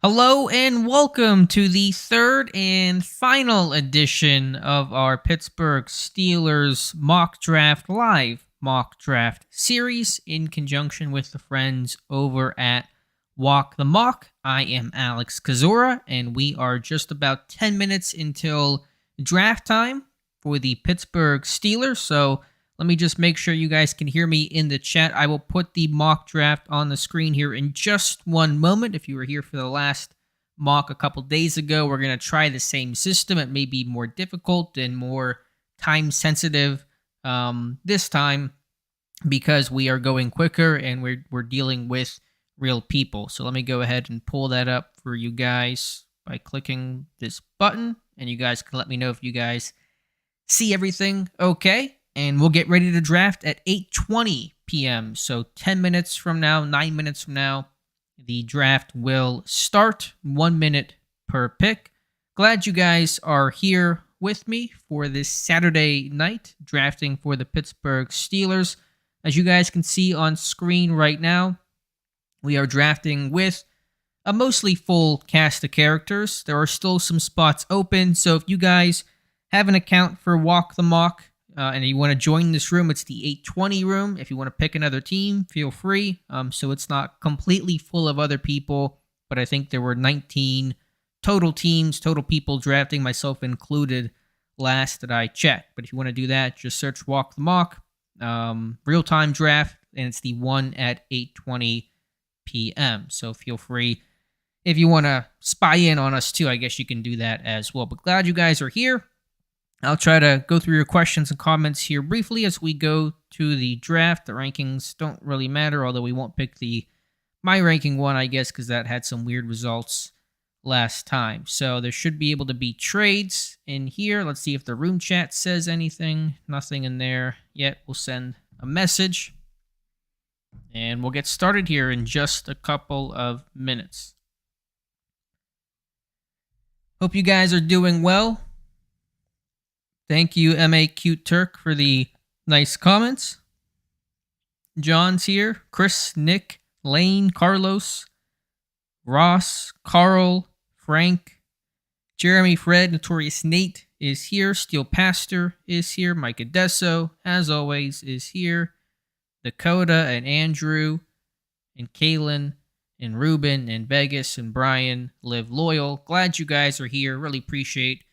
Hello and welcome to the third and final edition of our Pittsburgh Steelers live mock draft series in conjunction with the friends over at Walk the Mock. I am Alex Kazura, and we are just about 10 minutes until draft time for the Pittsburgh Steelers. So let me just make sure you guys can hear me in the chat. I will put the mock draft on the screen here in just one moment. If you were here for the last mock a couple days ago, we're going to try the same system. It may be more difficult and more time sensitive this time because we are going quicker and we're dealing with real people. So let me go ahead and pull that up for you guys by clicking this button, and you guys can let me know if you guys see everything okay. And we'll get ready to draft at 8:20 p.m. So 10 minutes from now, 9 minutes from now, the draft will start. 1 minute per pick. Glad you guys are here with me for this Saturday night drafting for the Pittsburgh Steelers. As you guys can see on screen right now, we are drafting with a mostly full cast of characters. There are still some spots open, so if you guys have an account for Walk the Mock, and you want to join this room, it's the 820 room. If you want to pick another team, feel free. So it's not completely full of other people, but I think there were 19 total teams, total people drafting, myself included, last that I checked. But if you want to do that, just search Walk the Mock, real-time draft, and it's the one at 8:20 p.m. So feel free. If you want to spy in on us too, I guess you can do that as well. But glad you guys are here. I'll try to go through your questions and comments here briefly as we go to the draft. The rankings don't really matter, although we won't pick my ranking one, I guess, because that had some weird results last time. So there should be able to be trades in here. Let's see if the room chat says anything. Nothing in there yet. We'll send a message. And we'll get started here in just a couple of minutes. Hope you guys are doing well. Thank you, M.A. Cute Turk, for the nice comments. John's here. Chris, Nick, Lane, Carlos, Ross, Carl, Frank, Jeremy, Fred, Notorious Nate is here. Steel Pastor is here. Mike Adesso, as always, is here. Dakota and Andrew and Kalen and Ruben and Vegas and Brian live loyal. Glad you guys are here. Really appreciate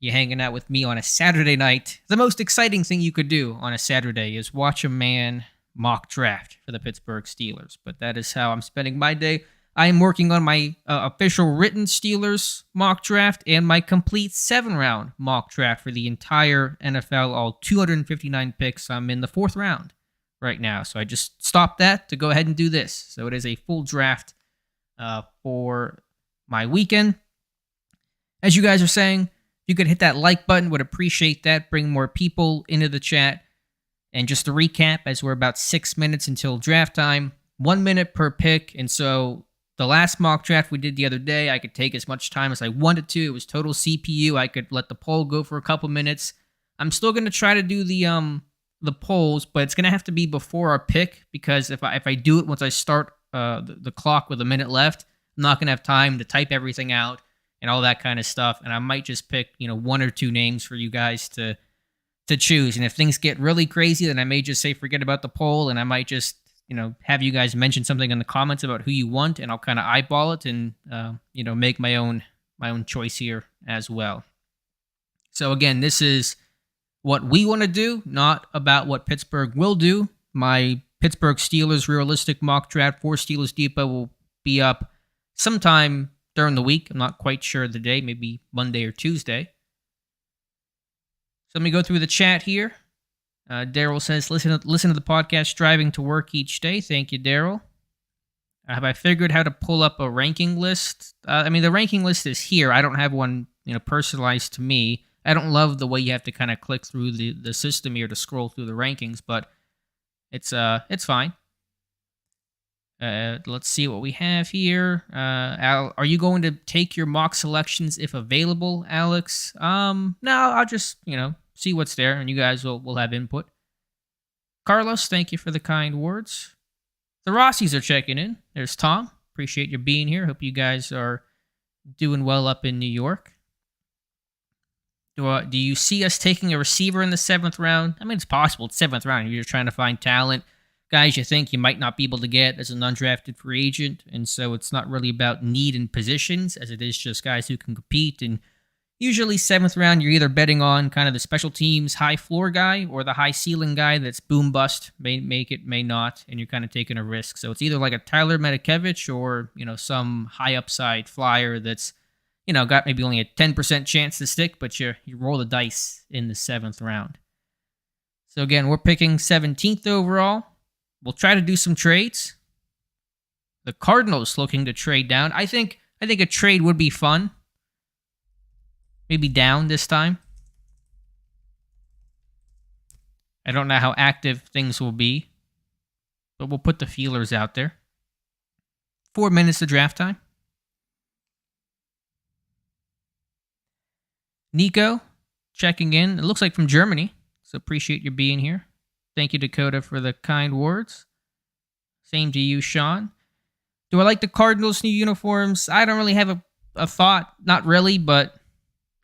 you hanging out with me on a Saturday night. The most exciting thing you could do on a Saturday is watch a man mock draft for the Pittsburgh Steelers. But that is how I'm spending my day. I am working on my official written Steelers mock draft and my complete 7-round mock draft for the entire NFL, all 259 picks. I'm in the 4th round right now. So I just stopped that to go ahead and do this. So it is a full draft for my weekend. As you guys are saying, if you could hit that like button, would appreciate that. Bring more people into the chat. And just to recap, as we're about 6 minutes until draft time, 1 minute per pick. And so the last mock draft we did the other day, I could take as much time as I wanted to. It was total CPU. I could let the poll go for a couple minutes. I'm still going to try to do the polls, but it's going to have to be before our pick, because if I do it once I start the clock with a minute left, I'm not going to have time to type everything out and all that kind of stuff. And I might just pick, 1 or 2 names for you guys to choose. And if things get really crazy, then I may just say forget about the poll, and I might just, have you guys mention something in the comments about who you want, and I'll kind of eyeball it and make my own choice here as well. So again, this is what we want to do, not about what Pittsburgh will do. My Pittsburgh Steelers realistic mock draft for Steelers Depot will be up sometime during the week. I'm not quite sure the day, maybe Monday or Tuesday. So let me go through the chat here. Daryl says, listen to the podcast driving to work each day. Thank you, Daryl. Have I figured how to pull up a ranking list? The ranking list is here. I don't have one personalized to me. I don't love the way you have to kind of click through the system here to scroll through the rankings, but it's fine. Let's see what we have here. Al, are you going to take your mock selections if available, Alex? No, I'll just, see what's there, and you guys will have input. Carlos, thank you for the kind words. The Rossies are checking in. There's Tom. Appreciate you being here. Hope you guys are doing well up in New York. Do you see us taking a receiver in the 7th round? I mean, it's possible. It's 7th round. You're just trying to find talent. Guys you think you might not be able to get as an undrafted free agent. And so it's not really about need and positions as it is just guys who can compete. And usually 7th round, you're either betting on kind of the special teams high floor guy or the high ceiling guy that's boom bust, may make it, may not, and you're kind of taking a risk. So it's either like a Tyler Medikevich or, some high upside flyer that's, got maybe only a 10% chance to stick, but you roll the dice in the 7th round. So again, we're picking 17th overall. We'll try to do some trades. The Cardinals looking to trade down. I think a trade would be fun. Maybe down this time. I don't know how active things will be, but we'll put the feelers out there. 4 minutes to draft time. Nico checking in. It looks like from Germany, so appreciate you being here. Thank you, Dakota, for the kind words. Same to you, Sean. Do I like the Cardinals' new uniforms? I don't really have a thought. Not really, but,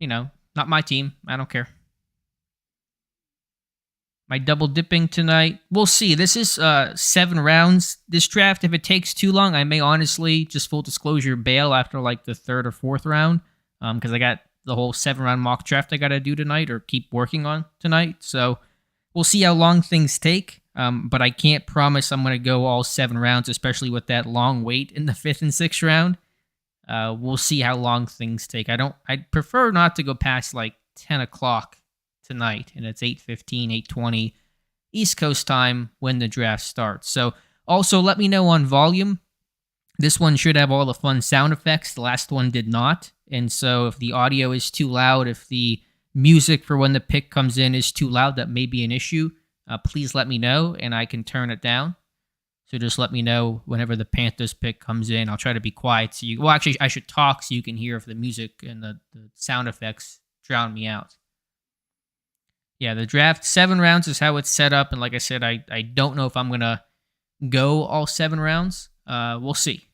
not my team. I don't care. My double dipping tonight. We'll see. This is 7 rounds. This draft, if it takes too long, I may honestly, just full disclosure, bail after like the 3rd or 4th round because I got the whole 7-round mock draft I got to do tonight or keep working on tonight. So we'll see how long things take, but I can't promise I'm going to go all 7 rounds, especially with that long wait in the 5th and 6th round. We'll see how long things take. I'd prefer not to go past like 10 o'clock tonight, and it's 8:15, 8:20 East Coast time when the draft starts. So also let me know on volume. This one should have all the fun sound effects. The last one did not. And so if the audio is too loud, if the music for when the pick comes in is too loud, that may be an issue. Please let me know, and I can turn it down. So just let me know whenever the Panthers pick comes in. I'll try to be quiet. Actually, I should talk so you can hear if the music and the sound effects drown me out. Yeah, the draft, 7 rounds is how it's set up. And like I said, I don't know if I'm going to go all 7 rounds. We'll see.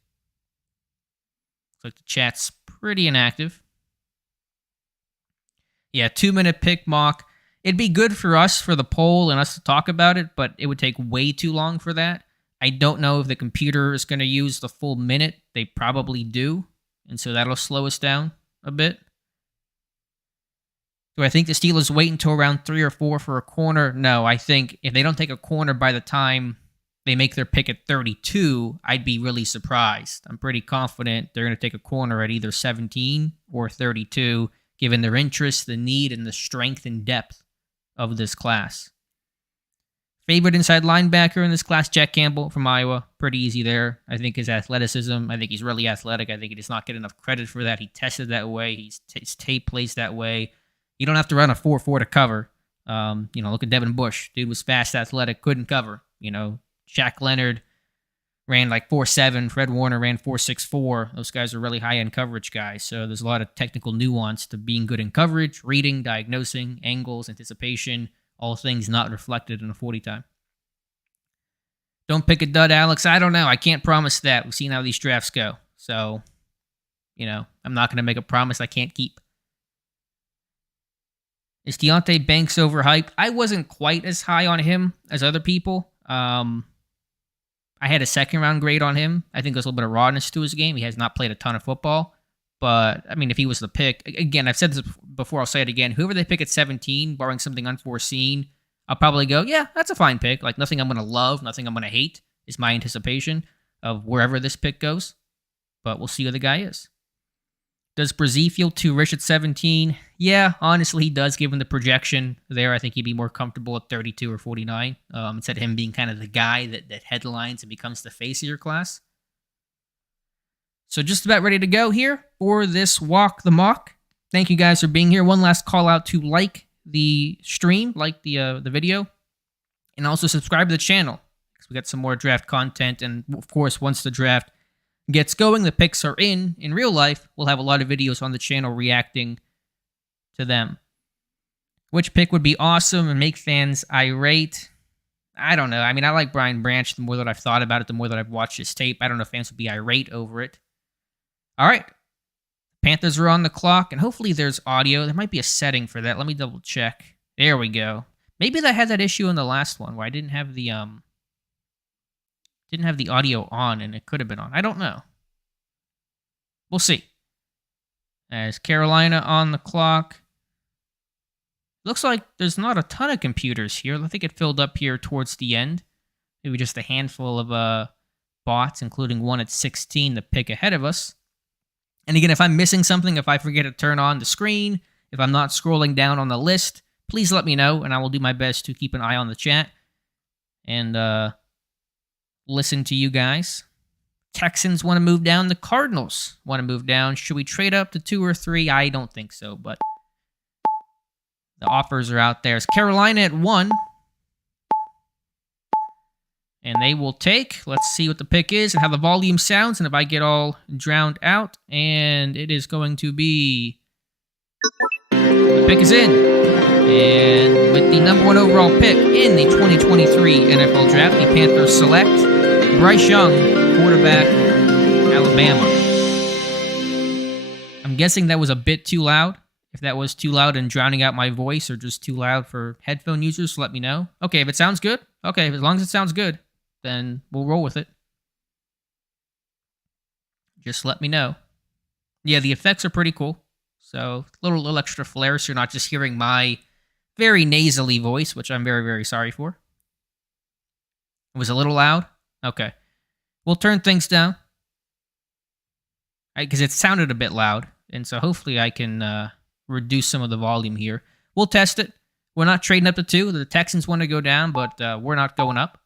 Looks like the chat's pretty inactive. Yeah, 2-minute pick mock. It'd be good for us for the poll and us to talk about it, but it would take way too long for that. I don't know if the computer is going to use the full minute. They probably do, and so that'll slow us down a bit. Do I think the Steelers wait until around 3 or 4 for a corner? No, I think if they don't take a corner by the time they make their pick at 32, I'd be really surprised. I'm pretty confident they're going to take a corner at either 17 or 32, given their interest, the need, and the strength and depth of this class. Favorite inside linebacker in this class, Jack Campbell from Iowa. Pretty easy there. I think his athleticism, I think he's really athletic. I think he does not get enough credit for that. He tested that way. His tape plays that way. You don't have to run a 4.4 to cover. Look at Devin Bush. Dude was fast, athletic, couldn't cover. Shaq Leonard ran like 4.7. Fred Warner ran 4.64. Those guys are really high-end coverage guys. So there's a lot of technical nuance to being good in coverage, reading, diagnosing, angles, anticipation, all things not reflected in a 40 time. Don't pick a dud, Alex. I don't know. I can't promise that. We've seen how these drafts go. So, I'm not going to make a promise I can't keep. Is Deonte Banks overhyped? I wasn't quite as high on him as other people. I had a 2nd-round grade on him. I think there's a little bit of rawness to his game. He has not played a ton of football. But, if he was the pick, again, I've said this before, I'll say it again. Whoever they pick at 17, barring something unforeseen, I'll probably go, yeah, that's a fine pick. Like, nothing I'm going to love, nothing I'm going to hate is my anticipation of wherever this pick goes. But we'll see who the guy is. Does Brzee feel too rich at 17? Yeah, honestly, he does, given the projection there. I think he'd be more comfortable at 32 or 49, instead of him being kind of the guy that headlines and becomes the face of your class. So just about ready to go here for this Walk the Mock. Thank you guys for being here. One last call out to like the stream, like the video, and also subscribe to the channel because we got some more draft content. And of course, once the draft gets going, the picks are in real life, we'll have a lot of videos on the channel reacting to them. Which pick would be awesome and make fans irate? I don't know. I mean, I like Brian Branch. The more that I've thought about it, the more that I've watched his tape. I don't know if fans would be irate over it. All right. Panthers are on the clock, and hopefully there's audio. There might be a setting for that. Let me double check. There we go. Maybe I had that issue in the last one where I didn't have the audio on, and it could have been on. I don't know. We'll see. As Carolina on the clock. Looks like there's not a ton of computers here. I think it filled up here towards the end. Maybe just a handful of bots, including one at 16, the pick ahead of us. And again, if I'm missing something, if I forget to turn on the screen, if I'm not scrolling down on the list, please let me know, and I will do my best to keep an eye on the chat and listen to you guys. Texans want to move down. The Cardinals want to move down. Should we trade up to 2 or 3? I don't think so, but the offers are out there. It's Carolina at 1. And they will take. Let's see what the pick is and how the volume sounds. And if I get all drowned out. And it is going to be... The pick is in. And with the number 1 overall pick in the 2023 NFL Draft, the Panthers select Bryce Young, quarterback, Alabama. I'm guessing that was a bit too loud. If that was too loud and drowning out my voice or just too loud for headphone users, let me know. Okay, if it sounds good. Okay, as long as it sounds good, then we'll roll with it. Just let me know. Yeah, the effects are pretty cool. So a little extra flair so you're not just hearing my very nasally voice, which I'm very, very sorry for. It was a little loud? Okay. We'll turn things down. Because it sounded a bit loud. And so hopefully I can reduce some of the volume here. We'll test it. We're not trading up to 2. The Texans want to go down, but we're not going up.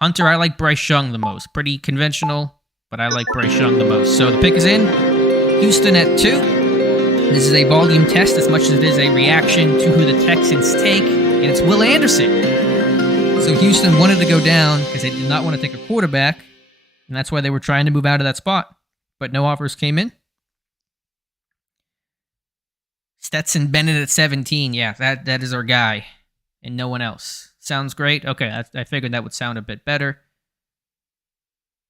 Hunter, I like Bryce Young the most. Pretty conventional, but I like Bryce Young the most. So the pick is in. Houston at 2. This is a volume test as much as it is a reaction to who the Texans take, and it's Will Anderson. So Houston wanted to go down because they did not want to take a quarterback, and that's why they were trying to move out of that spot. But no offers came in. Stetson Bennett at 17. Yeah, that is our guy, and no one else. Sounds great. Okay, I figured that would sound a bit better.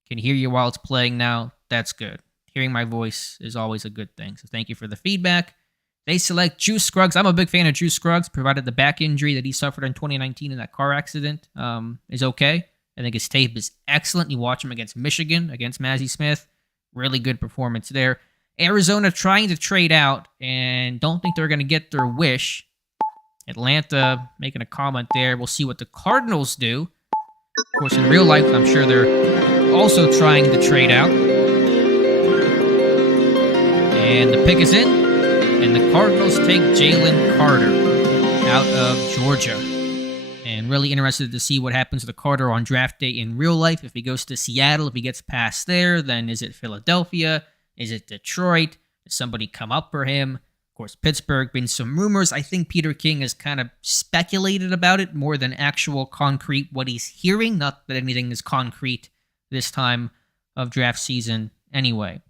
Can hear you while it's playing now. That's good. Hearing my voice is always a good thing. So thank you for the feedback. They select Juice Scruggs. I'm a big fan of Juice Scruggs, provided the back injury that he suffered in 2019 in that car accident is okay. I think his tape is excellent. You watch him against Michigan, against Mazi Smith. Really good performance there. Arizona trying to trade out and don't think they're going to get their wish. Atlanta making a comment there. We'll see what the Cardinals do. Of course, in real life, I'm sure they're also trying to trade out. And the pick is in. And the Cardinals take Jalen Carter out of Georgia. And really interested to see what happens to Carter on draft day in real life. If he goes to Seattle, if he gets past there, then is it Philadelphia? Is it Detroit? Does somebody come up for him? Of course, Pittsburgh, been some rumors. I think Peter King has kind of speculated about it more than actual concrete what he's hearing. Not that anything is concrete this time of draft season anyway.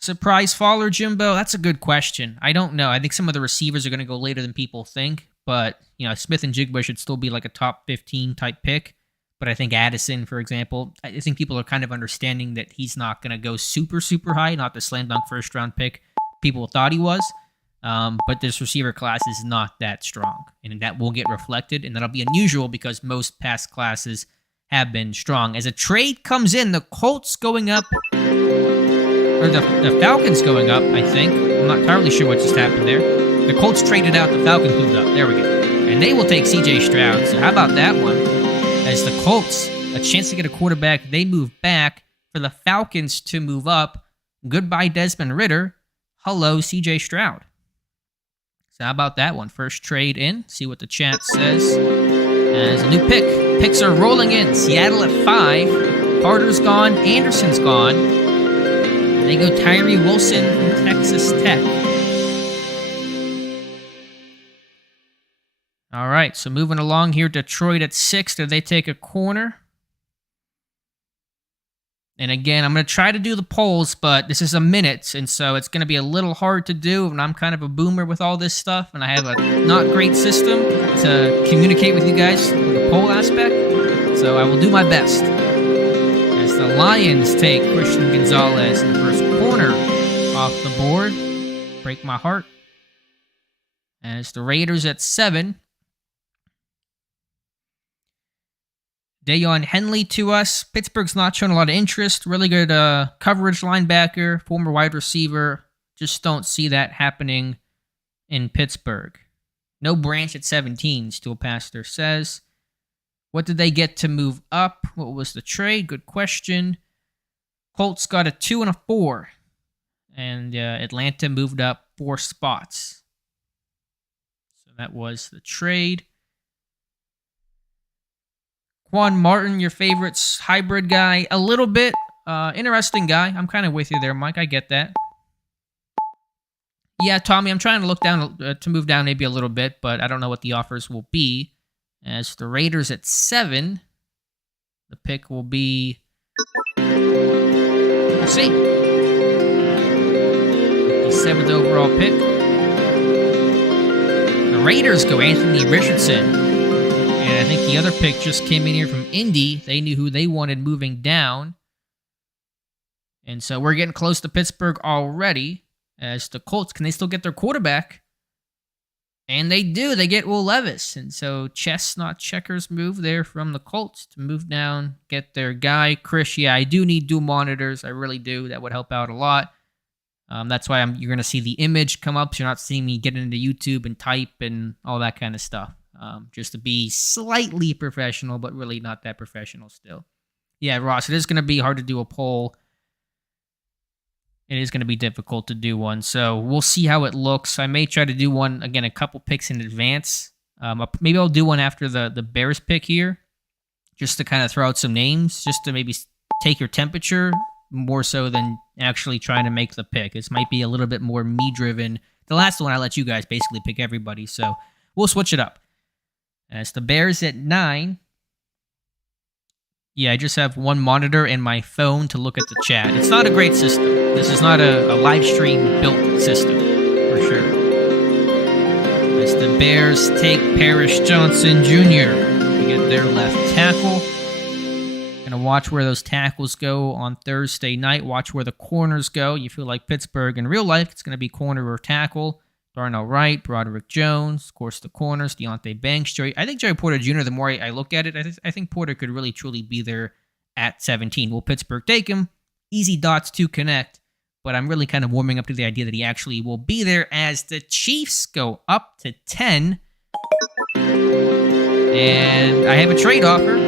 Surprise faller, Jimbo? That's a good question. I don't know. I think some of the receivers are going to go later than people think. But, Smith and Jigba should still be like a top 15 type pick. But I think Addison, for example, I think people are kind of understanding that he's not going to go super, super high. Not the slam dunk first round pick people thought he was. But this receiver class is not that strong. And that will get reflected. And that'll be unusual because most past classes have been strong. As a trade comes in, the Colts going up, or the Falcons going up, I think. I'm not entirely sure what just happened there. The Colts traded out, the Falcons moved up. There we go. And they will take C.J. Stroud. So how about that one? As the Colts, a chance to get a quarterback, they move back. For the Falcons to move up, goodbye Desmond Ridder. Hello, C.J. Stroud. So how about that one? First trade in. See what the chat says. As a new pick. Picks are rolling in. Seattle at 5. Carter's gone. Anderson's gone. And they go Tyree Wilson from Texas Tech. All right, so moving along here, Detroit at 6. Do they take a corner? And again, I'm going to try to do the polls, but this is a minute, and so it's going to be a little hard to do. And I'm kind of a boomer with all this stuff, and I have a not great system to communicate with you guys in the poll aspect. So I will do my best. As the Lions take Christian Gonzalez in the first corner off the board. Break my heart. As the Raiders at 7. Dayon Henley to us. Pittsburgh's not showing a lot of interest. Really good coverage linebacker, former wide receiver. Just don't see that happening in Pittsburgh. No Branch at 17, Steel Pastor says. What did they get to move up? What was the trade? Good question. Colts got a 2 and a 4. And Atlanta moved up 4 spots. So that was the trade. Quan Martin, your favorite hybrid guy. A little bit. Interesting guy. I'm kind of with you there, Mike. I get that. Yeah, Tommy, I'm trying to look down to move down maybe a little bit, but I don't know what the offers will be. As the Raiders at 7, the pick will be... We'll see. The 7th overall pick. The Raiders go Anthony Richardson. And I think the other pick just came in here from Indy. They knew who they wanted moving down. And so we're getting close to Pittsburgh already. As the Colts, can they still get their quarterback? And they do. They get Will Levis. And so chess, not checkers, move there from the Colts to move down, get their guy. Chris, yeah, I do need dual monitors. I really do. That would help out a lot. That's why you're going to see the image come up. So you're not seeing me get into YouTube and type and all that kind of stuff. Just to be slightly professional, but really not that professional still. Yeah, Ross, it is going to be hard to do a poll. It is going to be difficult to do one, so we'll see how it looks. I may try to do one, again, a couple picks in advance. Maybe I'll do one after the Bears pick here, just to kind of throw out some names, just to maybe take your temperature, more so than actually trying to make the pick. This might be a little bit more me-driven. The last one, I let you guys basically pick everybody, so we'll switch it up. As the Bears at 9. Yeah, I just have one monitor and my phone to look at the chat. It's not a great system. This is not a live stream built system, for sure. As the Bears take Parrish Johnson Jr. to get their left tackle. Gonna watch where those tackles go on Thursday night. Watch where the corners go. You feel like Pittsburgh in real life, it's gonna be corner or tackle. Darnell Wright, Broderick Jones, of course the corners, Deonte Banks, I think Joey Porter Jr., the more I look at it, I think Porter could really truly be there at 17. Will Pittsburgh take him? Easy dots to connect, but I'm really kind of warming up to the idea that he actually will be there as the Chiefs go up to 10. And I have a trade offer.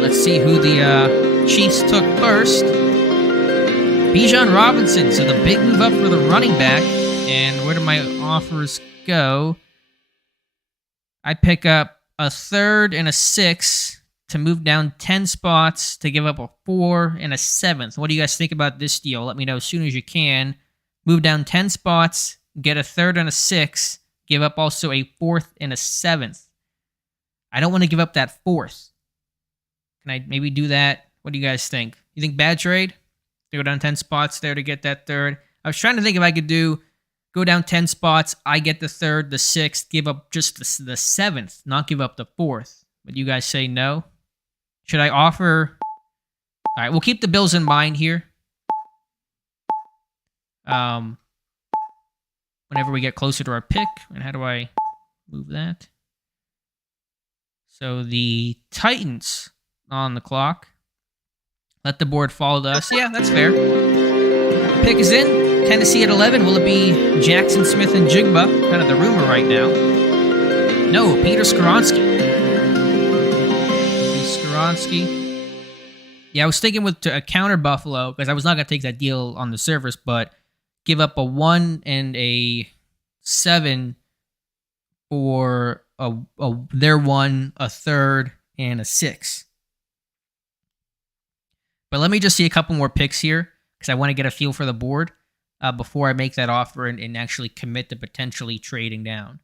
Let's see who the Chiefs took first. Bijan Robinson, so the big move up for the running back. And where do my offers go? I pick up a 3rd and a 6 to move down 10 spots to give up a 4 and a 7th. What do you guys think about this deal? Let me know as soon as you can. Move down 10 spots, get a 3rd and a 6, give up also a 4th and a 7th. I don't want to give up that 4th. Can I maybe do that? What do you guys think? You think bad trade? To go down 10 spots there to get that 3rd? I was trying to think if I could go down 10 spots, I get the 3rd, the 6th, give up just the 7th, not give up the 4th. But you guys say no? Should I offer... All right, we'll keep the Bills in mind here. Whenever we get closer to our pick. And how do I move that? So the Titans on the clock. Let the board follow to us. Yeah, that's fair. Pick is in. Tennessee at 11. Will it be Jackson Smith and Jigba? Kind of the rumor right now. No, Peter Skoronski. Yeah, I was thinking to counter Buffalo, because I was not going to take that deal on the surface, but give up a 1 and a 7 for their 1, a 3rd, and a 6. But let me just see a couple more picks here, because I want to get a feel for the board. Before I make that offer and actually commit to potentially trading down.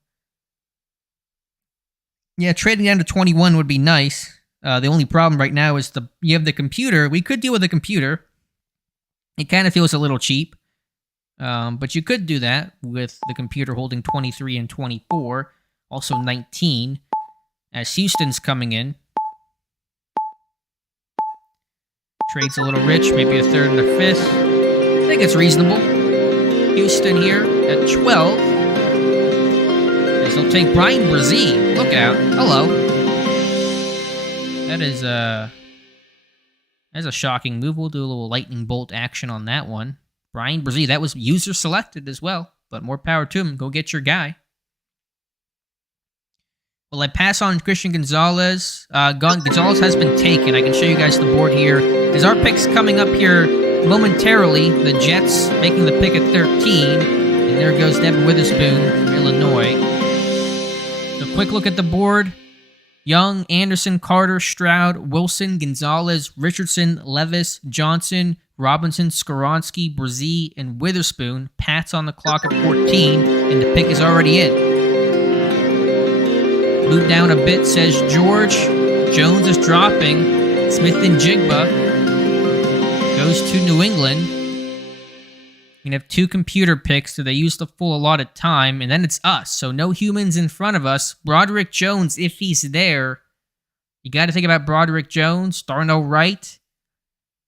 Yeah, trading down to 21 would be nice. The only problem right now is you have the computer. We could deal with the computer. It kind of feels a little cheap. But you could do that with the computer holding 23 and 24. Also 19. As Houston's coming in. Trade's a little rich. Maybe a third and a fifth. I think it's reasonable. Houston here at 12. As they'll take Brian Brzee. Look out. Hello. That's a shocking move. We'll do a little lightning bolt action on that one. Brian Brzee, that was user selected as well, but more power to him. Go get your guy. Will I pass on Christian Gonzalez? Gonzalez has been taken. I can show you guys the board here. As our pick's coming up here momentarily, the Jets making the pick at 13, and there goes Devin Witherspoon from Illinois. So quick look at the board. Young, Anderson, Carter, Stroud, Wilson, Gonzalez, Richardson, Levis, Johnson, Robinson, Skoronski, Brzee, and Witherspoon. Pat's on the clock at 14, and the pick is already in. Move down a bit, says George. Jones is dropping. Smith and Jigba goes to New England. We have 2 computer picks, so they use the full allotted time, and then it's us. So no humans in front of us. Broderick Jones, if he's there. You got to think about Broderick Jones. Darnell Wright.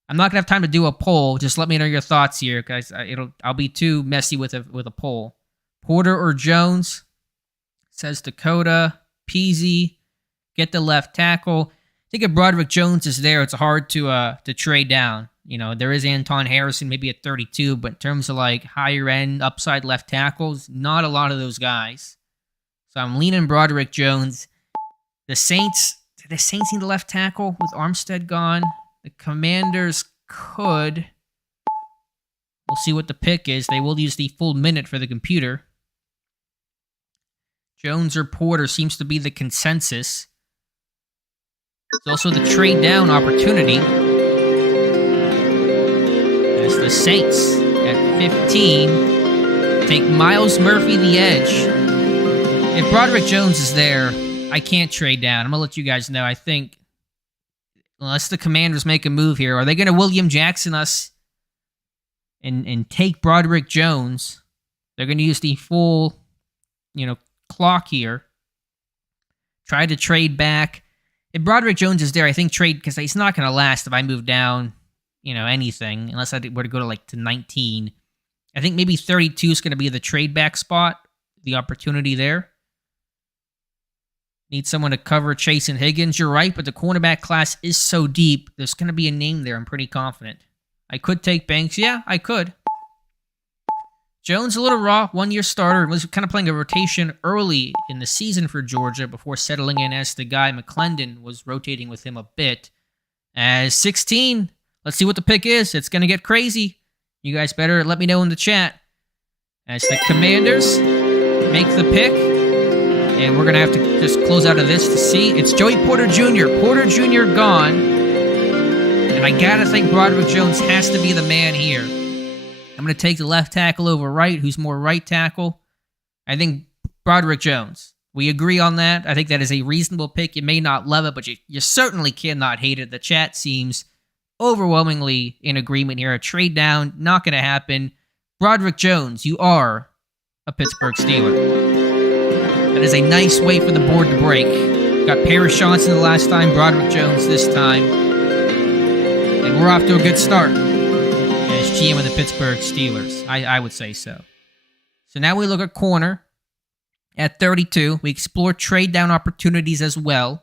I'm not gonna have time to do a poll. Just let me know your thoughts here, guys. I'll be too messy with a poll. Porter or Jones? Says Dakota. Peasy. Get the left tackle. I think if Broderick Jones is there, it's hard to trade down. You know, there is Anton Harrison, maybe at 32, but in terms of like higher end upside left tackles, not a lot of those guys. So I'm leaning Broderick Jones. The Saints need a left tackle with Armstead gone. The Commanders could. We'll see what the pick is. They will use the full minute for the computer. Jones or Porter seems to be the consensus. There's also the trade down opportunity. As the Saints at 15 take Miles Murphy the edge. If Broderick Jones is there, I can't trade down. I'm going to let you guys know. I think unless the Commanders make a move here, are they going to William Jackson us and take Broderick Jones? They're going to use the full, clock here. Try to trade back. If Broderick Jones is there, I think trade, because he's not going to last if I move down, anything, unless I were to go to 19. I think maybe 32 is going to be the trade back spot, the opportunity there. Need someone to cover Chase and Higgins. You're right, but the cornerback class is so deep. There's going to be a name there. I'm pretty confident. I could take Banks. Yeah, I could. Jones, a little raw, 1-year starter. Was kind of playing a rotation early in the season for Georgia before settling in as the guy. McClendon was rotating with him a bit. As 16, let's see what the pick is. It's going to get crazy. You guys better let me know in the chat. As the Commanders make the pick. And we're going to have to just close out of this to see. It's Joey Porter Jr. Porter Jr. gone. And I got to think Broderick Jones has to be the man here. I'm going to take the left tackle over right. Who's more right tackle? I think Broderick Jones. We agree on that. I think that is a reasonable pick. You may not love it, but you certainly cannot hate it. The chat seems overwhelmingly in agreement here. A trade down, not going to happen. Broderick Jones, you are a Pittsburgh Steeler. That is a nice way for the board to break. Got Paris Johnson the last time, Broderick Jones this time. And we're off to a good start as GM of the Pittsburgh Steelers. I would say so. So now we look at corner at 32. We explore trade down opportunities as well.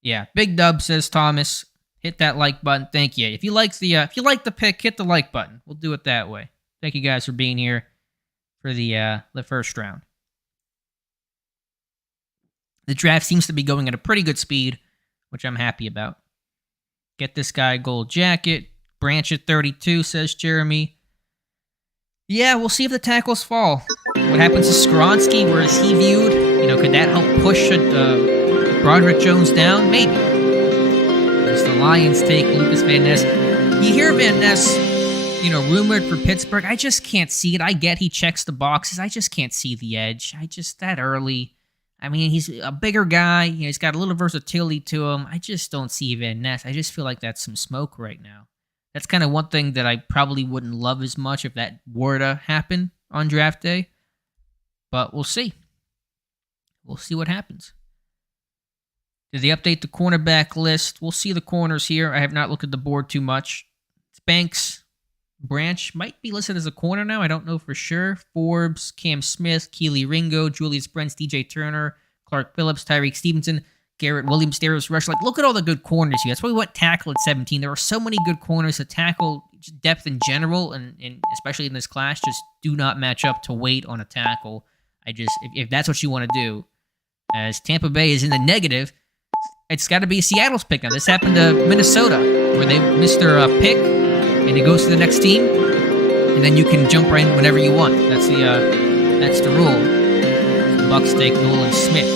Yeah, big dub, says Thomas. Hit that like button. Thank you. If you like the pick, hit the like button. We'll do it that way. Thank you guys for being here for the first round. The draft seems to be going at a pretty good speed, which I'm happy about. Get this guy a gold jacket. Branch at 32, says Jeremy. Yeah, we'll see if the tackles fall. What happens to Skoronski? Where is he viewed? Could that help push Broderick Jones down? Maybe. As the Lions take Lucas Van Ness. You hear Van Ness, rumored for Pittsburgh. I just can't see it. I get he checks the boxes. I just can't see the edge. That early. I mean, he's a bigger guy. You know, he's got a little versatility to him. I just don't see Van Ness. I just feel like that's some smoke right now. That's kind of one thing that I probably wouldn't love as much if that were to happen on draft day. But we'll see. We'll see what happens. Did they update the cornerback list? We'll see the corners here. I have not looked at the board too much. It's Banks. Branch might be listed as a corner now. I don't know for sure. Forbes, Cam Smith, Keely Ringo, Julius Brents, DJ Turner, Clark Phillips, Tyreek Stevenson, Garrett Williams, Darius Rush. Like, look at all the good corners here. That's why we went tackle at 17. There are so many good corners to tackle. Depth in general, and especially in this class, just do not match up to weight on a tackle. If that's what you want to do, as Tampa Bay is in the negative, it's got to be Seattle's pick now. This happened to Minnesota, where they missed their pick, and it goes to the next team, and then you can jump right in whenever you want. That's the rule. The Bucs take Nolan Smith.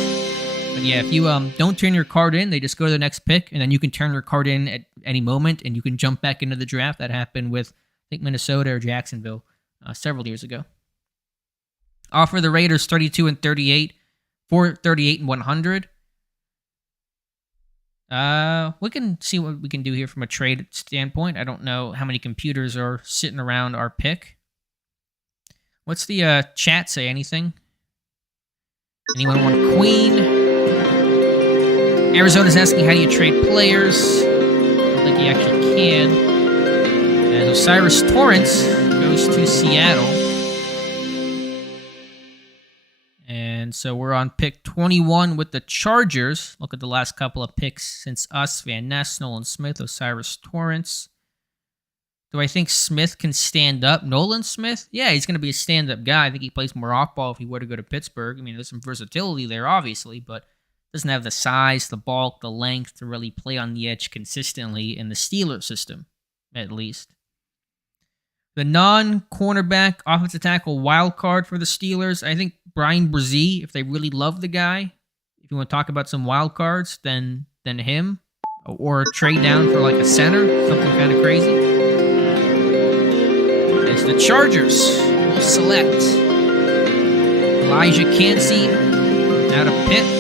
But yeah, if you don't turn your card in, they just go to the next pick, and then you can turn your card in at any moment, and you can jump back into the draft. That happened with, I think, Minnesota or Jacksonville several years ago. Offer the Raiders 32 and 38, 438 and 100. We can see what we can do here from a trade standpoint. I don't know how many computers are sitting around our pick. What's the chat say? Anything? Anyone want Queen? Arizona's asking, how do you trade players? I don't think you actually can. As Osiris Torrance goes to Seattle. And so we're on pick 21 with the Chargers. Look at the last couple of picks since us. Van Ness, Nolan Smith, Osiris Torrance. Do I think Smith can stand up? Nolan Smith? Yeah, he's going to be a stand-up guy. I think he plays more off-ball if he were to go to Pittsburgh. I mean, there's some versatility there, obviously, but doesn't have the size, the bulk, the length to really play on the edge consistently in the Steelers system, at least. The non-cornerback offensive tackle wild card for the Steelers, I think Brian Brzee, if they really love the guy, if you want to talk about some wild cards, then him. Or trade down for like a center, something kind of crazy. As the Chargers will select Elijah Cansey out of Pitt.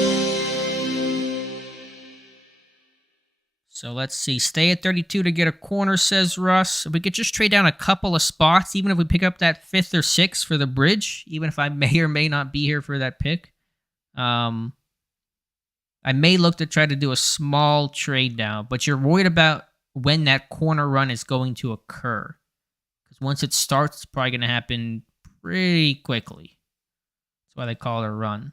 So let's see. Stay at 32 to get a corner, says Russ. If we could just trade down a couple of spots, even if we pick up that 5th or 6th for the bridge, even if I may or may not be here for that pick. I may look to try to do a small trade down, but you're worried about when that corner run is going to occur. Because once it starts, it's probably going to happen pretty quickly. That's why they call it a run.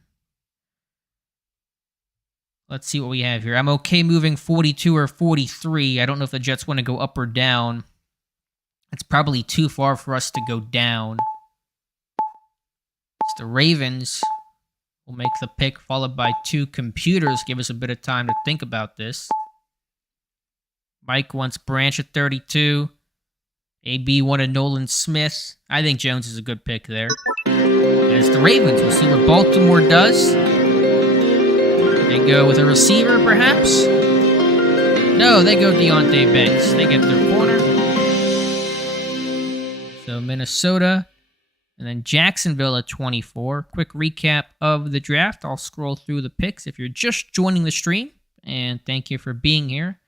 Let's see what we have here. I'm okay moving 42 or 43. I don't know if the Jets want to go up or down. It's probably too far for us to go down. It's the Ravens will make the pick, followed by 2 computers. Give us a bit of time to think about this. Mike wants Branch at 32. AB wanted Nolan Smith. I think Jones is a good pick there. And it's the Ravens. We'll see what Baltimore does. They go with a receiver, perhaps? No, they go Deontay Banks. They get their corner. So Minnesota. And then Jacksonville at 24. Quick recap of the draft. I'll scroll through the picks if you're just joining the stream. And thank you for being here.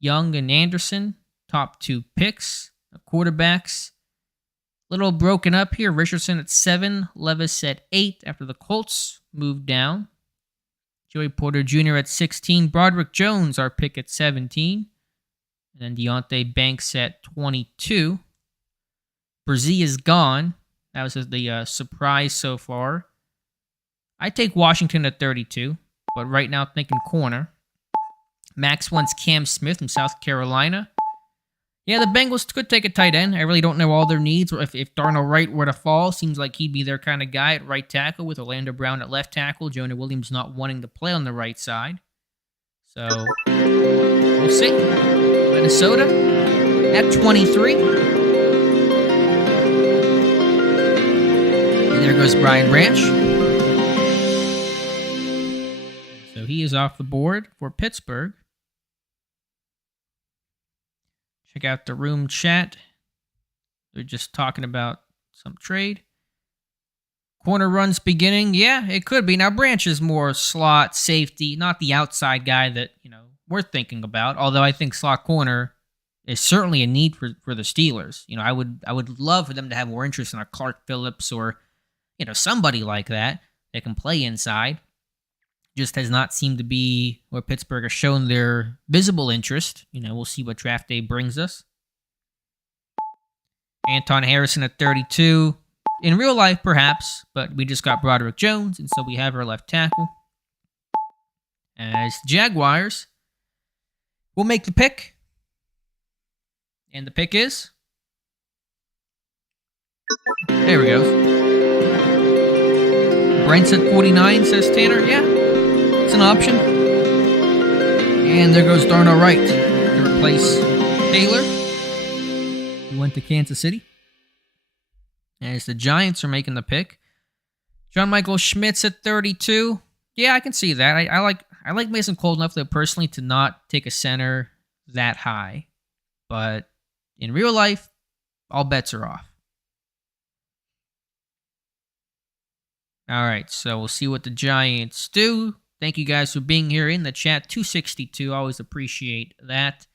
Young and Anderson, top 2 picks. Quarterbacks. Little broken up here. Richardson at 7. Levis at 8 after the Colts moved down. Joey Porter Jr. at 16. Broderick Jones, our pick at 17. And then Deontay Banks at 22. Brzee is gone. That was the surprise so far. I take Washington at 32, but right now thinking corner. Max wants Cam Smith from South Carolina. Yeah, the Bengals could take a tight end. I really don't know all their needs. Or if Darnell Wright were to fall, seems like he'd be their kind of guy at right tackle with Orlando Brown at left tackle. Jonah Williams not wanting to play on the right side. So, we'll see. Minnesota at 23. And there goes Brian Branch. So he is off the board for Pittsburgh. Check out the room chat. They're just talking about some trade. Corner runs beginning? Yeah, it could be. Now, Branch is more slot safety, not the outside guy that, we're thinking about. Although I think slot corner is certainly a need for the Steelers. I would love for them to have more interest in a Clark Phillips or, somebody like that can play inside. Just has not seemed to be where Pittsburgh has shown their visible interest. We'll see what draft day brings us. Anton Harrison at 32. In real life, perhaps, but we just got Broderick Jones, and so we have our left tackle. As the Jaguars will make the pick. And the pick is... There we go. Brents at 49, says Tanner. Yeah, it's an option. And there goes Darnell Wright to replace Taylor. He went to Kansas City. As the Giants are making the pick. John Michael Schmitz at 32. Yeah, I can see that. I like Mason Coldenough, though, personally, to not take a center that high. But in real life, all bets are off. All right, so we'll see what the Giants do. Thank you guys for being here in the chat. 262, always appreciate that.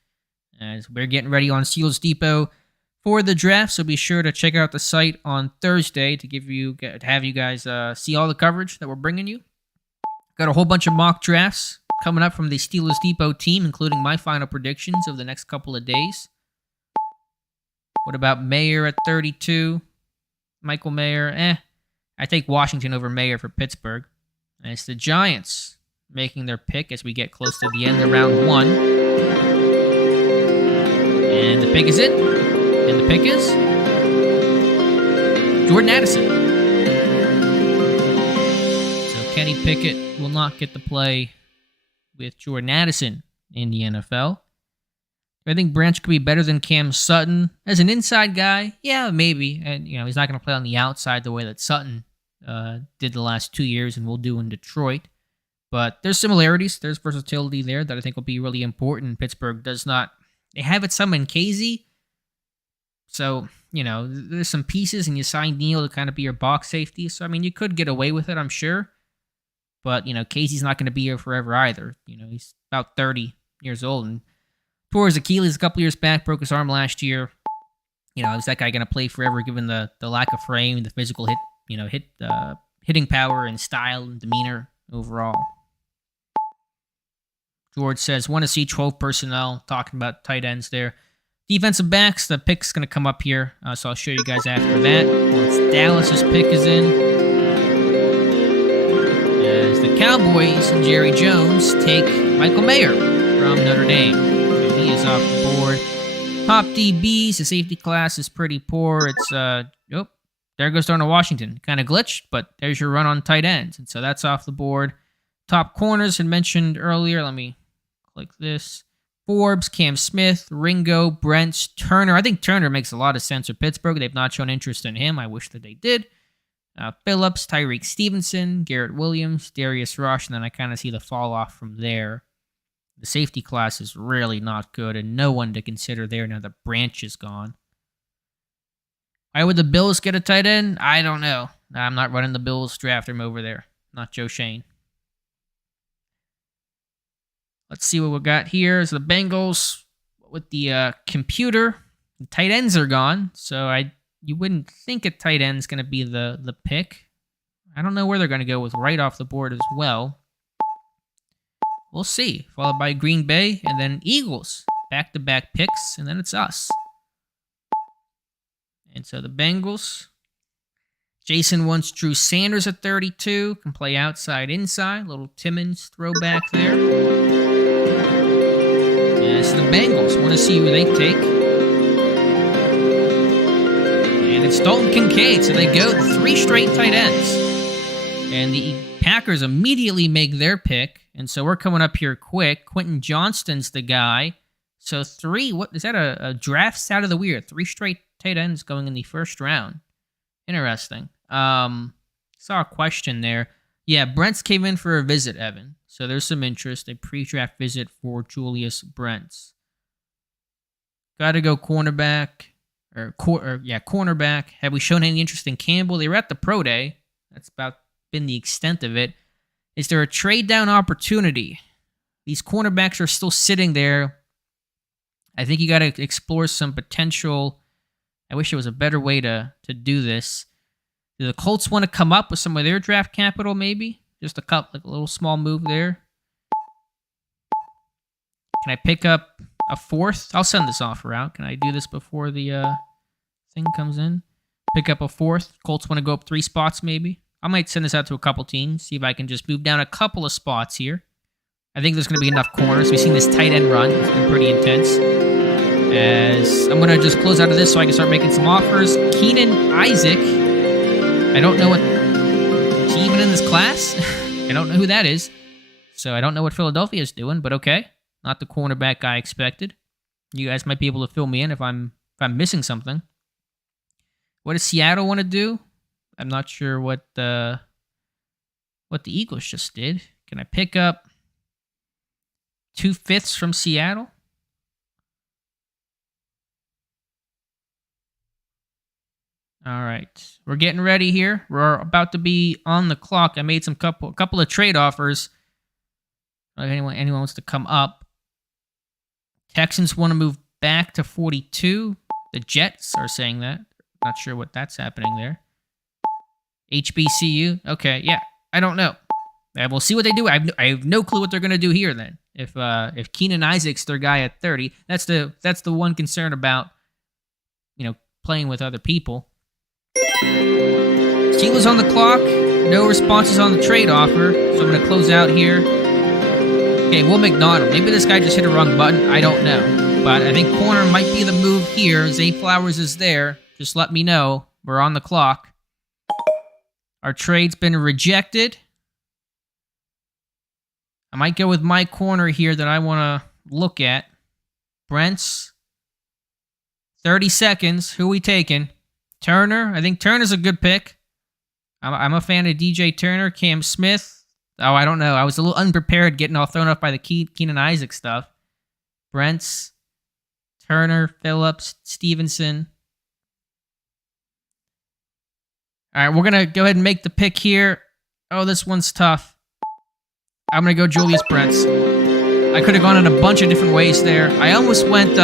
As we're getting ready on Steelers Depot for the draft, so be sure to check out the site on Thursday to have you guys see all the coverage that we're bringing you. Got a whole bunch of mock drafts coming up from the Steelers Depot team, including my final predictions of the next couple of days. What about Mayer at 32? Michael Mayer, I take Washington over Mayer for Pittsburgh. And it's the Giants making their pick as we get close to the end of round 1. And the pick is it. And the pick is Jordan Addison. So Kenny Pickett will not get to play with Jordan Addison in the NFL. I think Branch could be better than Cam Sutton. As an inside guy, yeah, maybe. And, he's not going to play on the outside the way that Sutton did the last 2 years and will do in Detroit. But there's similarities. There's versatility there that I think will be really important. Pittsburgh does not... They have it some in Casey. So, there's some pieces, and you sign Neal to kind of be your box safety. So, you could get away with it, I'm sure. But, Casey's not going to be here forever either. He's about 30 years old and tore his Achilles a couple years back, broke his arm last year. Is that guy going to play forever given the lack of frame, the physical hitting power and style and demeanor overall? George says, want to see 12 personnel, talking about tight ends there. Defensive backs, the pick's going to come up here, so I'll show you guys after that. Once Dallas's pick is in. As the Cowboys and Jerry Jones take Michael Mayer from Notre Dame. So he is off the board. Top DBs, the safety class is pretty poor. It's, there goes Darnell Washington. Kind of glitched, but there's your run on tight ends. And so that's off the board. Top corners had mentioned earlier. Let me click this. Forbes, Cam Smith, Ringo, Brents, Turner. I think Turner makes a lot of sense for Pittsburgh. They've not shown interest in him. I wish that they did. Phillips, Tyreek Stevenson, Garrett Williams, Darius Rush, and then I kind of see the fall off from there. The safety class is really not good, and no one to consider there now that Branch is gone. Why would the Bills get a tight end? I don't know. I'm not running the Bills draft room over there. Not Joe Shane. Let's see what we got here. So the Bengals with the computer. The tight ends are gone, so you wouldn't think a tight end's going to be the pick. I don't know where they're going to go with right off the board as well. We'll see. Followed by Green Bay and then Eagles. Back-to-back picks, and then it's us. And so the Bengals. Jason wants Drew Sanders at 32. Can play outside, inside. Little Timmons throwback there. And it's the Bengals. Want to see who they take. And it's Dalton Kincaid. So they go 3 straight tight ends. And the Packers immediately make their pick. And so we're coming up here quick. Quentin Johnston's the guy. So 3, what is that, a draft out of the weird? 3 straight tight ends going in the first round. Interesting. Saw a question there. Yeah, Brents came in for a visit, Evan. So there's some interest. A pre-draft visit for Julius Brents. Got to go cornerback. Cornerback. Have we shown any interest in Campbell? They were at the pro day. That's about been the extent of it. Is there a trade down opportunity? These cornerbacks are still sitting there. I think you got to explore some potential. I wish there was a better way to do this. Do the Colts want to come up with some of their draft capital, maybe? Just a little small move there. Can I pick up a fourth? I'll send this offer out. Can I do this before the thing comes in? Pick up a fourth. Colts want to go up 3 spots, maybe. I might send this out to a couple teams, see if I can just move down a couple of spots here. I think there's going to be enough corners. We've seen this tight end run. It's been pretty intense. As I'm going to just close out of this so I can start making some offers. Keanu Isaac. I don't know what... Is he even in this class? I don't know who that is. So I don't know what Philadelphia is doing, but okay. Not the cornerback I expected. You guys might be able to fill me in if I'm missing something. What does Seattle want to do? I'm not sure what the Eagles just did. Can I pick up 2/5 from Seattle? All right, we're getting ready here. We're about to be on the clock. I made a couple of trade offers. If anyone wants to come up. Texans want to move back to 42. The Jets are saying that. Not sure what that's happening there. HBCU? Okay, yeah. I don't know. We'll see what they do. I have no clue what they're going to do here then. If Keanu Isaac's their guy at 30, that's the one concern about, playing with other people. Steelers on the clock. No responses on the trade offer, so I'm going to close out here. Okay, Will McDonald. Maybe this guy just hit a wrong button. I don't know. But I think corner might be the move here. Zay Flowers is there. Just let me know. We're on the clock. Our trade's been rejected. I might go with my corner here that I want to look at. Brents. 30 seconds. Who we taking? Turner. I think Turner's a good pick. I'm a fan of DJ Turner. Cam Smith. Oh, I don't know. I was a little unprepared getting all thrown off by the Keanu Isaac stuff. Brents. Turner. Phillips. Stevenson. All right, we're going to go ahead and make the pick here. Oh, this one's tough. I'm going to go Julius Brents. I could have gone in a bunch of different ways there. I almost went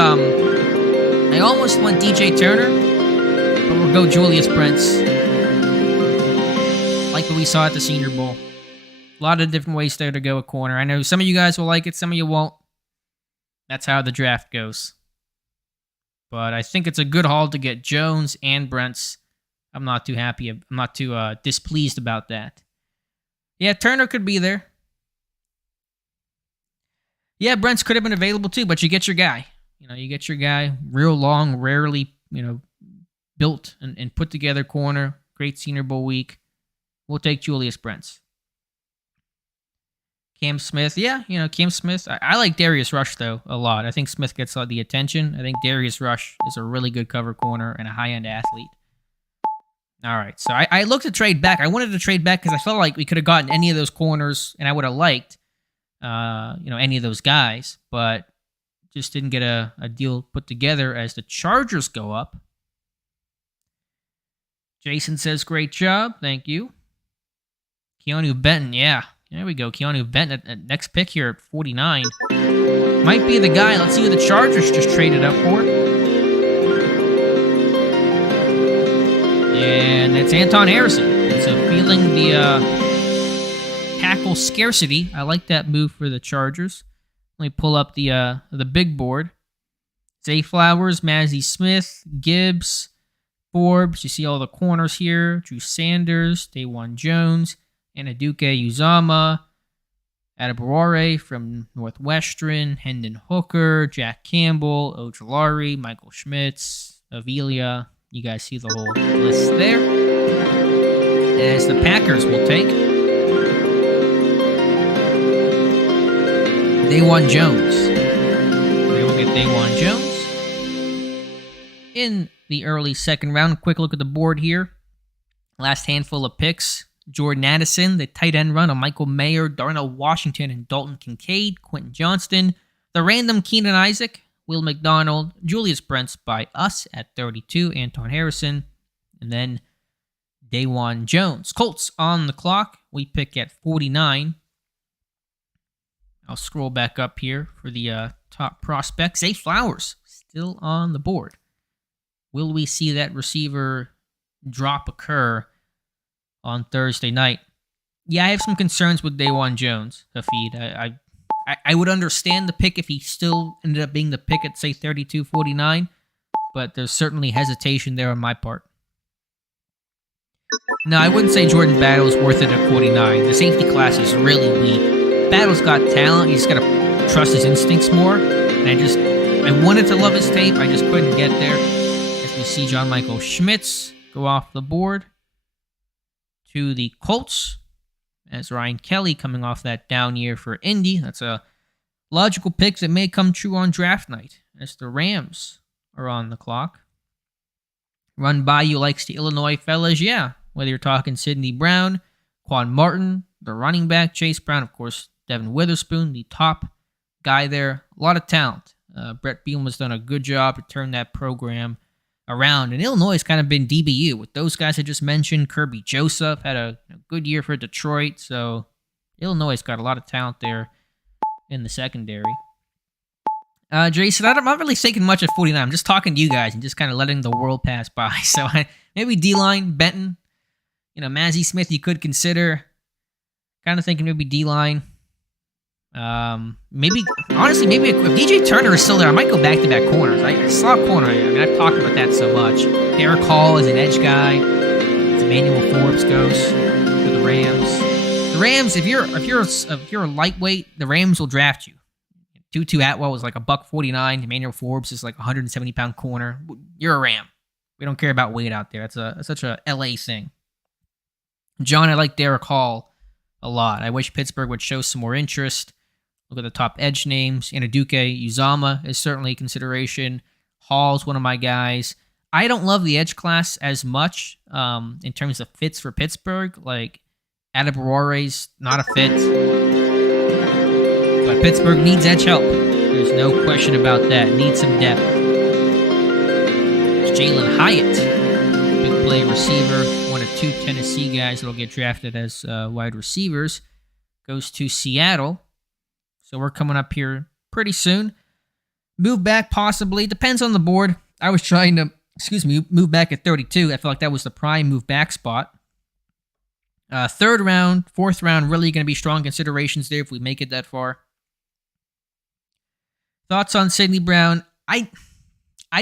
DJ Turner, but we'll go Julius Brents. Like what we saw at the Senior Bowl. A lot of different ways there to go a corner. I know some of you guys will like it, some of you won't. That's how the draft goes. But I think it's a good haul to get Jones and Brents. I'm not too happy. I'm not too displeased about that. Yeah, Turner could be there. Yeah, Brents could have been available too, but you get your guy. You get your guy. Real long, rarely, built and put together corner. Great Senior Bowl week. We'll take Julius Brents. Cam Smith. Yeah, Cam Smith. I like Darius Rush, though, a lot. I think Smith gets the attention. I think Darius Rush is a really good cover corner and a high-end athlete. All right, so I looked to trade back. I wanted to trade back because I felt like we could have gotten any of those corners, and I would have liked, any of those guys, but just didn't get a deal put together as the Chargers go up. Jason says, great job. Thank you. Keanu Benton, yeah. There we go. Keanu Benton at next pick here at 49. Might be the guy. Let's see who the Chargers just traded up for. And it's Anton Harrison. And so feeling the tackle scarcity. I like that move for the Chargers. Let me pull up the big board. Zay Flowers, Mazzie Smith, Gibbs, Forbes. You see all the corners here. Drew Sanders, Dawan Jones, Anaduke Uzama, Adebawore from Northwestern, Hendon Hooker, Jack Campbell, Ojolari, Michael Schmitz, Avila. You guys see the whole list there. As the Packers will take Dawan Jones. They will get Dawan Jones in the early second round. Quick look at the board here. Last handful of picks. Jordan Addison, the tight end run of Michael Mayer, Darnell Washington, and Dalton Kincaid, Quentin Johnston. The random Keanu Isaac, Will McDonald, Julius Brents by us at 32, Anton Harrison. And then Dawan Jones. Colts on the clock. We pick at 49. I'll scroll back up here for the top prospects. Zay Flowers still on the board. Will we see that receiver drop occur on Thursday night? Yeah, I have some concerns with Dawan Jones, Hafid. I would understand the pick if he still ended up being the pick at, say, 32-49, but there's certainly hesitation there on my part. No, I wouldn't say Jordan Battle's worth it at 49. The safety class is really weak. Battle's got talent. You just got to trust his instincts more. And I wanted to love his tape. I just couldn't get there. As we see John Michael Schmitz go off the board to the Colts. As Ryan Kelly coming off that down year for Indy. That's a logical pick that may come true on draft night. As the Rams are on the clock. Run by you likes the Illinois fellas, yeah. Whether you're talking Sidney Brown, Quan Martin, the running back, Chase Brown, of course, Devin Witherspoon, the top guy there. A lot of talent. Brett Bielema's done a good job to turn that program around. And Illinois has kind of been DBU with those guys I just mentioned. Kirby Joseph had a good year for Detroit. So Illinois has got a lot of talent there in the secondary. Jason, I'm not really thinking much at 49. I'm just talking to you guys and just kind of letting the world pass by. So maybe D-line, Benton. Mazzie Smith you could consider. Kind of thinking maybe D-line. Maybe if DJ Turner is still there, I might go back-to-back corners. I saw a corner. I've talked about that so much. Derek Hall is an edge guy. As Emmanuel Forbes goes to the Rams. The Rams, if you're a lightweight, the Rams will draft you. Tutu Atwell was like $149. Emmanuel Forbes is like a 170-pound corner. You're a Ram. We don't care about weight out there. That's such a LA thing. John, I like Derek Hall a lot. I wish Pittsburgh would show some more interest. Look at the top edge names. Anaduke Uzama is certainly a consideration. Hall's one of my guys. I don't love the edge class as much in terms of fits for Pittsburgh. Like, Adebawori's not a fit. But Pittsburgh needs edge help. There's no question about that. Needs some depth. Jalen Hyatt, big play receiver, one of two Tennessee guys that will get drafted as wide receivers, goes to Seattle. So we're coming up here pretty soon. Move back possibly. Depends on the board. I was trying to, move back at 32. I felt like that was the prime move back spot. Third round, fourth round, really going to be strong considerations there if we make it that far. Thoughts on Sidney Brown? I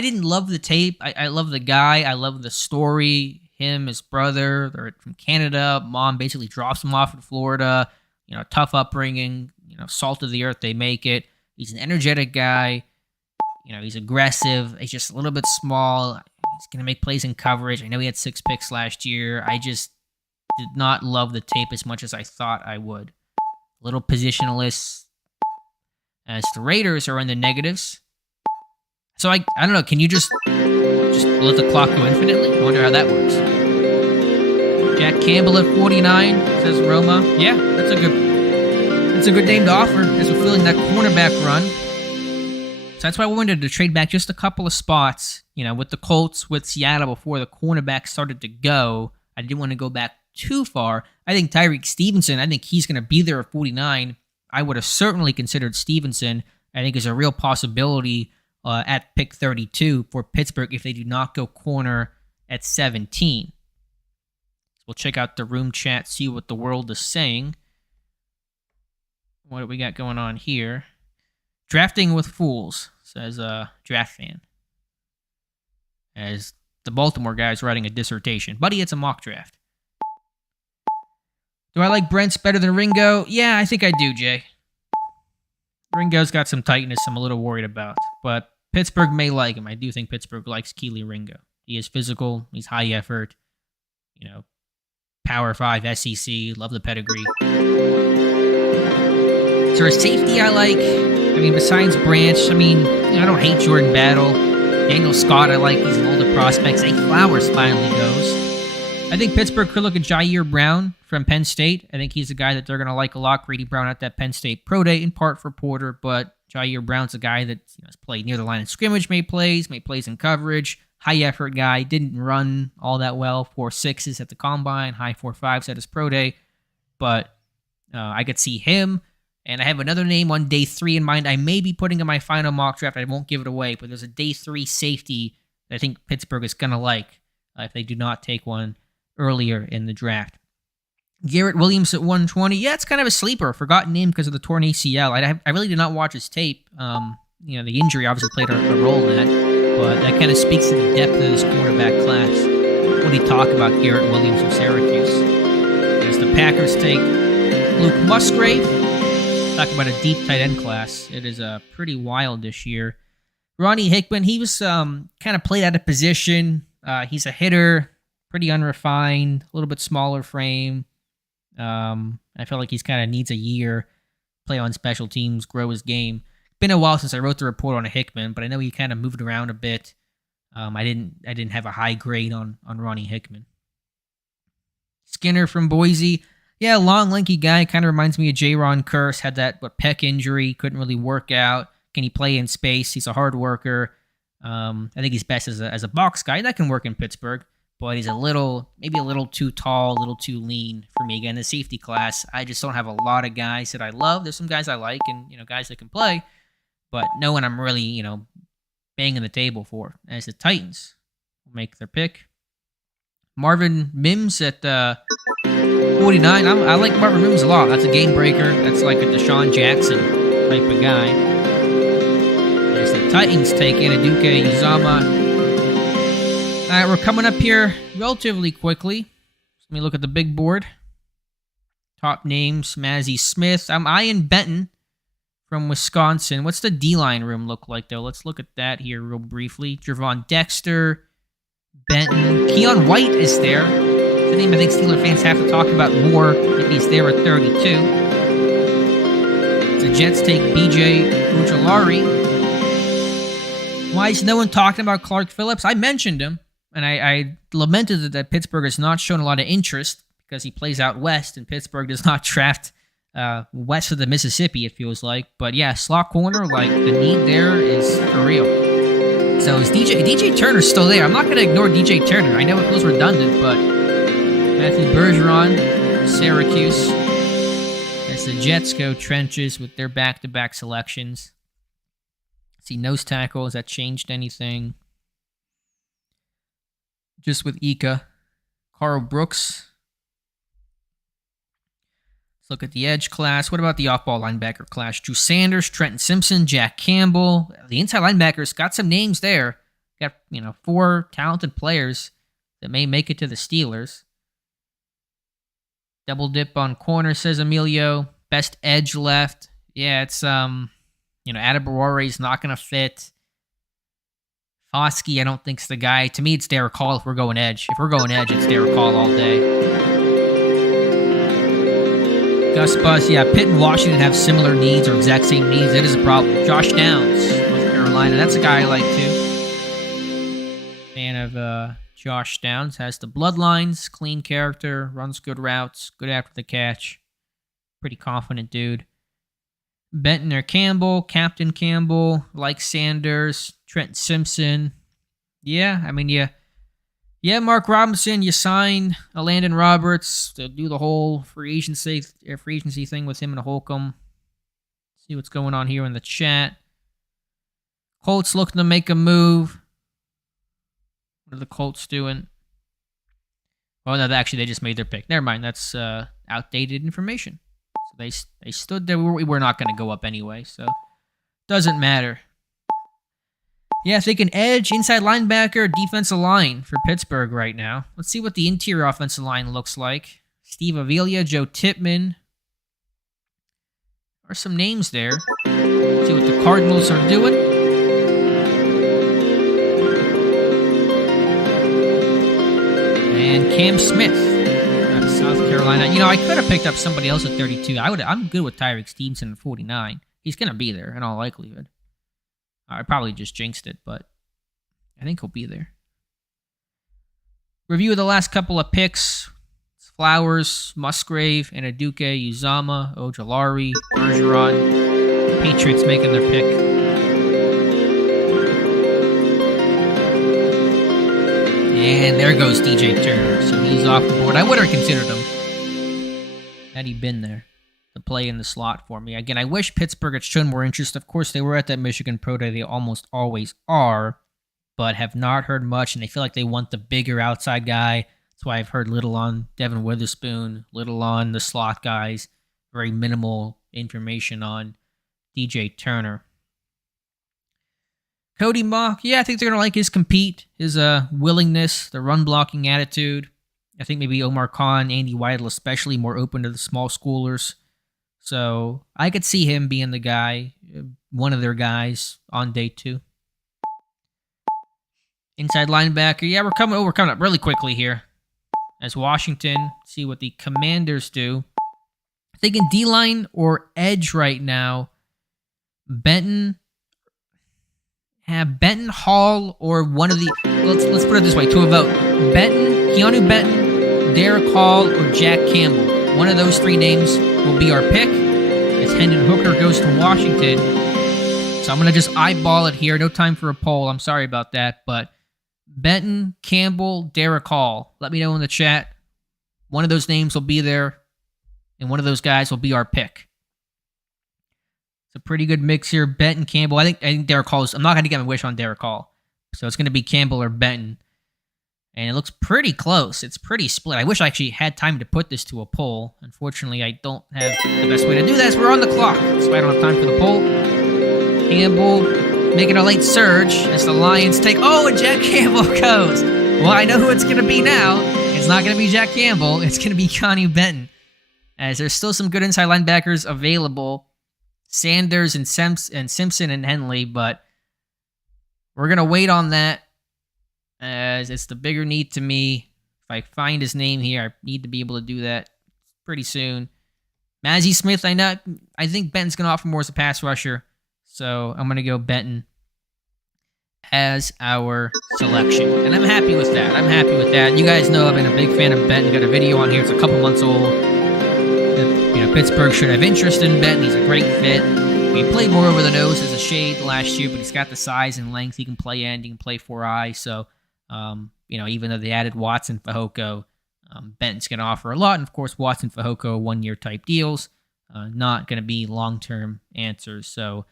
didn't love the tape. I love the guy. I love the story. Him, his brother, they're from Canada. Mom basically drops him off in Florida. Tough upbringing. Salt of the earth, they make it. He's an energetic guy. He's aggressive. He's just a little bit small. He's going to make plays in coverage. I know he had 6 picks last year. I just did not love the tape as much as I thought I would. A little positionless. As the Raiders are in the negatives. So I don't know. Can you just let the clock go infinitely? I wonder how that works. Jack Campbell at 49, says Roma. Yeah, that's a good name to offer as we're feeling that cornerback run. So that's why I wanted to trade back just a couple of spots, with the Colts, with Seattle before the cornerback started to go. I didn't want to go back too far. I think Tyreek Stevenson, he's going to be there at 49. I would have certainly considered Stevenson. I think is a real possibility at pick 32 for Pittsburgh if they do not go corner at 17. So we'll check out the room chat, see what the world is saying. What do we got going on here? Drafting with fools, says a draft fan. As the Baltimore guy's writing a dissertation. Buddy, it's a mock draft. Do I like Brents better than Ringo? Yeah, I think I do, Jay. Ringo's got some tightness I'm a little worried about. But Pittsburgh may like him. I do think Pittsburgh likes Keely Ringo. He is physical. He's high effort. Power 5 SEC. Love the pedigree. Is there a safety I like? Besides Branch, I don't hate Jordan Battle. Daniel Scott I like. He's an older prospect. Zay Flowers finally goes. I think Pittsburgh could look at Jair Brown from Penn State. I think he's a guy that they're going to like a lot. Grady Brown at that Penn State Pro Day in part for Porter, but Jair Brown's a guy that has played near the line of scrimmage, made plays in coverage, high effort guy. Didn't run all that well. 4.6s at the combine, high 4.5s at his pro day. But I could see him. And I have another name on day 3 in mind. I may be putting in my final mock draft. I won't give it away. But there's a day 3 safety that I think Pittsburgh is going to like if they do not take one earlier in the draft. Garrett Williams at 120. Yeah, it's kind of a sleeper. Forgotten name because of the torn ACL. I really did not watch his tape. The injury obviously played a role in that. But that kind of speaks to the depth of this cornerback class. What do you talk about Garrett Williams from Syracuse? As the Packers take Luke Musgrave. Talk about a deep tight end class. It is pretty wild this year. Ronnie Hickman, he was kind of played out of position. He's a hitter, pretty unrefined, a little bit smaller frame. I feel like he's kind of needs a year, play on special teams, grow his game. Been a while since I wrote the report on a Hickman, but I know he kind of moved around a bit. I didn't have a high grade on Ronnie Hickman. Skinner from Boise. Yeah, long, lanky guy. Kind of reminds me of J-Ron Curse. Had that pec injury. Couldn't really work out. Can he play in space? He's a hard worker. I think he's best as a box guy. That can work in Pittsburgh. But he's maybe a little too tall, a little too lean for me. Again, the safety class, I just don't have a lot of guys that I love. There's some guys I like and, guys that can play. But no one I'm really, banging the table for. As the Titans will make their pick. Marvin Mims at 49. I like Marvin Mims a lot. That's a game breaker. That's like a Deshaun Jackson type of guy. As the Titans take Anaduke Uzama. All right, we're coming up here relatively quickly. Let me look at the big board. Top names, Mazzie Smith. I'm eyeing Benton from Wisconsin. What's the D-line room look like, though? Let's look at that here real briefly. Javon Dexter, Benton. Keon White is there. It's a name I think Steeler fans have to talk about more if he's there at 32. The Jets take BJ Ujulari. Why is no one talking about Clark Phillips? I mentioned him, and I lamented that Pittsburgh has not shown a lot of interest because he plays out west, and Pittsburgh does not draft west of the Mississippi, it feels like. But yeah, slot corner, like the need there is for real. So is DJ Turner still there? I'm not going to ignore DJ Turner. I know it feels redundant, but Matthew Bergeron, Syracuse, as the Jets go trenches with their back-to-back selections. See, nose tackle, has that changed anything? Just with Ika. Carl Brooks. Let's look at the edge class. What about the off-ball linebacker class? Drew Sanders, Trenton Simpson, Jack Campbell. The inside linebackers got some names there. Got, 4 talented players that may make it to the Steelers. Double dip on corner, says Emilio. Best edge left. Yeah, it's, Adebawore is not going to fit. Foskey, I don't think's the guy. To me, it's Derek Hall if we're going edge. If we're going edge, it's Derek Hall all day. Gus Bus, yeah, Pitt and Washington have similar needs or exact same needs. That is a problem. Josh Downs, North Carolina. That's a guy I like, too. Fan of Josh Downs. Has the bloodlines, clean character, runs good routes, good after the catch. Pretty confident dude. Benton or Campbell, Captain Campbell, like Sanders, Trent Simpson. Yeah, Mark Robinson, you sign Landon Roberts to do the whole free agency thing with him and Holcomb. See what's going on here in the chat. Colts looking to make a move. What are the Colts doing? Oh, no, actually, they just made their pick. Never mind, that's outdated information. So they stood there. We were not going to go up anyway, so doesn't matter. Yeah, if they can edge, inside linebacker, defensive line for Pittsburgh right now. Let's see what the interior offensive line looks like. Steve Avila, Joe Tippmann. There are some names there. Let's see what the Cardinals are doing. And Cam Smith out of South Carolina. I could have picked up somebody else at 32. I'm good with Tyreek Stevenson at 49. He's going to be there in all likelihood. I probably just jinxed it, but I think he'll be there. Review of the last couple of picks. It's Flowers, Musgrave, Anaduke, Uzama, Ojulari, Bergeron. Patriots making their pick. And there goes DJ Turner. So he's off the board. I would have considered him had he been there to play in the slot for me. Again, I wish Pittsburgh had shown more interest. Of course, they were at that Michigan Pro Day. They almost always are, but have not heard much, and they feel like they want the bigger outside guy. That's why I've heard little on Devin Witherspoon, little on the slot guys, very minimal information on DJ Turner. Cody Mock, yeah, I think they're going to like his compete, his willingness, the run-blocking attitude. I think maybe Omar Khan, Andy Weidel especially, more open to the small schoolers. So I could see him being the guy, one of their guys on day 2. Inside linebacker, yeah, we're coming up really quickly here. As Washington, see what the Commanders do. Thinking D-line or edge right now. Benton, Hall, or one of the... Let's put it this way, to a vote. Keanu Benton, Derek Hall, or Jack Campbell. One of those 3 names will be our pick. As Hendon Hooker goes to Washington. So I'm going to just eyeball it here. No time for a poll. I'm sorry about that, but Benton, Campbell, Derek Hall. Let me know in the chat. One of those names will be there, and one of those guys will be our pick. It's a pretty good mix here. Benton, Campbell. I think Derek Hall is... I'm not going to get my wish on Derek Hall. So it's going to be Campbell or Benton. And it looks pretty close. It's pretty split. I wish I actually had time to put this to a poll. Unfortunately, I don't have the best way to do that, as we're on the clock. So I don't have time for the poll. Campbell making a late surge as the Lions take... Oh, and Jack Campbell goes. Well, I know who it's going to be now. It's not going to be Jack Campbell. It's going to be Keanu Benton. As there's still some good inside linebackers available. Sanders and Simpson and Henley, but we're going to wait on that. As it's the bigger need to me. If I find his name here, I need to be able to do that pretty soon. Mazi Smith, I think Benton's going to offer more as a pass rusher. So I'm going to go Benton as our selection. And I'm happy with that. You guys know I've been a big fan of Benton. Got a video on here. It's a couple months old. Pittsburgh should have interest in Benton. He's a great fit. He played more over the nose as a shade last year, but he's got the size and length. He can play end. He can play 4-eye. So, even though they added Watson, Fehoko, Benton's going to offer a lot. And, of course, Watson, Fehoko, 1-year type deals. Not going to be long-term answers. So,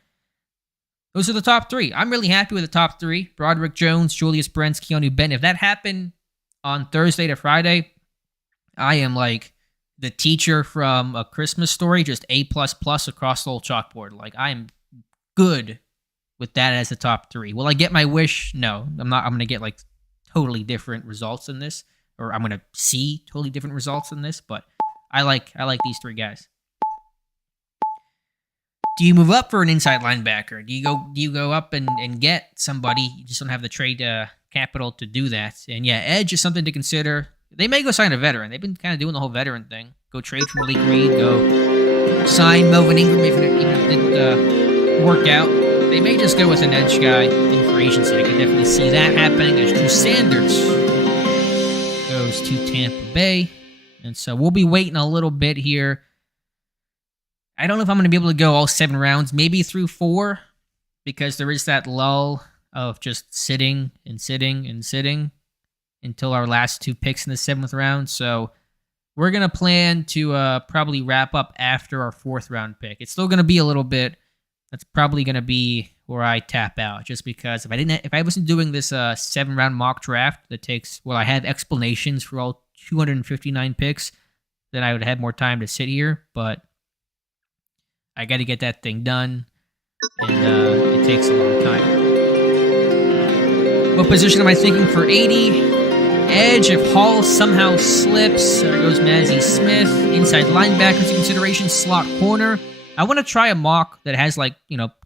those are the top 3. I'm really happy with the top 3. Broderick Jones, Julius Brents, Keanu Benton. If that happened on Thursday to Friday, I am like the teacher from A Christmas Story, just A++ across the whole chalkboard. Like, I am good with that as the top 3. Will I get my wish? No, I'm not. I'm going to get like totally different results in this, or I'm going to see totally different results in this, but I like these 3 guys. Do you move up for an inside linebacker? Do you go up and get somebody? You just don't have the trade capital to do that. And yeah, edge is something to consider. They may go sign a veteran. They've been kind of doing the whole veteran thing. Go trade for Malik Reed. Go sign Melvin Ingram even if it didn't work out. They may just go with an edge guy in free agency. I can definitely see that happening as Drew Sanders goes to Tampa Bay. And so we'll be waiting a little bit here. I don't know if I'm going to be able to go all 7 rounds, maybe through 4, because there is that lull of just sitting until our last 2 picks in the 7th round. So we're going to plan to probably wrap up after our 4th round pick. It's still going to be a little bit. That's probably going to be where I tap out, just because if I wasn't doing this 7-round mock draft that takes, I have explanations for all 259 picks, then I would have more time to sit here, but I got to get that thing done, and it takes a long time. What position am I thinking for 80? Edge, if Hall somehow slips. There goes Mazi Smith. Inside linebackers in consideration. Slot corner. I want to try a mock that has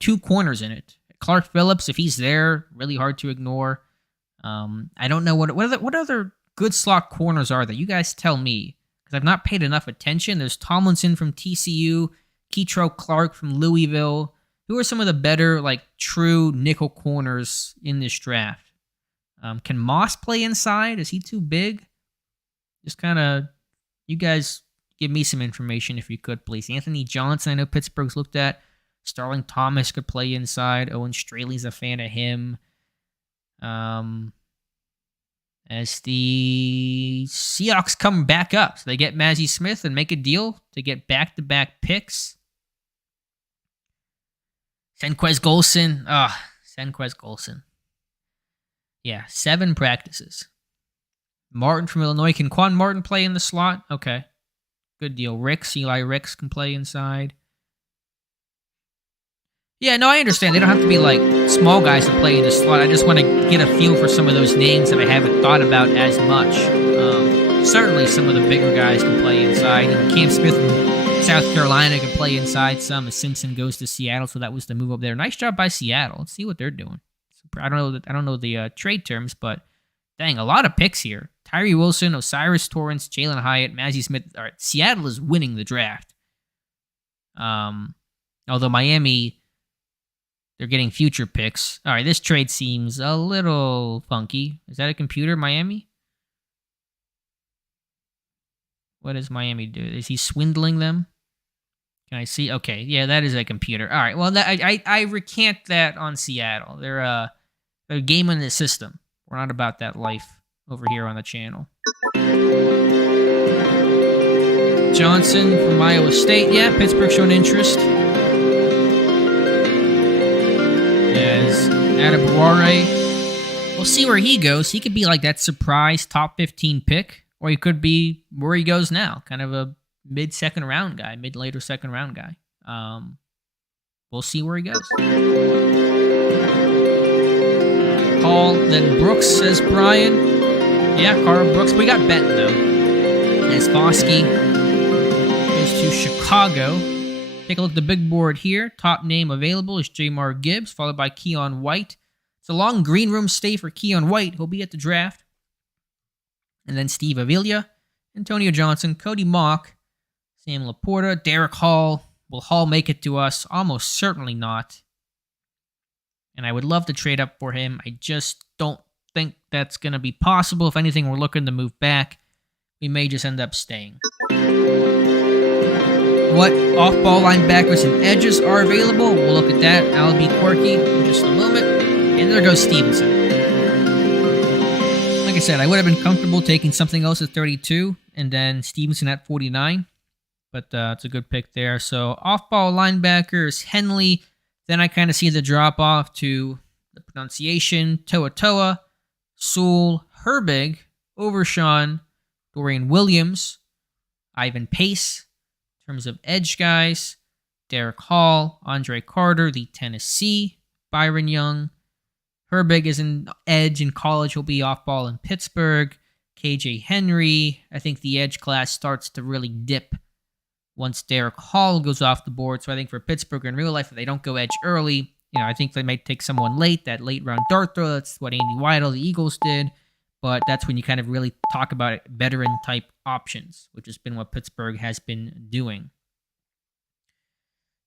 2 corners in it. Clark Phillips, if he's there, really hard to ignore. I don't know what other good slot corners are there. You guys tell me, because I've not paid enough attention. There's Tomlinson from TCU. Keytro Clark from Louisville. Who are some of the better, true nickel corners in this draft? Can Moss play inside? Is he too big? Just kind of, you guys give me some information if you could, please. Anthony Johnson, I know Pittsburgh's looked at. Starling Thomas could play inside. Owen Straley's a fan of him. as the Seahawks come back up. So they get Mazzie Smith and make a deal to get back-to-back picks. Senquez Golson. Senquez Golson. Yeah, 7 practices. Martin from Illinois. Can Quan Martin play in the slot? Okay. Good deal. Eli Ricks can play inside. Yeah, no, I understand. They don't have to be like small guys to play in the slot. I just want to get a feel for some of those names that I haven't thought about as much. Certainly some of the bigger guys can play inside. And Cam Smith from South Carolina can play inside some as Simpson goes to Seattle, so that was the move up there. Nice job by Seattle. Let's see what they're doing. I don't know the trade terms, but dang, a lot of picks here. Tyree Wilson, Osiris Torrance, Jalen Hyatt, Mazzie Smith. All right, Seattle is winning the draft. Although Miami, they're getting future picks. All right, this trade seems a little funky. Is that a computer, Miami? What does Miami do? Is he swindling them? Can I see? Okay, yeah, that is a computer. All right, well, I recant that on Seattle. They're a game in the system. We're not about that life over here on the channel. Johnson from Iowa State. Yeah, Pittsburgh showing interest. As Adebawore. We'll see where he goes. He could be like that surprise top 15 pick, or he could be where he goes now, kind of a mid-second round guy, mid-later second round guy. We'll see where he goes. Hall, then Brooks, says Brian. Yeah, Carl Brooks. We got Benton, though. As Foskey goes to Chicago. Take a look at the big board here. Top name available is Jamar Gibbs, followed by Keon White. It's a long green room stay for Keon White. He'll be at the draft. And then Steve Avila, Antonio Johnson, Cody Mock, Sam Laporta, Derek Hall. Will Hall make it to us? Almost certainly not. And I would love to trade up for him. I just don't think that's going to be possible. If anything, we're looking to move back. We may just end up staying. What off-ball linebackers and edges are available? We'll look at that. I'll be quirky in just a moment. And there goes Stevenson. Like I said, I would have been comfortable taking something else at 32 and then Stevenson at 49. But it's a good pick there. So off-ball linebackers, Henley. Then I kind of see the drop-off to the pronunciation, Toa, Sewell, Herbig, Overshawn, Dorian Williams, Ivan Pace. In terms of edge guys, Derek Hall, Andre Carter, the Tennessee, Byron Young. Herbig is an edge in college. He'll be off-ball in Pittsburgh. KJ Henry. I think the edge class starts to really dip once Derek Hall goes off the board. So I think for Pittsburgh in real life, if they don't go edge early, I think they might take someone late, that late round dart throw. That's what Andy Weidel, the Eagles, did. But that's when you kind of really talk about veteran type options, which has been what Pittsburgh has been doing.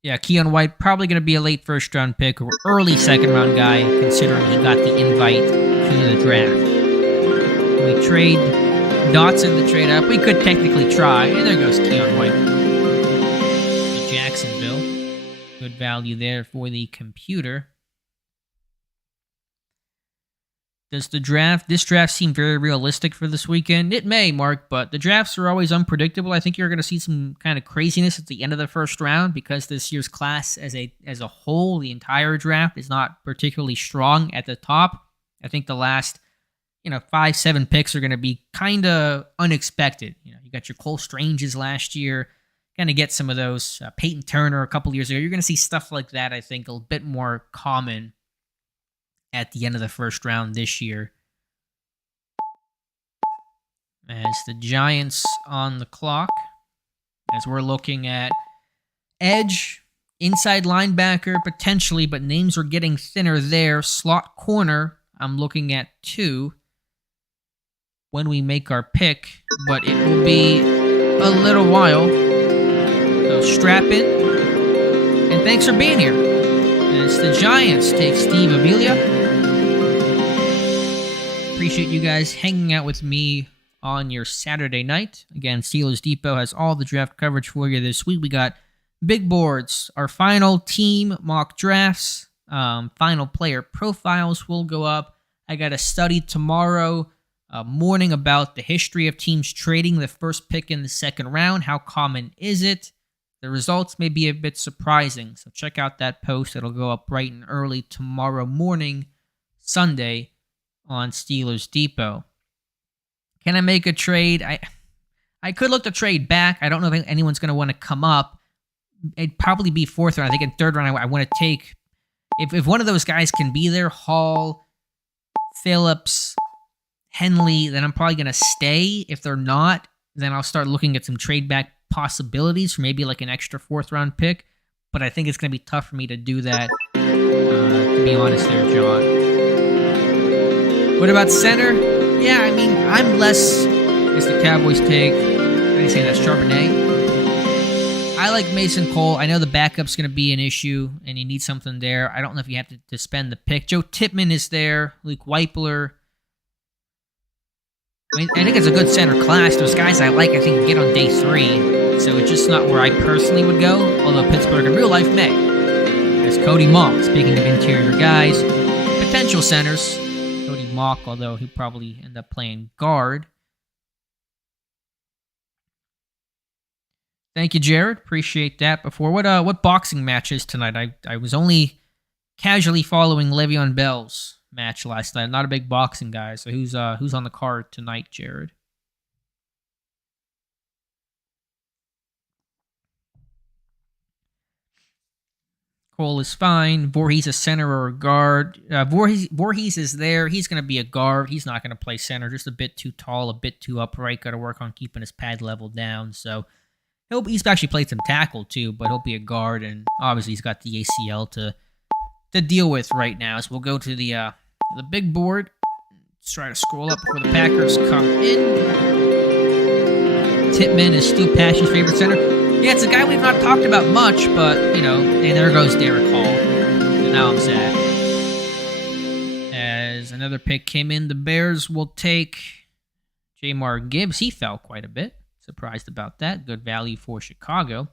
Yeah, Keon White, probably going to be a late first round pick or early second round guy, considering he got the invite to the draft. We trade Dotson to trade up. We could technically try. And there goes Keon White to Jacksonville. Good value there for the computer. Does this draft seem very realistic for this weekend? It may, Mark, but the drafts are always unpredictable. I think you're going to see some kind of craziness at the end of the first round because this year's class as a whole, the entire draft, is not particularly strong at the top. I think the last 5-7 picks are going to be kind of unexpected. You got your Cole Stranges last year. Kind of get some of those. Peyton Turner a couple years ago. You're going to see stuff like that, I think, a bit more common at the end of the first round this year. As the Giants on the clock, as we're looking at edge, inside linebacker, potentially, but names are getting thinner there. Slot corner, I'm looking at 2 when we make our pick, but it will be a little while. So strap in, and thanks for being here. As the Giants take Steve Avila. Appreciate you guys hanging out with me on your Saturday night. Again, Steelers Depot has all the draft coverage for you this week. We got big boards, our final team mock drafts, final player profiles will go up. I got a study tomorrow morning about the history of teams trading the first pick in the second round. How common is it? The results may be a bit surprising, so check out that post. It'll go up bright and early tomorrow morning, Sunday, on Steelers Depot. Can I make a trade? I could look to trade back. I don't know if anyone's going to want to come up. It'd probably be fourth round. I think in third round, I want to take... If one of those guys can be there, Hall, Phillips, Henley, then I'm probably going to stay. If they're not, then I'll start looking at some trade back possibilities for maybe like an extra fourth round pick. But I think it's going to be tough for me to do that, to be honest there, John. What about center? Yeah, I mean, I'm less... As the Cowboys take... How do you say that? Charbonnet? I like Mason Cole. I know the backup's going to be an issue, and you need something there. I don't know if you have to spend the pick. Joe Tippmann is there. Luke Weipler. I think it's a good center class. Those guys I like, I think, get on day 3. So it's just not where I personally would go, although Pittsburgh in real life may. There's Cody Mauch, speaking of interior guys. Potential centers. Cody Mauch, although he'll probably end up playing guard. Thank you, Jared. Appreciate that. Before what boxing matches tonight? I was only casually following Le'Veon Bell's match last night. I'm not a big boxing guy, so who's on the card tonight, Jared? Cole is fine. Voorhees a center or a guard. Voorhees is there. He's going to be a guard. He's not going to play center. Just a bit too tall, a bit too upright. Got to work on keeping his pad level down. So. He's actually played some tackle too, but he'll be a guard, and obviously he's got the ACL to deal with right now. So we'll go to the big board. Let's try to scroll up before the Packers come in. Tippmann is still Patchy's favorite center. Yeah, it's a guy we've not talked about much, but and there goes Derek Hall. And now I'm sad. As another pick came in, the Bears will take Jamar Gibbs. He fell quite a bit. Surprised about that. Good value for Chicago.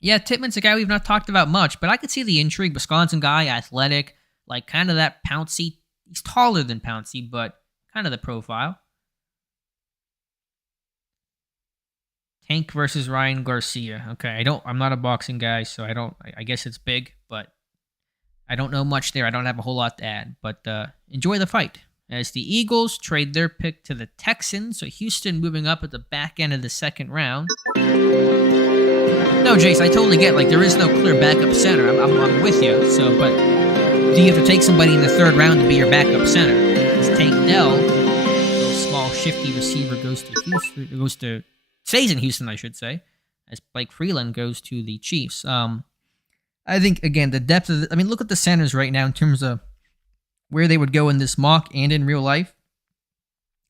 Yeah, Tippmann's a guy we've not talked about much, but I could see the intrigue. Wisconsin guy, athletic, like kind of that Pouncey. He's taller than Pouncey, but kind of the profile. Tank versus Ryan Garcia. Okay, I'm not a boxing guy, so I guess it's big, but I don't know much there. I don't have a whole lot to add, but enjoy the fight. As the Eagles trade their pick to the Texans, so Houston moving up at the back end of the second round. No, Jace, I totally get, there is no clear backup center. I'm with you. So, but do you have to take somebody in the third round to be your backup center? Because Tank Dell, a small, shifty receiver, stays in Houston, I should say, as Blake Freeland goes to the Chiefs. I think, again, the depth of look at the centers right now in terms of where they would go in this mock and in real life.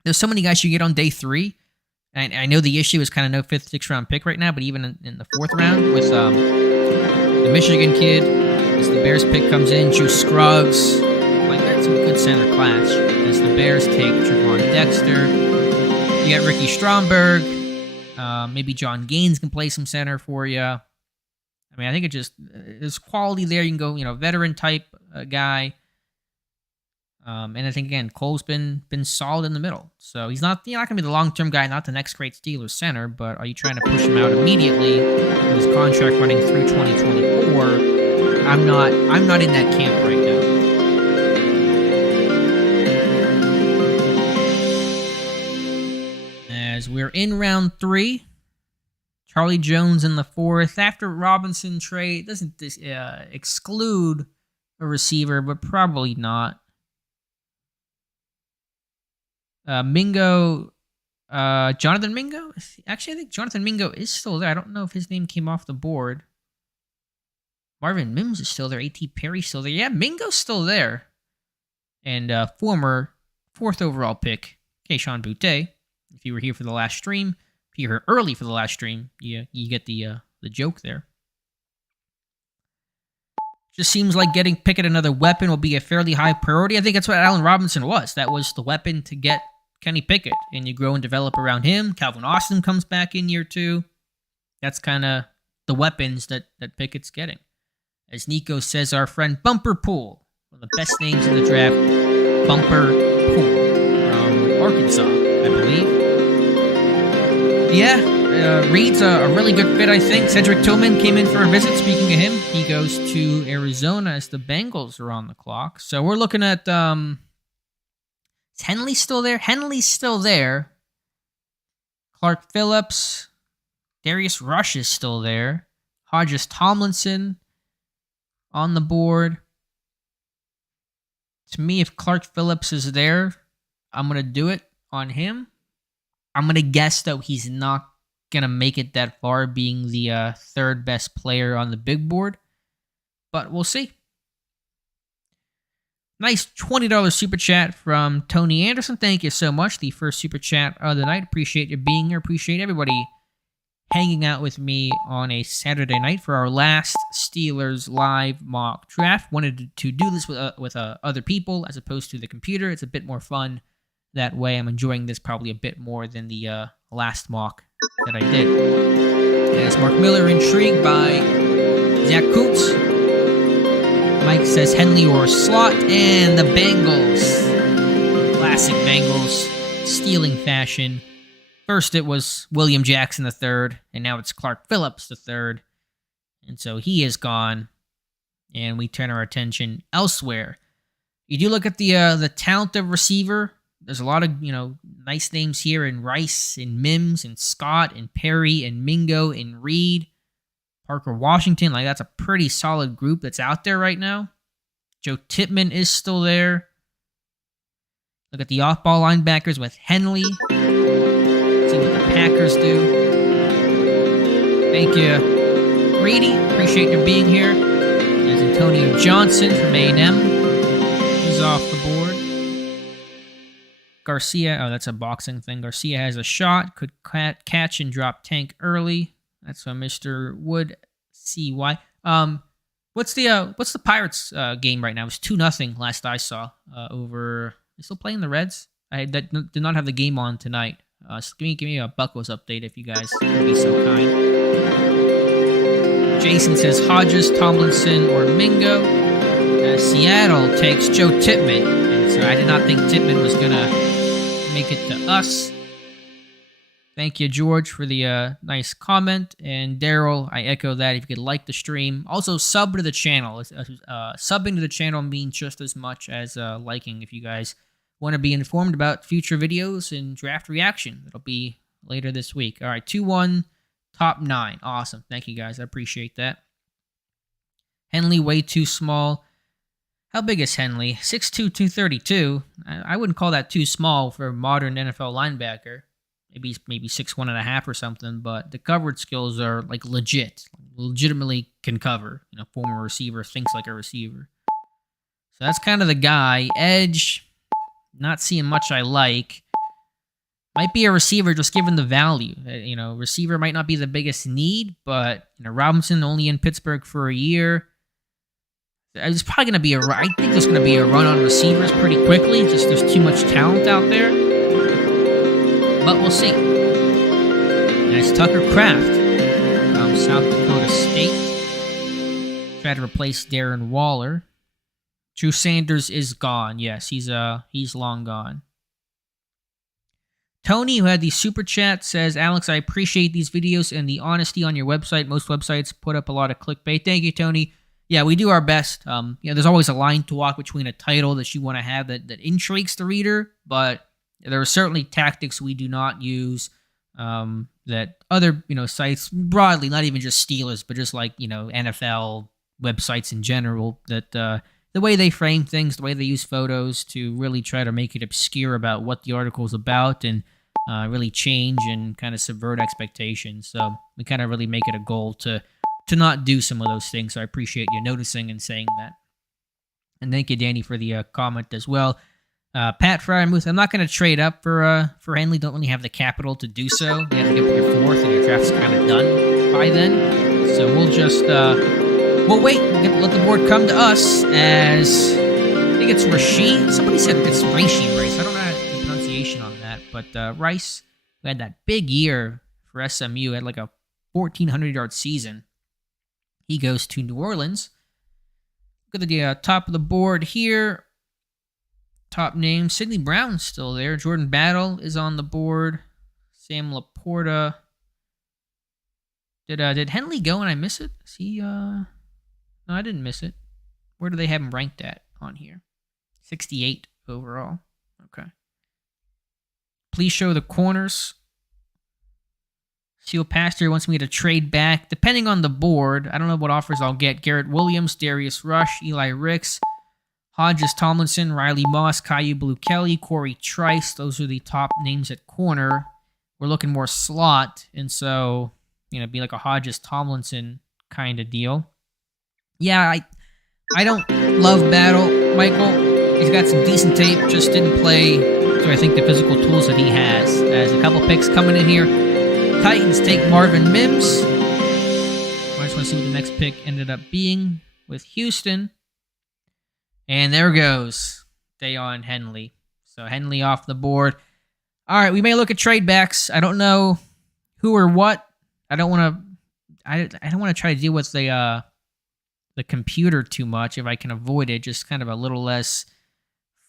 There's so many guys you get on day 3. And I know the issue is kind of no 5th, 6th round pick right now, but even in the 4th round with the Michigan kid, as the Bears pick comes in, Juice Scruggs, that's some good center class. As the Bears take Trevon Dexter, you got Ricky Stromberg, maybe John Gaines can play some center for you. I think there's quality there. You can go, veteran type guy. And I think, again, Cole's been solid in the middle. So he's not going to be the long-term guy, not the next great Steelers center, but are you trying to push him out immediately with his contract running through 2024? I'm not in that camp right now. As we're in round 3, Charlie Jones in the 4th. After Robinson trade, doesn't this exclude a receiver, but probably not. Mingo, Jonathan Mingo? Actually, I think Jonathan Mingo is still there. I don't know if his name came off the board. Marvin Mims is still there. A.T. Perry's still there. Yeah, Mingo's still there. And former 4th overall pick, Kayshon Boutte. If you were here for the last stream, if you were early for the last stream, you get the joke there. Just seems like getting Pickett another weapon will be a fairly high priority. I think that's what Allen Robinson was. That was the weapon to get Kenny Pickett, and you grow and develop around him. Calvin Austin comes back in year 2. That's kind of the weapons that Pickett's getting. As Nico says, our friend Bumper Pool, one of the best names in the draft, Bumper Pool. Arkansas, I believe. Yeah, Reed's a really good fit, I think. Cedric Tillman came in for a visit. Speaking of him, he goes to Arizona as the Bengals are on the clock. So we're looking at, is Henley still there? Henley's still there. Clark Phillips. Darius Rush is still there. Hodges Tomlinson on the board. To me, if Clark Phillips is there, I'm going to do it on him. I'm going to guess, though, he's not going to make it that far, being the third best player on the big board. But we'll see. Nice $20 super chat from Tony Anderson. Thank you so much. The first super chat of the night. Appreciate you being here. Appreciate everybody hanging out with me on a Saturday night for our last Steelers live mock draft. Wanted to do this with other people as opposed to the computer. It's a bit more fun that way. I'm enjoying this probably a bit more than the last mock that I did. As Mark Miller intrigued by Zach Kuntz. Mike says Henley or slot, and the Bengals. Classic Bengals, stealing fashion. First it was William Jackson III, and now it's Clark Phillips III. And so he is gone, and we turn our attention elsewhere. You do look at the talent of receiver. There's a lot of, nice names here in Rice, in Mims, and Scott, and Perry, and Mingo, and Reed. Parker Washington, that's a pretty solid group that's out there right now. Joe Tippmann is still there. Look at the off-ball linebackers with Henley. See what the Packers do. Thank you, Reedy. Appreciate you being here. There's Antonio Johnson from A&M. He's off the board. Garcia, that's a boxing thing. Garcia has a shot. Could catch and drop tank early. That's from Mr. Wood CY. What's the Pirates game right now? It's 2-0 last I saw over. They still playing the Reds? I did not have the game on tonight. So give me a Buckos update if you guys would be so kind. Jason says Hodges, Tomlinson, or Mingo. Seattle takes Joe Tippmann. And so I did not think Tippmann was gonna make it to us. Thank you, George, for the nice comment. And Daryl, I echo that. If you could like the stream. Also, sub to the channel. Subbing to the channel means just as much as liking if you guys want to be informed about future videos and draft reaction. It'll be later this week. All right, 2-1, top 9. Awesome. Thank you, guys. I appreciate that. Henley, way too small. How big is Henley? 6'2", 232. I wouldn't call that too small for a modern NFL linebacker. Maybe 6'1.5" or something, but the coverage skills are legitimately can cover. Former receiver thinks like a receiver. So that's kind of the guy. Edge, not seeing much I like. Might be a receiver just given the value. Receiver might not be the biggest need, but Robinson only in Pittsburgh for a year. There's probably going to be I think there's going to be a run on receivers pretty quickly. Just there's too much talent out there. But we'll see. Nice Tucker Kraft from South Dakota State. Try to replace Darren Waller. Drew Sanders is gone. Yes, he's long gone. Tony, who had the super chat, says, Alex, I appreciate these videos and the honesty on your website. Most websites put up a lot of clickbait. Thank you, Tony. Yeah, we do our best. There's always a line to walk between a title that you want to have that intrigues the reader, but there are certainly tactics we do not use that other sites broadly, not even just Steelers, but just like NFL websites in general, that the way they frame things, the way they use photos to really try to make it obscure about what the article is about and really change and kind of subvert expectations. So we kind of really make it a goal to not do some of those things. So I appreciate you noticing and saying that. And thank you, Danny, for the comment as well. Pat Fryermuth, I'm not going to trade up for Henley. Don't really have the capital to do so. You have to get your 4th, and your draft's kind of done by then. So we'll just we'll wait. We'll let the board come to us as I think it's Rashid. Somebody said it's Rice. I don't know the pronunciation on that, but Rice, who had that big year for SMU, had like a 1,400-yard season. He goes to New Orleans. Look at the top of the board here. top names. Sidney Brown's still there. Jordan Battle is on the board. Sam Laporta. Did Henley go and I miss it? Is he No, I didn't miss it. Where do they have him ranked at on here? 68 overall. Okay. Please show the corners. Seal Pastor wants me to trade back. Depending on the board, I don't know what offers I'll get. Garrett Williams, Darius Rush, Eli Ricks, Hodges Tomlinson, Riley Moss, Caillou Blue Kelly, Corey Trice. Those are the top names at corner. We're looking more slot, and so, be like a Hodges Tomlinson kind of deal. Yeah, I don't love Battle, Michael. He's got some decent tape, just didn't play to, I think, the physical tools that he has. There's a couple picks coming in here. Titans take Marvin Mims. I just want to see what the next pick ended up being with Houston. And there goes Dayon Henley. So Henley off the board. All right, we may look at trade backs. I don't know who or what. I don't want to try to deal with the computer too much if I can avoid it. Just kind of a little less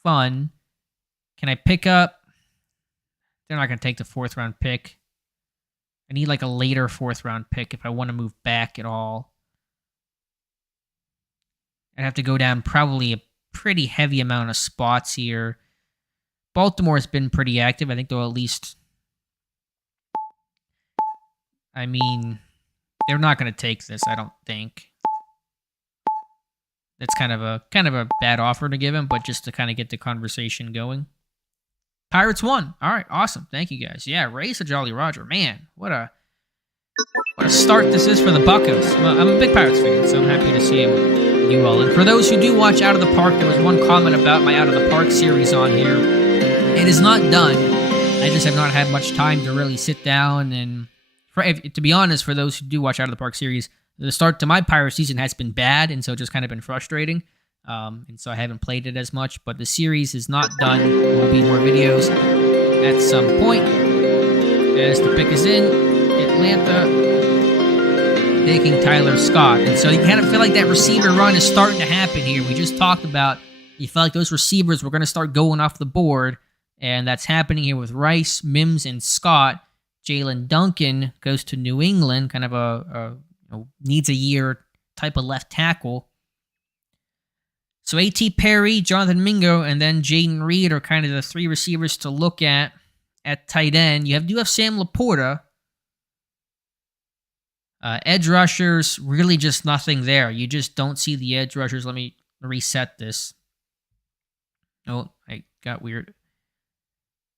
fun. Can I pick up? They're not going to take the 4th round pick. I need like a later 4th round pick if I want to move back at all. I'd have to go down probably a pretty heavy amount of spots here. Baltimore has been pretty active. I think they'll at least... they're not going to take this, I don't think. That's kind of a bad offer to give him, but just to kind of get the conversation going. Pirates won. All right, awesome. Thank you guys. Yeah, raise a Jolly Roger. Man, what a start this is for the Buccos. Well, I'm a big Pirates fan, so I'm happy to see him do well. And for those who do watch Out of the Park, there was one comment about my Out of the Park series on here. It is not done. I just have not had much time to really sit down and, to be honest, for those who do watch Out of the Park series, the start to my Pirate season has been bad, and so it's just kind of been frustrating. And so I haven't played it as much, but the series is not done. There will be more videos at some point. As the pick is in, Atlanta taking Tyler Scott. And so you kind of feel like that receiver run is starting to happen here. We just talked about, you felt like those receivers were going to start going off the board, and that's happening here with Rice, Mims, and Scott. Jalen Duncan goes to New England, kind of a needs a year type of left tackle. So A.T. Perry, Jonathan Mingo, and then Jaden Reed are kind of the 3 receivers to look at tight end. You do have Sam Laporta. Edge rushers, really just nothing there. You just don't see the edge rushers. Let me reset this. Oh, I got weird.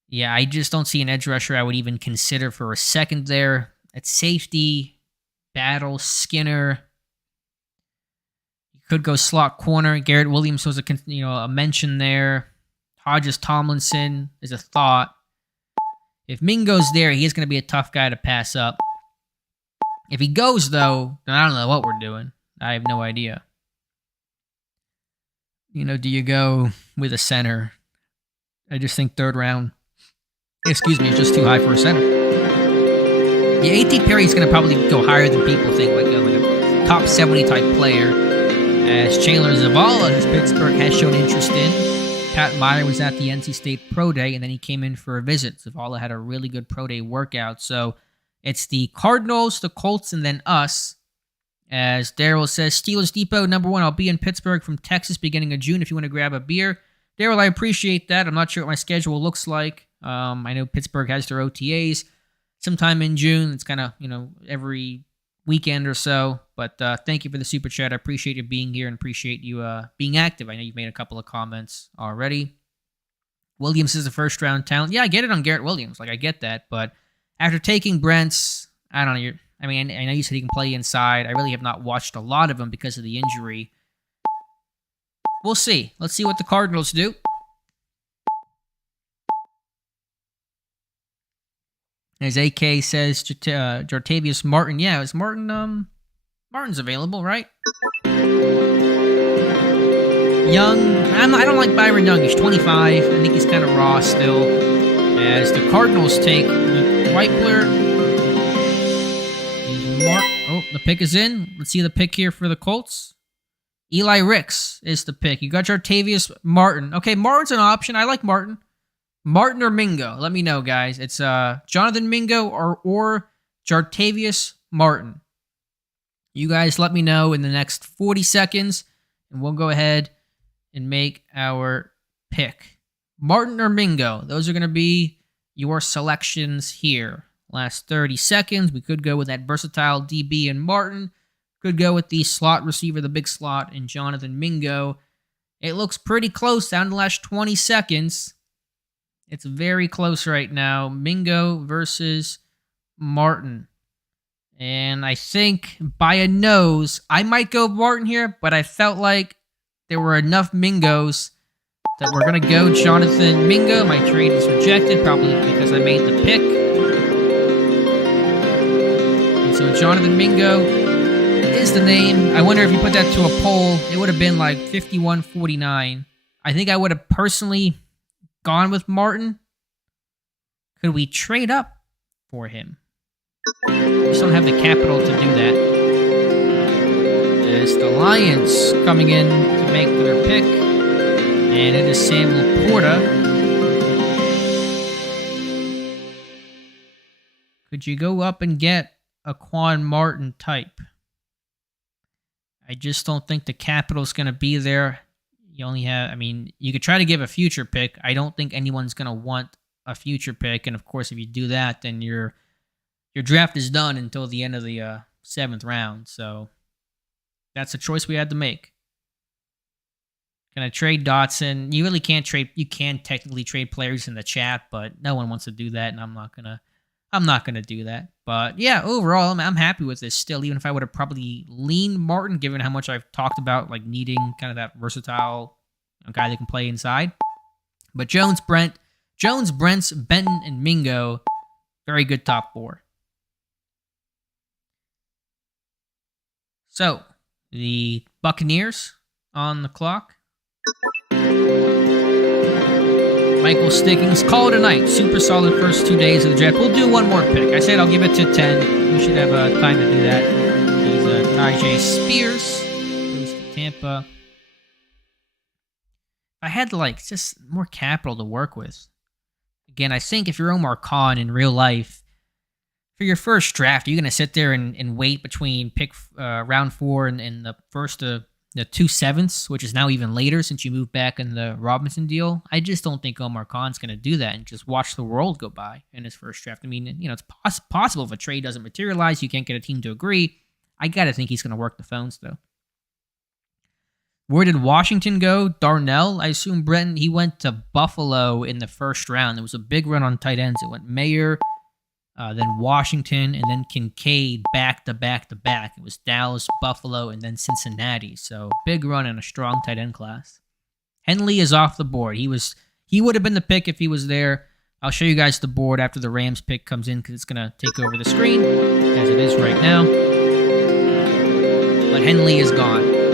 Yeah, I just don't see an edge rusher I would even consider for a second there. At safety, Battle, Skinner. Could go slot corner. Garrett Williams was a mention there. Hodges Tomlinson is a thought. If Mingo's there, he's going to be a tough guy to pass up. If he goes, though, then I don't know what we're doing. I have no idea. Do you go with a center? I just think 3rd round. Excuse me, it's just too high for a center. Yeah, A.T. Perry's going to probably go higher than people think, like a top 70 type player. As Chandler Zavala, who's Pittsburgh has shown interest in. Pat Meyer was at the NC State Pro Day, and then he came in for a visit. Zavala had a really good Pro Day workout. So it's the Cardinals, the Colts, and then us. As Daryl says, Steelers Depot, number 1, I'll be in Pittsburgh from Texas beginning of June if you want to grab a beer. Daryl, I appreciate that. I'm not sure what my schedule looks like. I know Pittsburgh has their OTAs sometime in June. It's kind of, every weekend or so. But thank you for the super chat. I appreciate you being here and appreciate you being active. I know you've made a couple of comments already. Williams is a 1st round talent. Yeah, I get it on Garrett Williams. I get that. But after taking Brents, I don't know. I know you said he can play inside. I really have not watched a lot of him because of the injury. We'll see. Let's see what the Cardinals do. As AK says, Jartavius Martin. Yeah, is Martin... Martin's available, right? Young. I don't like Byron Young. He's 25. I think he's kind of raw still. As the Cardinals take Luke Weipler. The pick is in. Let's see the pick here for the Colts. Eli Ricks is the pick. You got Jartavius Martin. Okay, Martin's an option. I like Martin. Martin or Mingo? Let me know, guys. It's Jonathan Mingo or Jartavius Martin. You guys let me know in the next 40 seconds, and we'll go ahead and make our pick. Martin or Mingo? Those are going to be your selections here. Last 30 seconds. We could go with that versatile DB and Martin. Could go with the slot receiver, the big slot, and Jonathan Mingo. It looks pretty close down to the last 20 seconds. It's very close right now. Mingo versus Martin. And I think by a nose, I might go Martin here, but I felt like there were enough Mingos that we're going to go Jonathan Mingo. My trade is rejected, probably because I made the pick. And so Jonathan Mingo is the name. I wonder if you put that to a poll, it would have been like 51-49. I think I would have personally gone with Martin. Could we trade up for him? We just don't have the capital to do that. It's the Lions coming in to make their pick. And it is Sam Laporta. Could you go up and get a Quan Martin type? I just don't think the capital's going to be there. You only have, I mean, you could try to give a future pick. I don't think anyone's going to want a future pick. And of course, if you do that, then your draft is done until the end of the 7th round. So that's a choice we had to make. Can I trade Dotson? You really can't trade. You can technically trade players in the chat, but no one wants to do that, and I'm not gonna do that. But yeah, overall, I'm happy with this still. Even if I would have probably leaned Martin, given how much I've talked about like needing kind of that versatile guy that can play inside. But Jones, Brents, Benton, and Mingo, very good top 4. So the Buccaneers on the clock. Michael Stickings, call it a night. Super solid first 2 days of the draft. We'll do one more pick. I said I'll give it to 10. We should have time to do that. There's Tajay Spears. Goes to Tampa. I had just more capital to work with. Again, I think if you're Omar Khan in real life, for your first draft, you're going to sit there and wait between pick round 4 and the first the 2 7ths, which is now even later since you moved back in the Robinson deal. I just don't think Omar Khan's going to do that and just watch the world go by in his first draft. I mean, it's possible if a trade doesn't materialize, you can't get a team to agree. I got to think he's going to work the phones, though. Where did Washington go? Darnell, I assume Brenton, he went to Buffalo in the first round. There was a big run on tight ends. It went Mayer, then Washington, and then Kincaid back to back to back. It was Dallas, Buffalo, and then Cincinnati. So big run and a strong tight end class. Henley is off the board. He would have been the pick if he was there. I'll show you guys the board after the Rams pick comes in because it's going to take over the screen as it is right now. But Henley is gone.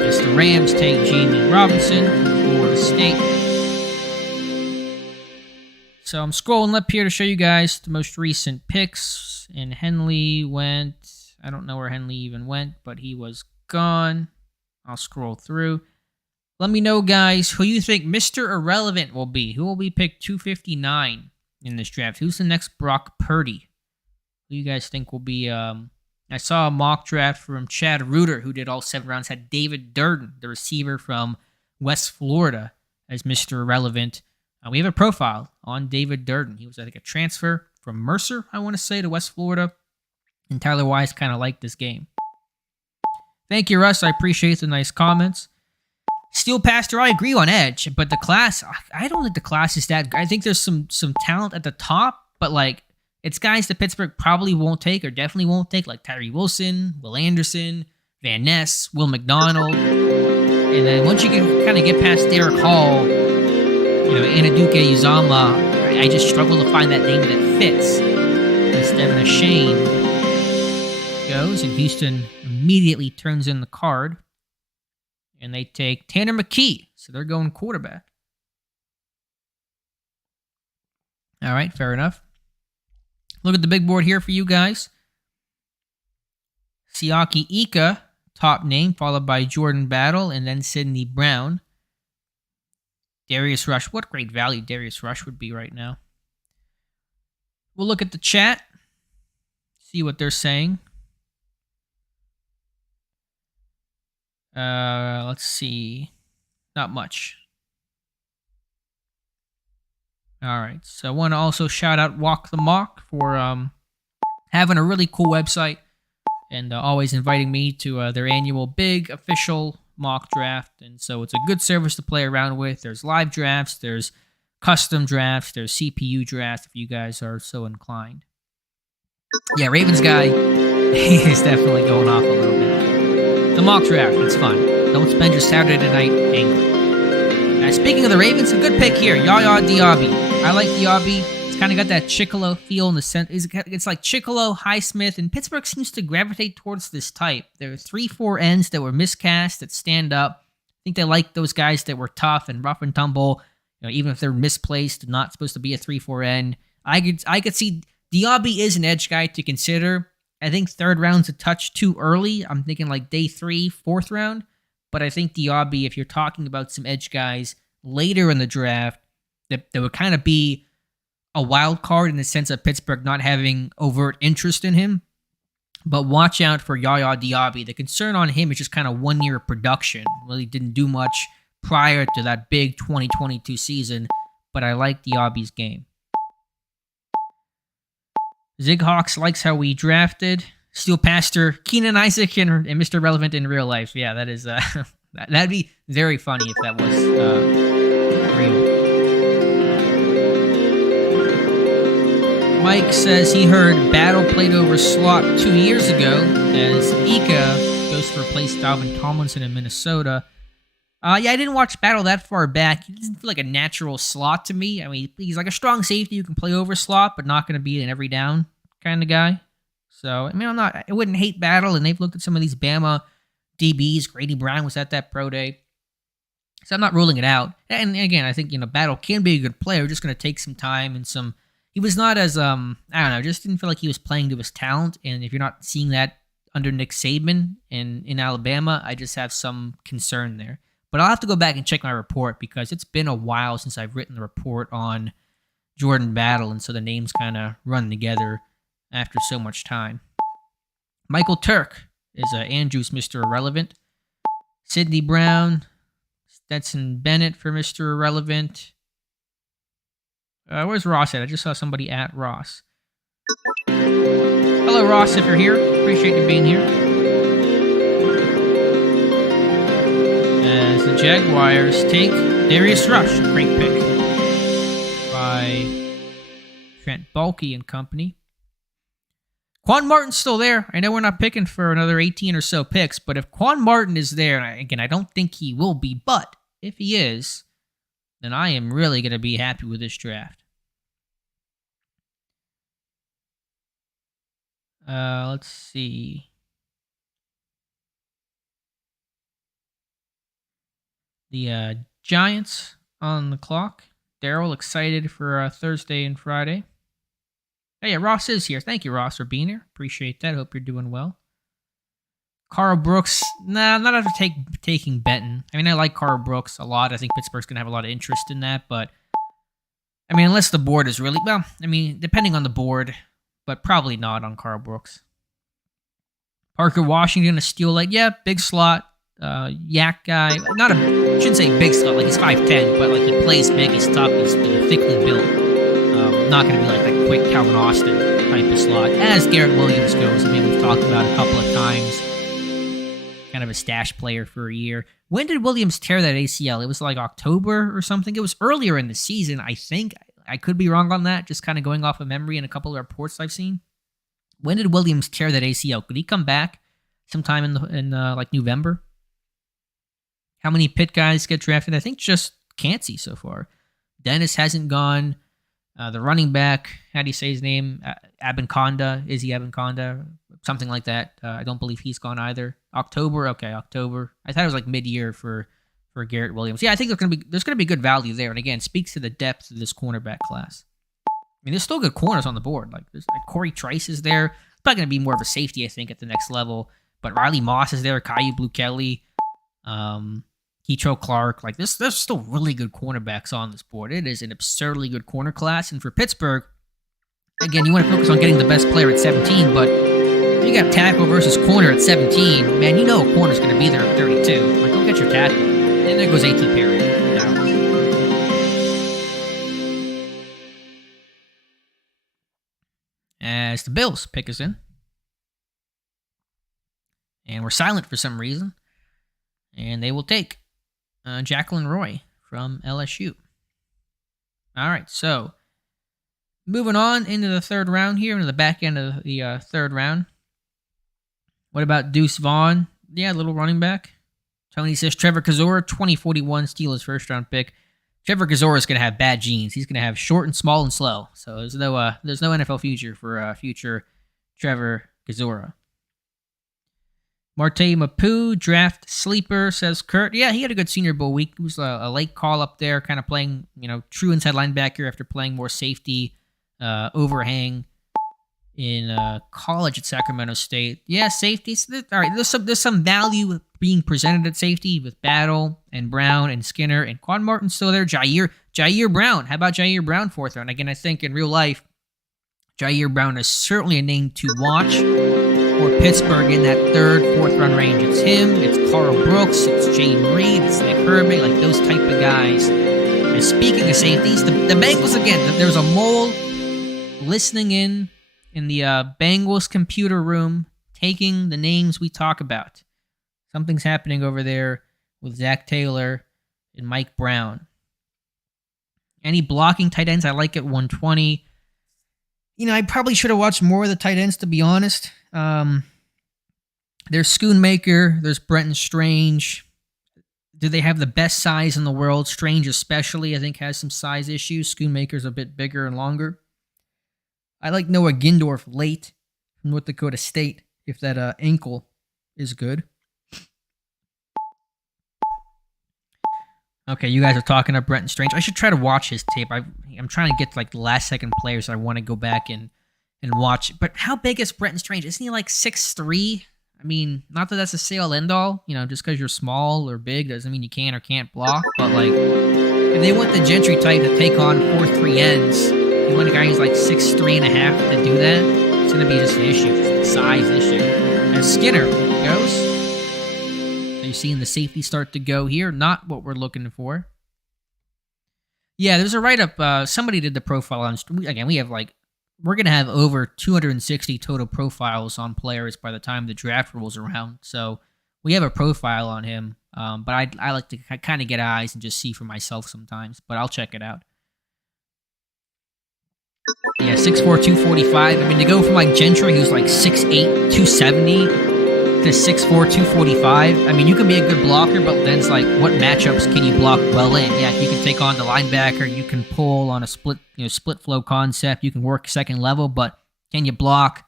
Yes, the Rams take Jamie Robinson, Florida State. So I'm scrolling up here to show you guys the most recent picks. And Henley went, I don't know where Henley even went, but he was gone. I'll scroll through. Let me know, guys, who you think Mr. Irrelevant will be. Who will be picked 259 in this draft? Who's the next Brock Purdy? Who you guys think will be... I saw a mock draft from Chad Reuter, who did all 7 rounds, had David Durden, the receiver from West Florida, as Mr. Irrelevant. We have a profile on David Durden. He was, I think, a transfer from Mercer, I want to say, to West Florida. And Tyler Wise kind of liked this game. Thank you, Russ. I appreciate the nice comments. Steel Pastor, I agree on Edge, but the class, I don't think the class is that good. I think there's some talent at the top, but it's guys that Pittsburgh probably won't take or definitely won't take, like Tyree Wilson, Will Anderson, Van Ness, Will McDonald. And then once you can kind of get past Derek Hall, Anaduke Uzama, I just struggle to find that name that fits. Instead of Shane goes, and Houston immediately turns in the card. And they take Tanner McKee. So they're going quarterback. All right, fair enough. Look at the big board here for you guys. Siaki Ika, top name, followed by Jordan Battle, and then Sidney Brown. Darius Rush. What great value Darius Rush would be right now. We'll look at the chat, see what they're saying. Let's see. Not much. All right. So I want to also shout out Walk the Mock for having a really cool website and always inviting me to their annual big official mock draft. And so it's a good service to play around with. There's live drafts, there's custom drafts, there's CPU drafts if you guys are so inclined. Yeah, Ravens guy, he's definitely going off a little bit. The mock draft, it's fun. Don't spend your Saturday night angry. Speaking of the Ravens, a good pick here, Yaya Diaby. I like Diaby. It's kind of got that Chicolo feel in the center. It's like Chicolo, Highsmith, and Pittsburgh seems to gravitate towards this type. There are 3-4 ends that were miscast that stand up. I think they like those guys that were tough and rough and tumble. Even if they're misplaced, not supposed to be a 3-4 end. I could see Diaby is an edge guy to consider. I think third round's a touch too early. I'm thinking like day 3, 4th round. But I think Diaby, if you're talking about some edge guys later in the draft, that would kind of be a wild card in the sense of Pittsburgh not having overt interest in him. But watch out for Yaya Diaby. The concern on him is just kind of 1 year of production. Really didn't do much prior to that big 2022 season, but I like Diaby's game. Zighawks likes how we drafted. Steel Pastor, Keenan Isaac, and Mr. Relevant in real life. Yeah, that is that'd be very funny if that was real. Mike says he heard Battle played over slot 2 years ago as Ika goes to replace Dalvin Tomlinson in Minnesota. Yeah, I didn't watch Battle that far back. He doesn't feel like a natural slot to me. I mean, he's like a strong safety who can play over slot, but not going to be an every down kind of guy. So, I mean, I wouldn't hate Battle, and they've looked at some of these Bama DBs. Grady Brown was at that pro day. So I'm not ruling it out. And again, I think, Battle can be a good player, just going to take some time and some... He was not as, I don't know, just didn't feel like he was playing to his talent. And if you're not seeing that under Nick Saban in Alabama, I just have some concern there. But I'll have to go back and check my report because it's been a while since I've written the report on Jordan Battle, and so the names kind of run together after so much time. Michael Turk is Andrew's Mr. Irrelevant. Sidney Brown, Stetson Bennett for Mr. Irrelevant. Where's Ross at? I just saw somebody at Ross. Hello, Ross, if you're here. Appreciate you being here. As the Jaguars take Darius Rush, a great pick by Trent Baalke and company. Quan Martin's still there. I know we're not picking for another 18 or so picks, but if Quan Martin is there, and again, I don't think he will be, but if he is, then I am really going to be happy with this draft. Let's see. The Giants on the clock. Daryl excited for Thursday and Friday. Oh yeah, Ross is here. Thank you, Ross, for being here. Appreciate that. Hope you're doing well. Carl Brooks. Nah, not after taking Benton. I mean, I like Carl Brooks a lot. I think Pittsburgh's going to have a lot of interest in that. But, I mean, unless the board is really... Well, I mean, depending on the board, but probably not on Carl Brooks. Parker Washington, a steal like, yeah, big slot. Yak guy. Shouldn't say big slot, like he's 5'10", but like he plays big, he's tough, he's thickly built. Not going to be like that quick Calvin Austin type of slot, as Garrett Williams goes. I mean, we've talked about it a couple of times. Kind of a stash player for a year. When did Williams tear that ACL? It was like October or something. It was earlier in the season, I think. I could be wrong on that, just kind of going off of memory and a couple of reports I've seen. When did Williams tear that ACL? Could he come back sometime in like November? How many Pitt guys get drafted? I think just Cansey so far. Dennis hasn't gone. The running back, how do you say his name? Abanconda. Izzy Abanconda. Something like that. I don't believe he's gone either. October? Okay, October. I thought it was like mid-year for Garrett Williams. Yeah, I think there's gonna be good value there. And again, speaks to the depth of this cornerback class. I mean, there's still good corners on the board. Like Corey Trice is there. It's probably going to be more of a safety, I think, at the next level. But Riley Moss is there, Caillou Blue Kelly, Ketro Clark. Like, there's still really good cornerbacks on this board. It is an absurdly good corner class. And for Pittsburgh, again, you want to focus on getting the best player at 17, but if you got tackle versus corner at 17, man, you know a corner's going to be there at 32. Like, go get your tackle. And there goes A.T. Perry. As the Bills pick us in. And we're silent for some reason. And they will take Jacqueline Roy from LSU. All right, so moving on into the third round here, into the back end of the third round. What about Deuce Vaughn? Yeah, little running back. Tony says Trevor Kozora, 2041 Steelers first-round pick. Trevor Kozora is going to have bad genes. He's going to have short and small and slow. So there's no NFL future for future Trevor Kozora. Marte Mapu, draft sleeper, says Kurt. Yeah, he had a good Senior Bowl week. He was a late call up there, kind of playing, true inside linebacker after playing more safety, overhang in college at Sacramento State. Yeah, safeties. All right, there's some value being presented at safety with Battle and Brown and Skinner and Quan Martin's still there. Jair Brown. How about Jair Brown, fourth round? Again, I think in real life, Jair Brown is certainly a name to watch for Pittsburgh in that third, fourth round range. It's him, it's Carl Brooks, it's Jayden Reed, it's Nick Herbig, like those type of guys. And speaking of safeties, the Bengals, again, there's a mole listening in the Bengals computer room, taking the names we talk about. Something's happening over there with Zach Taylor and Mike Brown. Any blocking tight ends I like at 120. I probably should have watched more of the tight ends, to be honest. There's Schoonmaker. There's Brenton Strange. Do they have the best size in the world? Strange especially, I think, has some size issues. Schoonmaker's a bit bigger and longer. I like Noah Gindorf late from North Dakota State, if that ankle is good. Okay, you guys are talking about Brenton Strange. I should try to watch his tape. I'm trying to get like the last second players I want to go back and watch. But how big is Brenton Strange? Isn't he like 6'3"? I mean, not that that's a say-all end-all. Just because you're small or big doesn't mean you can or can't block. But like, if they want the Gentry type to take on 4-3 ends, you want a guy who's like 6'3.5" to do that, it's going to be just an issue, just a size issue. As Skinner goes. You're seeing the safety start to go here. Not what we're looking for. Yeah, there's a write-up. Somebody did the profile on... Again, we're going to have over 260 total profiles on players by the time the draft rolls around. So we have a profile on him. But I like to kind of get eyes and just see for myself sometimes. But I'll check it out. Yeah, 6'4", 245. I mean, to go from like Gentry, who's like 6'8", 270... to 6'4", 245. I mean, you can be a good blocker, but then it's like, what matchups can you block well in? Yeah, you can take on the linebacker, you can pull on a split flow concept, you can work second level, but can you block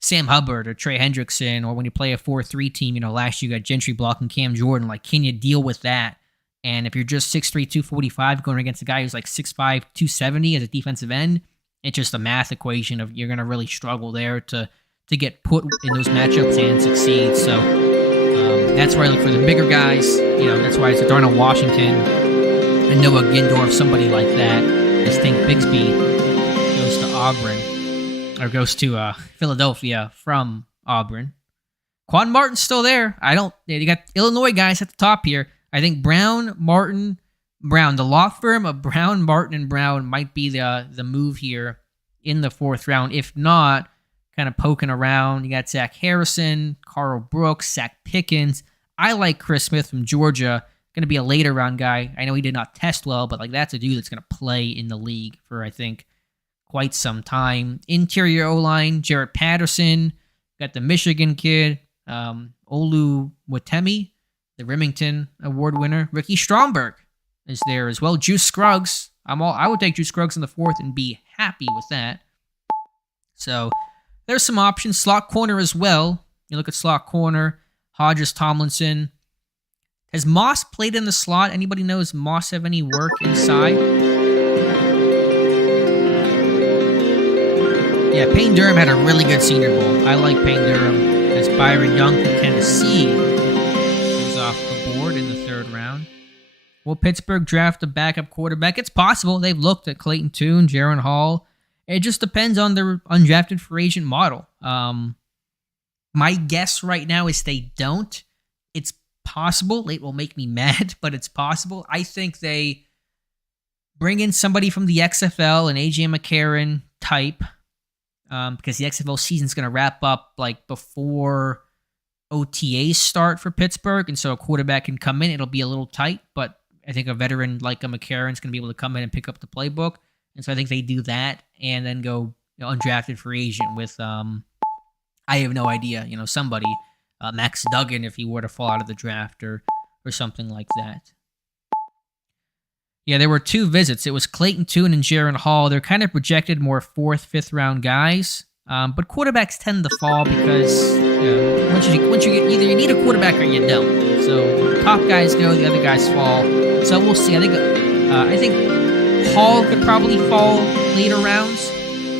Sam Hubbard or Trey Hendrickson, or when you play a 4-3 team, last year you got Gentry blocking Cam Jordan, like, can you deal with that? And if you're just 6'3", 245 going against a guy who's like 6'5", 270 as a defensive end, it's just a math equation of you're going to really struggle there to get put in those matchups and succeed. So that's where I look for the bigger guys. That's why it's Darnell Washington and Noah Gindorf, somebody like that. I just think Bigsby goes to Auburn, or goes to Philadelphia from Auburn. Quan Martin's still there. You got Illinois guys at the top here. I think Brown, Martin, Brown, the law firm of Brown, Martin, and Brown might be the move here in the fourth round. If not, kind of poking around. You got Zach Harrison, Carl Brooks, Zach Pickens. I like Chris Smith from Georgia. Going to be a later round guy. I know he did not test well, but like that's a dude that's going to play in the league for, I think, quite some time. Interior O-line, Jarrett Patterson. Got the Michigan kid, Olu Watemi, the Remington Award winner. Ricky Stromberg is there as well. Juice Scruggs. I would take Juice Scruggs in the fourth and be happy with that. So there's some options. Slot corner as well. You look at slot corner. Hodges Tomlinson. Has Moss played in the slot? Anybody knows Moss have any work inside? Yeah, Payne Durham had a really good Senior Bowl. I like Payne Durham as Byron Young from Tennessee goes off the board in the 3rd round. Will Pittsburgh draft a backup quarterback? It's possible. They've looked at Clayton Tune, Jaron Hall. It just depends on their undrafted free agent model. My guess right now is they don't. It's possible. It will make me mad, but it's possible. I think they bring in somebody from the XFL, an AJ McCarron type, because the XFL season's going to wrap up like before OTAs start for Pittsburgh, and so a quarterback can come in. It'll be a little tight, but I think a veteran like a McCarron's going to be able to come in and pick up the playbook. And so I think they do that and then go undrafted free agent with, I have no idea, somebody, Max Duggan if he were to fall out of the draft or something like that. Yeah, there were 2 visits. It was Clayton Tune and Jaron Hall. They're kind of projected more 4th, 5th round guys. But quarterbacks tend to fall because once you get either you need a quarterback or you don't. So top guys go, the other guys fall. So we'll see. I think Hall could probably fall later rounds.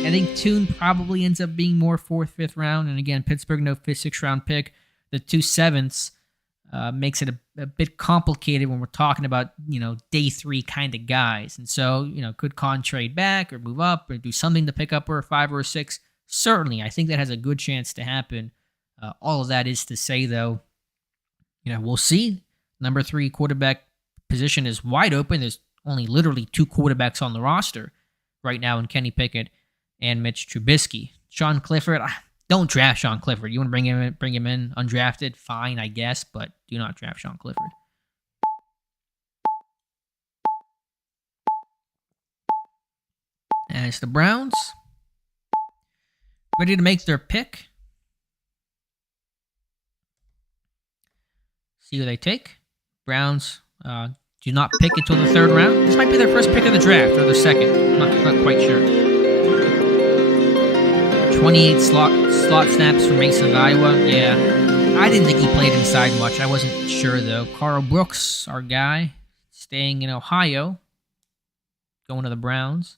I think Tune probably ends up being more 4th, 5th round. And again, Pittsburgh no 5th, 6th round pick. The 2 7ths makes it a bit complicated when we're talking about day 3 kind of guys. And so could Con trade back or move up or do something to pick up or a 5 or a 6. Certainly, I think that has a good chance to happen. All of that is to say, though, we'll see. Number 3 quarterback position is wide open. There's only literally 2 quarterbacks on the roster right now in Kenny Pickett and Mitch Trubisky. Sean Clifford, don't draft Sean Clifford. You want to bring him in undrafted? Fine, I guess, but do not draft Sean Clifford. As the Browns ready to make their pick. See who they take. Browns do not pick until the 3rd round. This might be their first pick of the draft or their 2nd. I'm not quite sure. 28 slot snaps for Mason of Iowa. Yeah, I didn't think he played inside much. I wasn't sure, though. Carl Brooks, our guy, staying in Ohio, going to the Browns.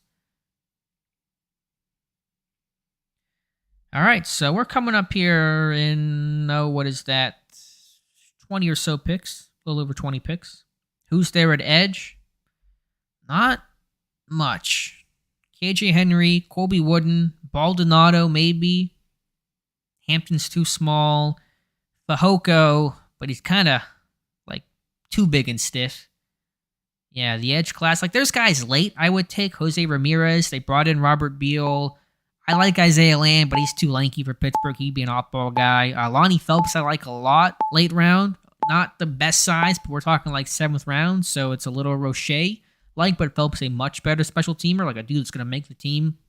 All right, so we're coming up here in, what is that, 20 or so picks, a little over 20 picks. Who's there at edge? Not much. KJ Henry, Colby Wooden, Baldonado maybe. Hampton's too small. Fehoko, but he's kind of like too big and stiff. Yeah, the edge class, there's guys late I would take. Jose Ramirez, they brought in Robert Beal. I like Isaiah Lamb, but he's too lanky for Pittsburgh. He'd be an off-ball guy. Lonnie Phelps I like a lot. Late round. Not the best size, but we're talking 7th round, so it's a little Roche. But Phelps a much better special teamer, like a dude that's going to make the team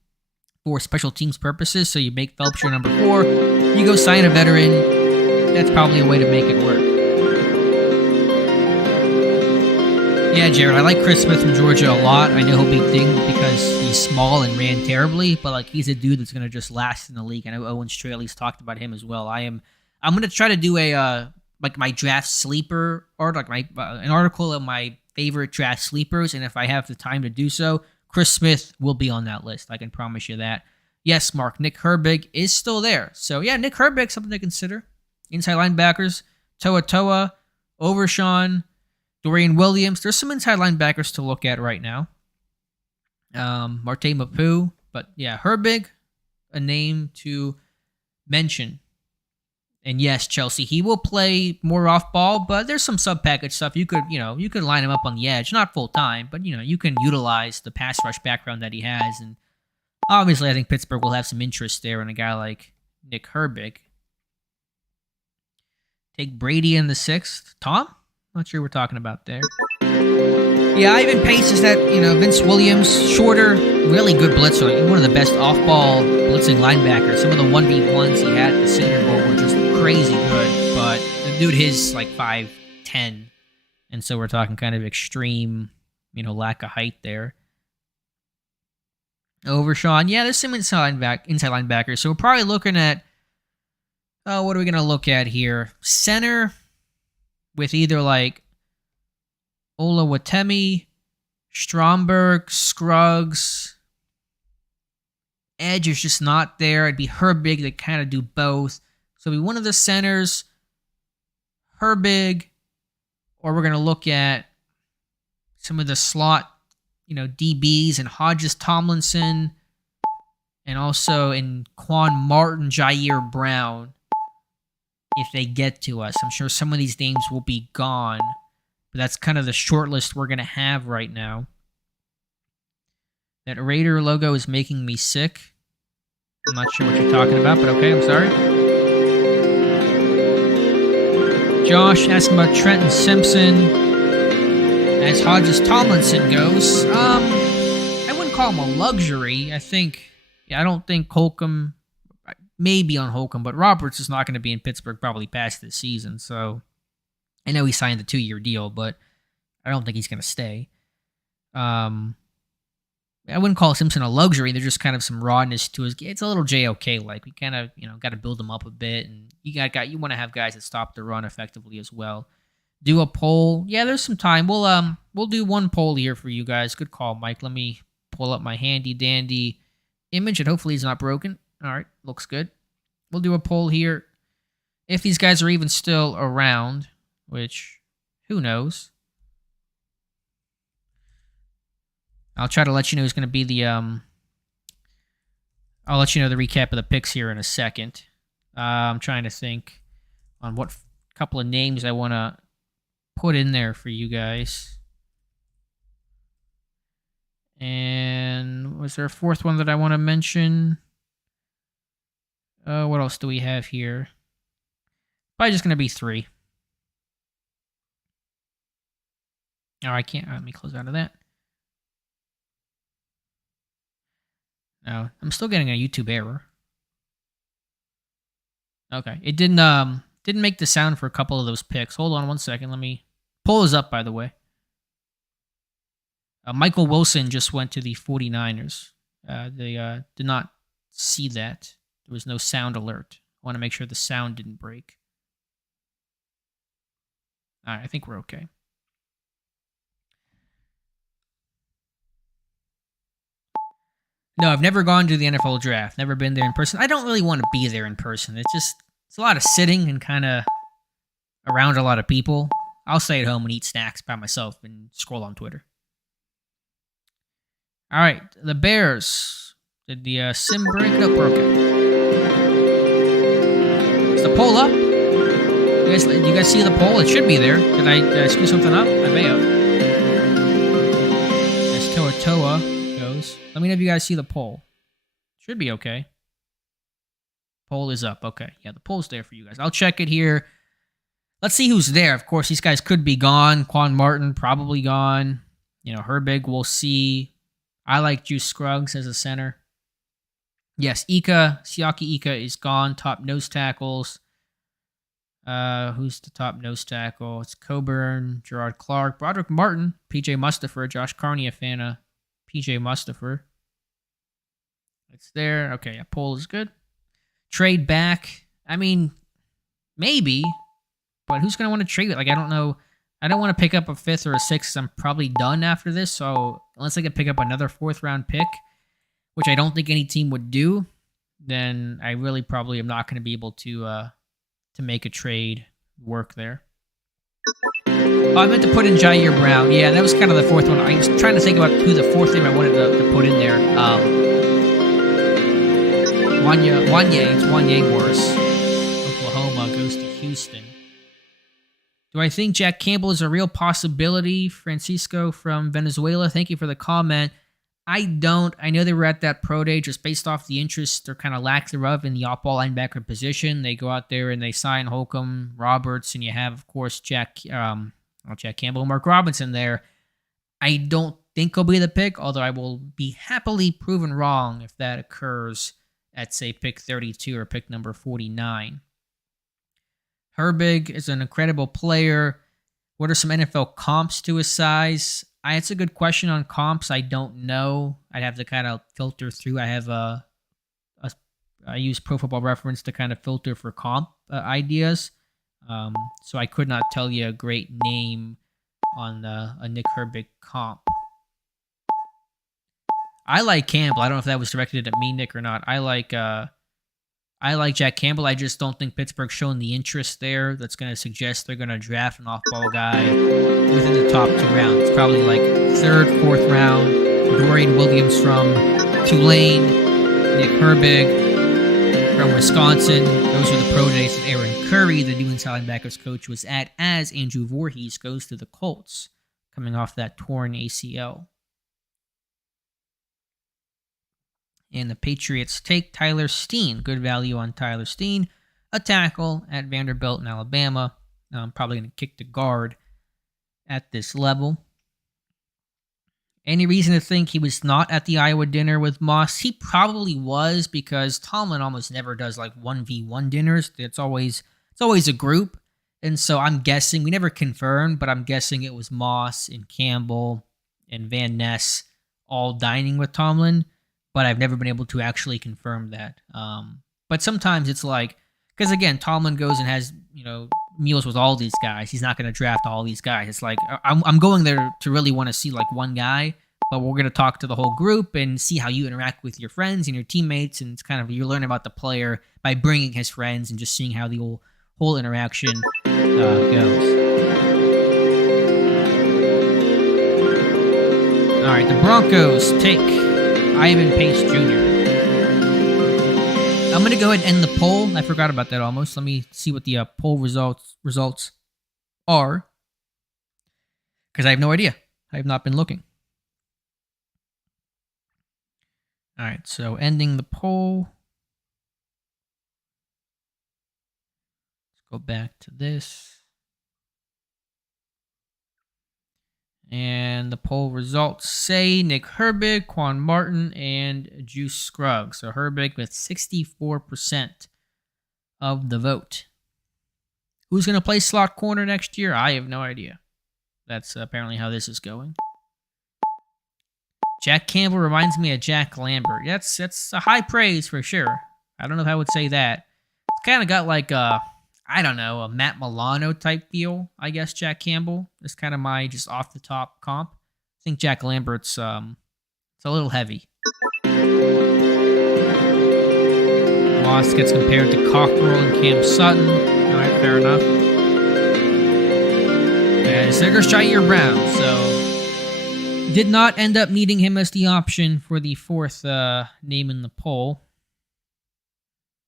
for special teams purposes. So you make Phelps your number 4. You go sign a veteran. That's probably a way to make it work. Yeah, Jared, I like Chris Smith from Georgia a lot. I know he'll be dinged because he's small and ran terribly, but he's a dude that's going to just last in the league. I know Owen Straley's talked about him as well. I'm going to try to do a my draft sleeper art, an article of my favorite draft sleepers, and if I have the time to do so, Chris Smith will be on that list. I can promise you that. Yes, Mark, Nick Herbig is still there. So yeah, Nick Herbig, something to consider. Inside linebackers, Toa, Overshawn, Dorian Williams. There's some inside linebackers to look at right now. Marte Mapu. But yeah, Herbig, a name to mention. And yes, Chelsea, he will play more off ball, but there's some sub-package stuff. You could line him up on the edge. Not full-time, but you can utilize the pass rush background that he has. And obviously, I think Pittsburgh will have some interest there in a guy like Nick Herbig. Take Brady in the 6th. Tom? Not sure we're talking about there. Yeah, Ivan Pace is that, Vince Williams, shorter, really good blitzer. One of the best off-ball blitzing linebackers. Some of the 1v1s he had at the Senior Bowl were just crazy good, but the dude is 5'10", and so we're talking kind of extreme, lack of height there. Overshawn, yeah, there's some inside linebackers, so we're probably looking at, what are we going to look at here? Center with either Olawatemi, Stromberg, Scruggs. Edge is just not there. It'd be Herbig to kind of do both. So it'll be one of the centers, Herbig, or we're going to look at some of the slot, DBs and Hodges Tomlinson, and also in Quan Martin, Jair Brown, if they get to us. I'm sure some of these names will be gone, but that's kind of the short list we're going to have right now. That Raider logo is making me sick. I'm not sure what you're talking about, but okay, I'm sorry. Josh asking about Trenton Simpson. As Hodges Tomlinson goes, I wouldn't call him a luxury. I don't think Holcomb, maybe on Holcomb, but Roberts is not going to be in Pittsburgh probably past this season. So I know he signed the 2-year deal, but I don't think he's going to stay. I wouldn't call Simpson a luxury. There's just kind of some rawness to his game. It's a little JOK like. We kind of, got to build him up a bit, and you want to have guys that stop the run effectively as well. Do a poll. Yeah, there's some time. We'll do one poll here for you guys. Good call, Mike. Let me pull up my handy dandy image, and hopefully it's not broken. All right, looks good. We'll do a poll here. If these guys are even still around, which who knows. I'll try to let you know who's going to be the I'll let you know the recap of the picks here in a second. I'm trying to think on what couple of names I want to put in there for you guys. And was there a fourth one that I want to mention? What else do we have here? Probably just going to be 3. Oh, I can't. Let me close out of that. No, I'm still getting a YouTube error. Okay, it didn't make the sound for a couple of those picks. Hold on one second. Let me pull this up, by the way. Michael Wilson just went to the 49ers. They did not see that. There was no sound alert. I want to make sure the sound didn't break. All right, I think we're okay. No, I've never gone to the NFL draft. Never been there in person. I don't really want to be there in person. It's a lot of sitting and kind of around a lot of people. I'll stay at home and eat snacks by myself and scroll on Twitter. All right, the Bears. Did the sim break up? Okay. Is the poll up? Do you guys see the poll? It should be there. Did I screw something up? I may have. As Toa goes. Let me know if you guys see the poll. Should be okay. Poll is up. Okay. Yeah, the poll's there for you guys. I'll check it here. Let's see who's there. Of course, these guys could be gone. Quan Martin, probably gone. Herbig, we'll see. I like Juice Scruggs as a center. Yes, Siaki Ika is gone. Top nose tackles. Who's the top nose tackle? It's Coburn, Gerard Clark, Broderick Martin, PJ Mustipher, Josh Carney, a fan of PJ Mustipher. It's there. Okay, yeah, poll is good. Trade back. I mean, maybe, but who's going to want to trade it? Like, I don't know. I don't want to pick up a 5th or a 6th. I'm probably done after this. So unless I can pick up another 4th round pick, which I don't think any team would do, then I really probably am not going to be able to make a trade work there. Oh, I meant to put in Jair Brown. Yeah, that was kind of the 4th one. I was trying to think about who the 4th name I wanted to put in there. Wanye. It's Wanye Morris. Oklahoma goes to Houston. Do I think Jack Campbell is a real possibility? Francisco from Venezuela. Thank you for the comment. I don't. I know they were at that pro day just based off the interest or kind of lack thereof in the off-ball linebacker position. They go out there and they sign Holcomb, Roberts, and you have, of course, Jack Campbell, Mark Robinson there. I don't think he'll be the pick, although I will be happily proven wrong if that occurs at, say, pick 32 or pick number 49. Herbig is an incredible player. What are some NFL comps to his size? It's a good question on comps. I don't know. I'd have to kind of filter through. I have I use Pro Football Reference to kind of filter for comp ideas. So I could not tell you a great name on a Nick Herbig comp. I like Campbell. I don't know if that was directed at me, Nick, or not. I like I like Jack Campbell. I just don't think Pittsburgh's showing the interest there that's going to suggest they're going to draft an off-ball guy within the top 2 rounds. Probably like 3rd, 4th round. Dorian Williams from Tulane, Nick Herbig from Wisconsin. Those are the pro days of Aaron Curry, the New England linebackers coach, was at as Andrew Voorhees goes to the Colts, coming off that torn ACL. And the Patriots take Tyler Steen. Good value on Tyler Steen. A tackle at Vanderbilt in Alabama. Probably going to kick the guard at this level. Any reason to think he was not at the Iowa dinner with Moss? He probably was, because Tomlin almost never does like 1v1 dinners. It's always a group. And so I'm guessing, we never confirmed, but I'm guessing it was Moss and Campbell and Van Ness all dining with Tomlin. But I've never been able to actually confirm that. But sometimes it's like, because again, Tomlin goes and has, meals with all these guys. He's not going to draft all these guys. It's like, I'm going there to really want to see like one guy, but we're going to talk to the whole group and see how you interact with your friends and your teammates. And it's kind of, you're learning about the player by bringing his friends and just seeing how the whole interaction goes. All right, the Broncos take Ivan Pace Jr. I'm going to go ahead and end the poll. I forgot about that almost. Let me see what the poll results are, because I have no idea. I have not been looking. All right, so ending the poll. Let's go back to this. And the poll results say Nick Herbig, Quan Martin, and Juice Scruggs. So Herbig with 64% of the vote. Who's going to play slot corner next year? I have no idea. That's apparently how this is going. Jack Campbell reminds me of Jack Lambert. That's a high praise for sure. I don't know if I would say that. It's kind of got like a Matt Milano type feel, I guess. Jack Campbell is kind of my just off the top comp. I think Jack Lambert's it's a little heavy. Moss gets compared to Cockrell and Cam Sutton. All right, fair enough. And so there's Jair Brown. So did not end up needing him as the option for the 4th name in the poll.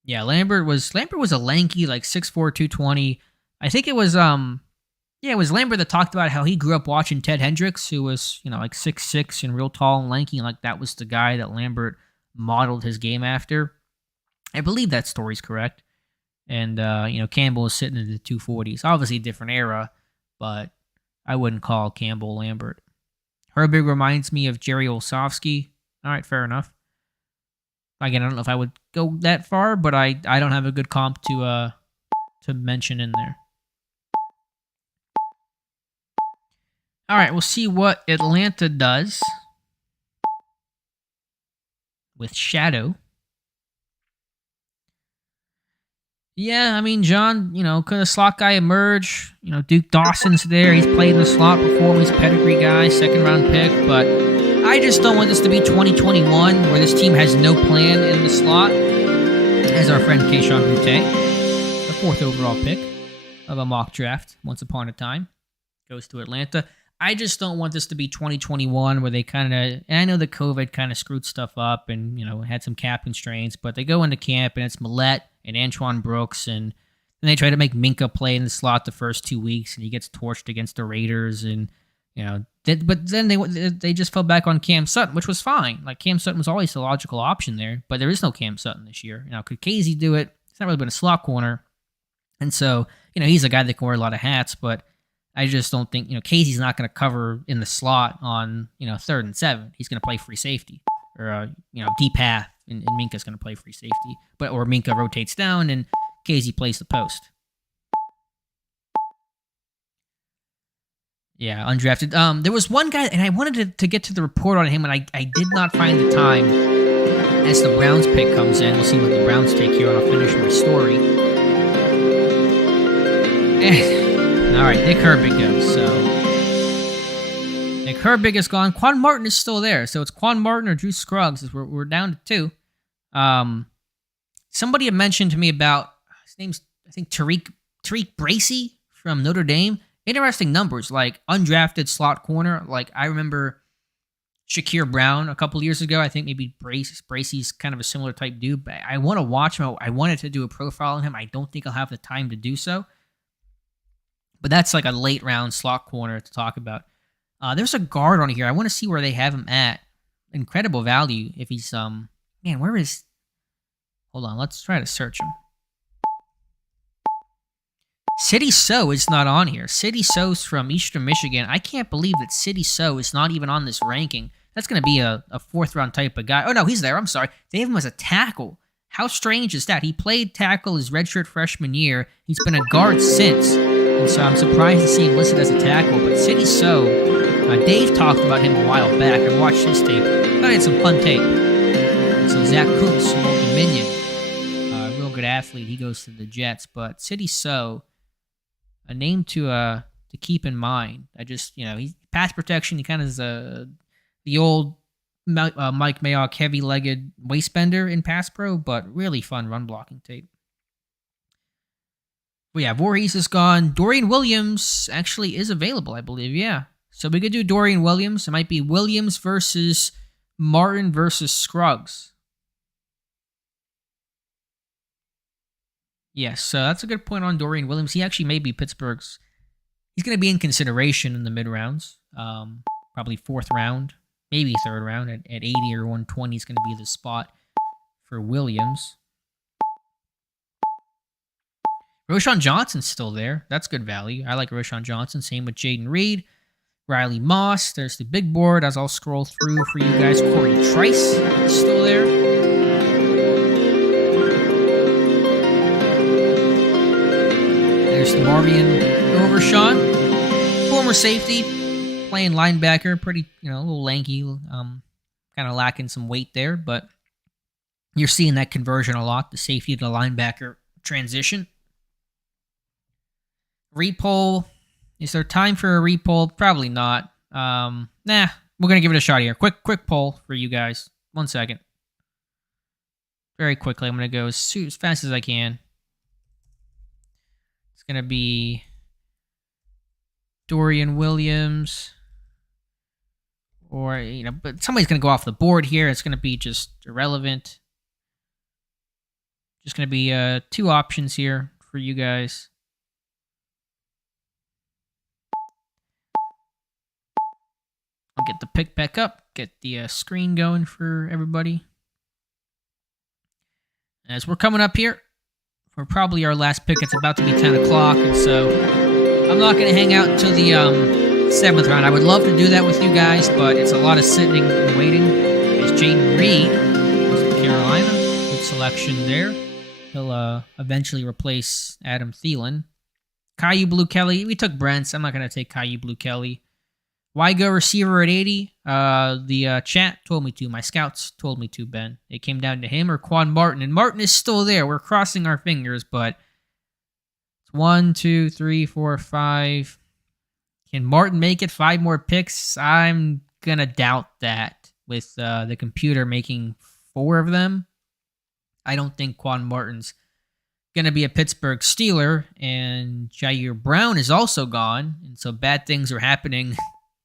Yeah, Lambert was a lanky, like 6'4", 220. I think it was it was Lambert that talked about how he grew up watching Ted Hendricks, who was, like 6'6" and real tall and lanky, and like that was the guy that Lambert modeled his game after. I believe that story's correct. And Campbell is sitting in the 240s. Obviously a different era, but I wouldn't call Campbell Lambert. Herbig reminds me of Jerry Olszewski. All right, fair enough. Again, I don't know if I would go that far, but I don't have a good comp to mention in there. All right, we'll see what Atlanta does with Shadow. Yeah, I mean, John, could a slot guy emerge? Duke Dawson's there. He's played in the slot before. He's a pedigree guy, 2nd-round pick, but I just don't want this to be 2021 where this team has no plan in the slot. As our friend Keyshawn Boutte, the 4th overall pick of a mock draft once upon a time, goes to Atlanta. I just don't want this to be 2021 where they kind of, and I know the COVID kind of screwed stuff up and, had some cap constraints, but they go into camp and it's Millette and Antoine Brooks, and then they try to make Minka play in the slot the first 2 weeks, and he gets torched against the Raiders, and, but then they just fell back on Cam Sutton, which was fine. Like, Cam Sutton was always the logical option there, but there is no Cam Sutton this year. Could Casey do it? He's not really been a slot corner. And so, he's a guy that can wear a lot of hats, but I just don't think, Casey's not going to cover in the slot on, 3rd and 7. He's going to play free safety or, deep half, and Minka's going to play free safety. Or Minka rotates down and Casey plays the post. Yeah, undrafted. There was one guy, and I wanted to get to the report on him, and I did not find the time as the Browns pick comes in. We'll see what the Browns take here, and I'll finish my story. All right, Nick Herbig goes. So Nick Herbig is gone. Quan Martin is still there. So it's Quan Martin or Juice Scruggs. We're down to 2. Somebody had mentioned to me about his name's, I think, Tariq Bracy from Notre Dame. Interesting numbers, like undrafted slot corner. Like I remember Shakir Brown a couple years ago. I think maybe Bracy's kind of a similar type dude, but I want to watch him. I wanted to do a profile on him. I don't think I'll have the time to do so. But that's like a late round slot corner to talk about. There's a guard on here. I want to see where they have him at. Incredible value if he's man, where is? Hold on, let's try to search him. City So is not on here. City So's from Eastern Michigan. I can't believe that City So is not even on this ranking. That's going to be a fourth round type of guy. Oh, no, he's there. I'm sorry. They have him as a tackle. How strange is that? He played tackle his redshirt freshman year. He's been a guard since. And so I'm surprised to see him listed as a tackle. But City So, Dave talked about him a while back. I watched his tape. I thought he had some fun tape. So Zach Kuntz from Old Dominion. Real good athlete. He goes to the Jets. But City So, a name to keep in mind. I just, he's pass protection. He kind of is the old Mike Mayock heavy-legged waistbender in pass pro, but really fun run blocking tape. But yeah, Voorhees is gone. Dorian Williams actually is available, I believe. Yeah, so we could do Dorian Williams. It might be Williams versus Martin versus Scruggs. Yes, so that's a good point on Dorian Williams. He actually may be Pittsburgh's. He's going to be in consideration in the mid rounds, probably fourth round, maybe third round at 80 or 120 is going to be the spot for Williams. Roschon Johnson's still there. That's good value. I like Roschon Johnson. Same with Jaden Reed, Riley Moss. There's the big board as I'll scroll through for you guys. Corey Trice is still there. There's the Marvian Overshawn, former safety, playing linebacker, pretty, a little lanky, kind of lacking some weight there, but you're seeing that conversion a lot, the safety to linebacker transition. Repoll. Is there time for a repoll? Probably not. We're going to give it a shot here. Quick poll for you guys. 1 second. Very quickly, I'm going to go as fast as I can. It's going to be Dorian Williams, or, but somebody's going to go off the board here. It's going to be just irrelevant. Just going to be 2 options here for you guys. I'll get the pick back up, get the screen going for everybody. As we're coming up here, for probably our last pick, it's about to be 10 o'clock, and so I'm not going to hang out until the 7th round. I would love to do that with you guys, but it's a lot of sitting and waiting. There's Jaden Reed from Carolina. Good selection there. He'll eventually replace Adam Thielen. Caillou Blue Kelly. We took Brents. I'm not going to take Caillou Blue Kelly. Why go receiver at 80? The chat told me to. My scouts told me to, Ben. It came down to him or Quan Martin. And Martin is still there. We're crossing our fingers, but it's 1, 2, 3, 4, 5. Can Martin make it 5 more picks? I'm going to doubt that with the computer making 4 of them. I don't think Quan Martin's going to be a Pittsburgh Steeler. And Jair Brown is also gone. And so bad things are happening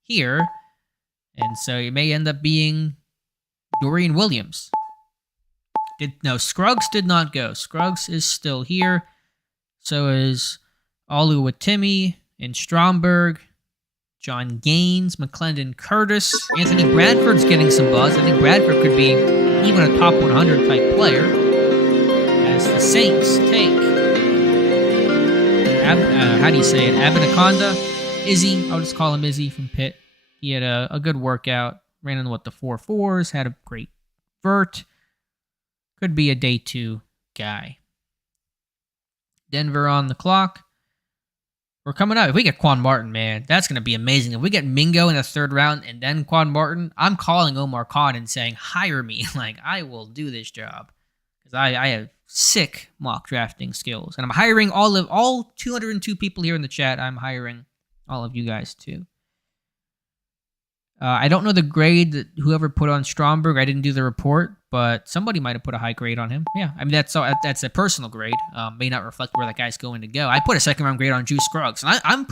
here, and so it may end up being Dorian Williams. Scruggs did not go. Scruggs is still here. So is Oluwatimi and Stromberg, John Gaines, McClendon Curtis. Anthony Bradford's getting some buzz. I think Bradford could be even a top 100 type player as the Saints take Abinaconda. Izzy, I'll just call him Izzy from Pitt. He had a good workout. Ran in the 4.4s. Had a great vert. Could be a day 2 guy. Denver on the clock. We're coming up. If we get Quan Martin, man, that's going to be amazing. If we get Mingo in the 3rd round and then Quan Martin, I'm calling Omar Khan and saying, hire me. I will do this job. Because I have sick mock drafting skills. And I'm hiring all 202 people here in the chat. I'm hiring all of you guys too. I don't know the grade that whoever put on Stromberg. I didn't do the report, but somebody might have put a high grade on him. Yeah, I mean that's a personal grade. May not reflect where that guy's going to go. I put a second round grade on Juice Scruggs, and I'm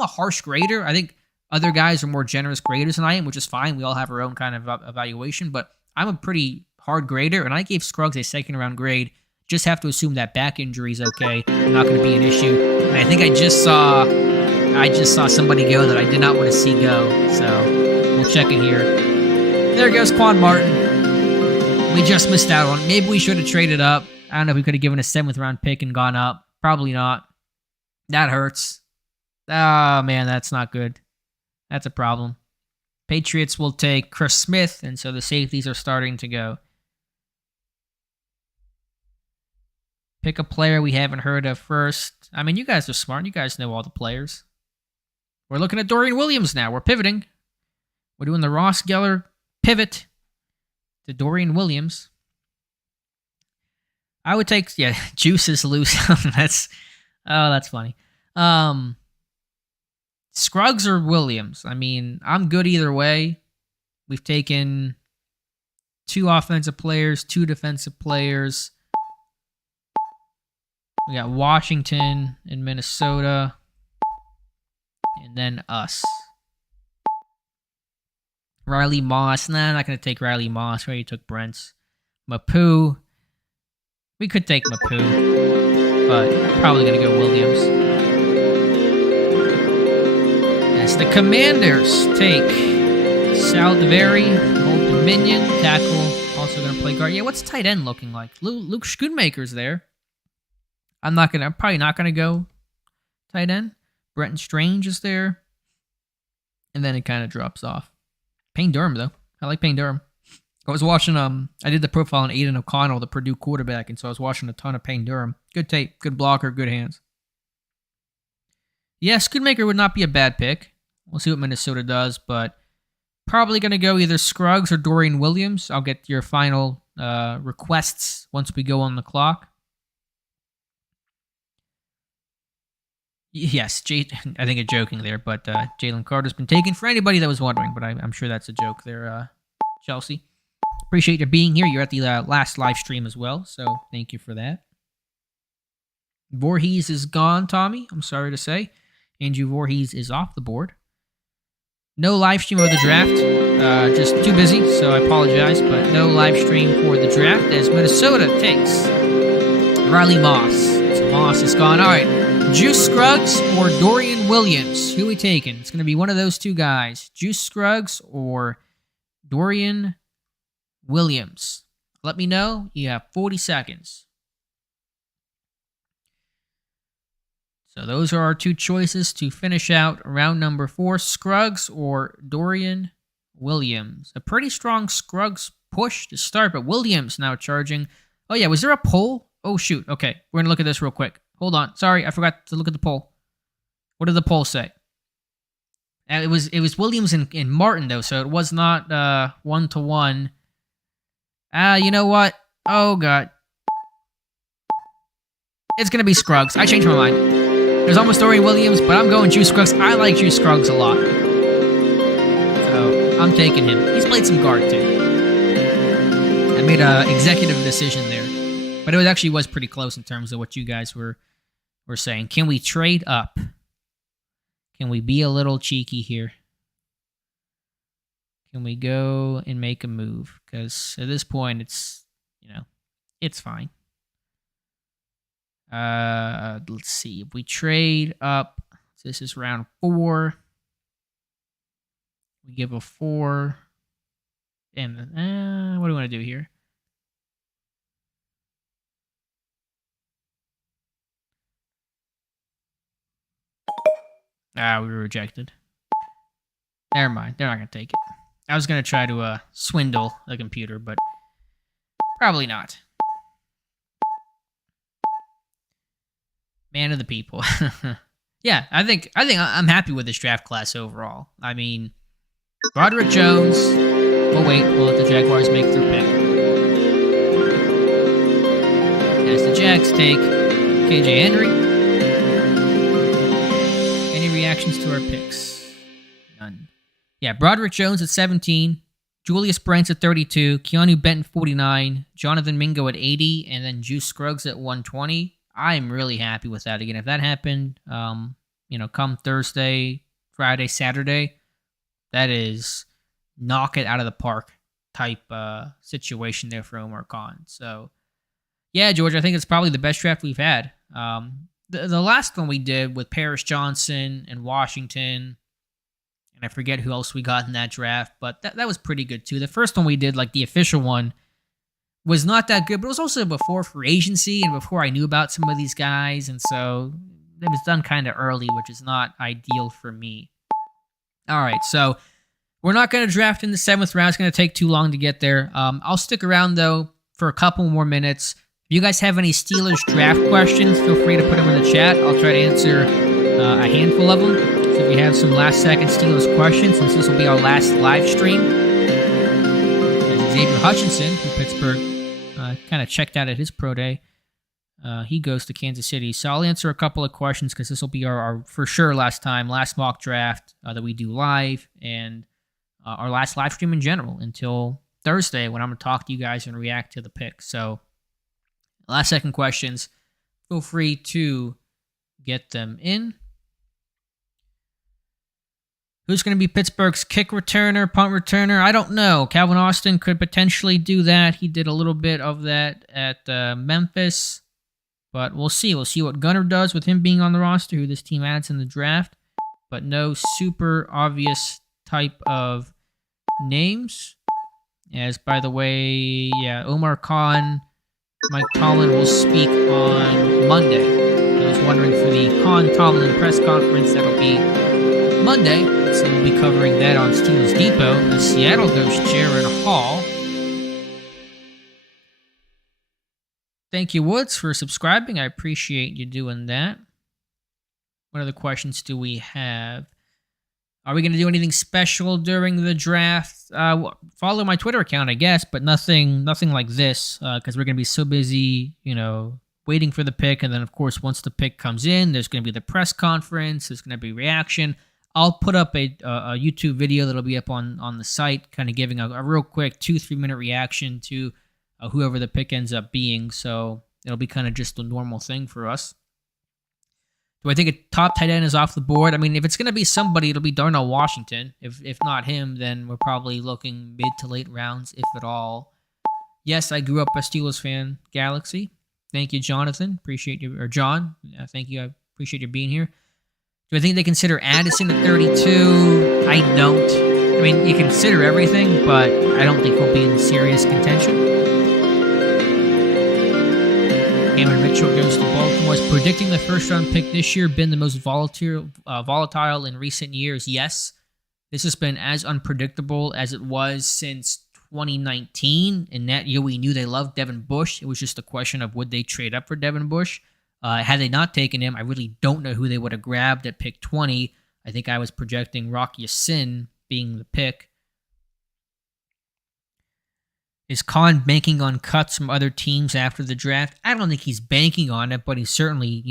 a harsh grader. I think other guys are more generous graders than I am, which is fine. We all have our own kind of evaluation, but I'm a pretty hard grader, and I gave Scruggs a second round grade. Just have to assume that back injury is okay, not going to be an issue. And I think I just saw somebody go that I did not want to see go. So we'll check it here. There goes Quan Martin. We just missed out on. Maybe we should have traded up. I don't know if we could have given a 7th round pick and gone up. Probably not. That hurts. Oh man, that's not good. That's a problem. Patriots will take Chris Smith, and so the safeties are starting to go. Pick a player we haven't heard of first. I mean, you guys are smart. You guys know all the players. We're looking at Dorian Williams now. We're pivoting. We're doing the Ross Geller pivot to Dorian Williams. I would take, Juice is loose. that's funny. Scruggs or Williams? I mean, I'm good either way. We've taken 2 offensive players, 2 defensive players. We got Washington and Minnesota. And then us. Riley Moss. Nah, I'm not going to take Riley Moss. We already took Brents. Mapu. We could take Mapu. But probably going to go Williams. As the Commanders take Saldiveri, Old Dominion, tackle. Also going to play guard. Yeah, what's tight end looking like? Luke Schoonmaker's there. I'm probably not going to go tight end. Brenton Strange is there. And then it kind of drops off. Payne Durham, though. I like Payne Durham. I was watching, I did the profile on Aiden O'Connell, the Purdue quarterback, and so I was watching a ton of Payne Durham. Good tape, good blocker, good hands. Yeah, Schoonmaker would not be a bad pick. We'll see what Minnesota does, but probably going to go either Scruggs or Dorian Williams. I'll get your final requests once we go on the clock. Yes, I think I'm joking there, but Jalen Carter's been taken for anybody that was wondering, but I'm sure that's a joke there, Chelsea. Appreciate you being here. You're at the last live stream as well, so thank you for that. Voorhees is gone, Tommy. I'm sorry to say. Andrew Voorhees is off the board. No live stream of the draft. Just too busy, so I apologize, but no live stream for the draft as Minnesota takes Riley Moss. So Moss is gone. All right. Juice Scruggs or Dorian Williams? Who are we taking? It's going to be one of those two guys. Juice Scruggs or Dorian Williams. Let me know. You have 40 seconds. So those are our 2 choices to finish out round number 4. Scruggs or Dorian Williams. A pretty strong Scruggs push to start, but Williams now charging. Oh yeah, was there a poll? Oh shoot. Okay, we're going to look at this real quick. Hold on. Sorry, I forgot to look at the poll. What did the poll say? It was Williams and Martin, though, so it was not 1-to-1. You know what? Oh, God. It's going to be Scruggs. I changed my mind. It was almost Dorian Williams, but I'm going Juice Scruggs. I like Juice Scruggs a lot. So, I'm taking him. He's played some guard, too. I made an executive decision there. But it actually was pretty close in terms of what you guys were saying. Can we trade up? Can we be a little cheeky here? Can we go and make a move? Because at this point, it's fine. Let's see. If we trade up, so this is round 4. We give a 4. And what do we want to do here? We were rejected. Never mind. They're not going to take it. I was going to try to swindle the computer, but probably not. Man of the people. Yeah, I think I'm happy with this draft class overall. I mean, Broderick Jones. We'll wait. We'll let the Jaguars make their pick. As the Jags take KJ Henry. Any reactions to our picks? None. Broderick Jones at 17, Julius Brents at 32, Keanu Benton 49, Jonathan Mingo at 80, and then Juice Scruggs at 120. I'm really happy with that. Again, if that happened, come Thursday, Friday, Saturday, that is knock it out of the park type situation there for Omar Khan. So, yeah, George, I think it's probably the best draft we've had. The last one we did with Paris Johnson and Washington, and I forget who else we got in that draft, but that was pretty good too. The first one we did, like the official one, was not that good, but it was also before free agency and before I knew about some of these guys, and so it was done kind of early, which is not ideal for me. All right, so we're not going to draft in the 7th round. It's going to take too long to get there. I'll stick around, though, for a couple more minutes. If you guys have any Steelers draft questions, feel free to put them in the chat. I'll try to answer a handful of them. So if you have some last-second Steelers questions, since this will be our last live stream, Xavier Hutchinson from Pittsburgh kind of checked out at his pro day. He goes to Kansas City. So I'll answer a couple of questions because this will be our for sure last mock draft that we do live, and our last live stream in general until Thursday when I'm going to talk to you guys and react to the picks. So last second questions, feel free to get them in. Who's going to be Pittsburgh's kick returner, punt returner? I don't know. Calvin Austin could potentially do that. He did a little bit of that at Memphis. But we'll see. We'll see what Gunner does with him being on the roster, who this team adds in the draft. But no super obvious type of names. As, by the way, Omar Khan, Mike Tomlin will speak on Monday. I was wondering for the Khan-Tomlin press conference, that'll be Monday. So we'll be covering that on Steelers Depot. The Seattle Ghost, Jared Hall. Thank you, Woods, for subscribing. I appreciate you doing that. What other questions do we have? Are we going to do anything special during the draft? Follow my Twitter account, I guess, but nothing like this, because we're going to be so busy, waiting for the pick. And then, of course, once the pick comes in, there's going to be the press conference. There's going to be reaction. I'll put up a YouTube video that'll be up on the site, kind of giving a real quick 2-3 minute reaction to whoever the pick ends up being. So it'll be kind of just a normal thing for us. Do I think a top tight end is off the board? I mean, if it's going to be somebody, it'll be Darnell Washington. If not him, then we're probably looking mid to late rounds, if at all. Yes, I grew up a Steelers fan, Galaxy. Thank you, Jonathan. Appreciate you. Or John, thank you. I appreciate you being here. Do I think they consider Addison at 32? I don't. I mean, you consider everything, but I don't think he'll be in serious contention. Cameron Mitchell goes to Baltimore. Is predicting the first-round pick this year been the most volatile in recent years? Yes. This has been as unpredictable as it was since 2019. In that year, we knew they loved Devin Bush. It was just a question of would they trade up for Devin Bush. Had they not taken him, I really don't know who they would have grabbed at pick 20. I think I was projecting Rock Ya-Sin being the pick. Is Khan banking on cuts from other teams after the draft? I don't think he's banking on it, but he's certainly,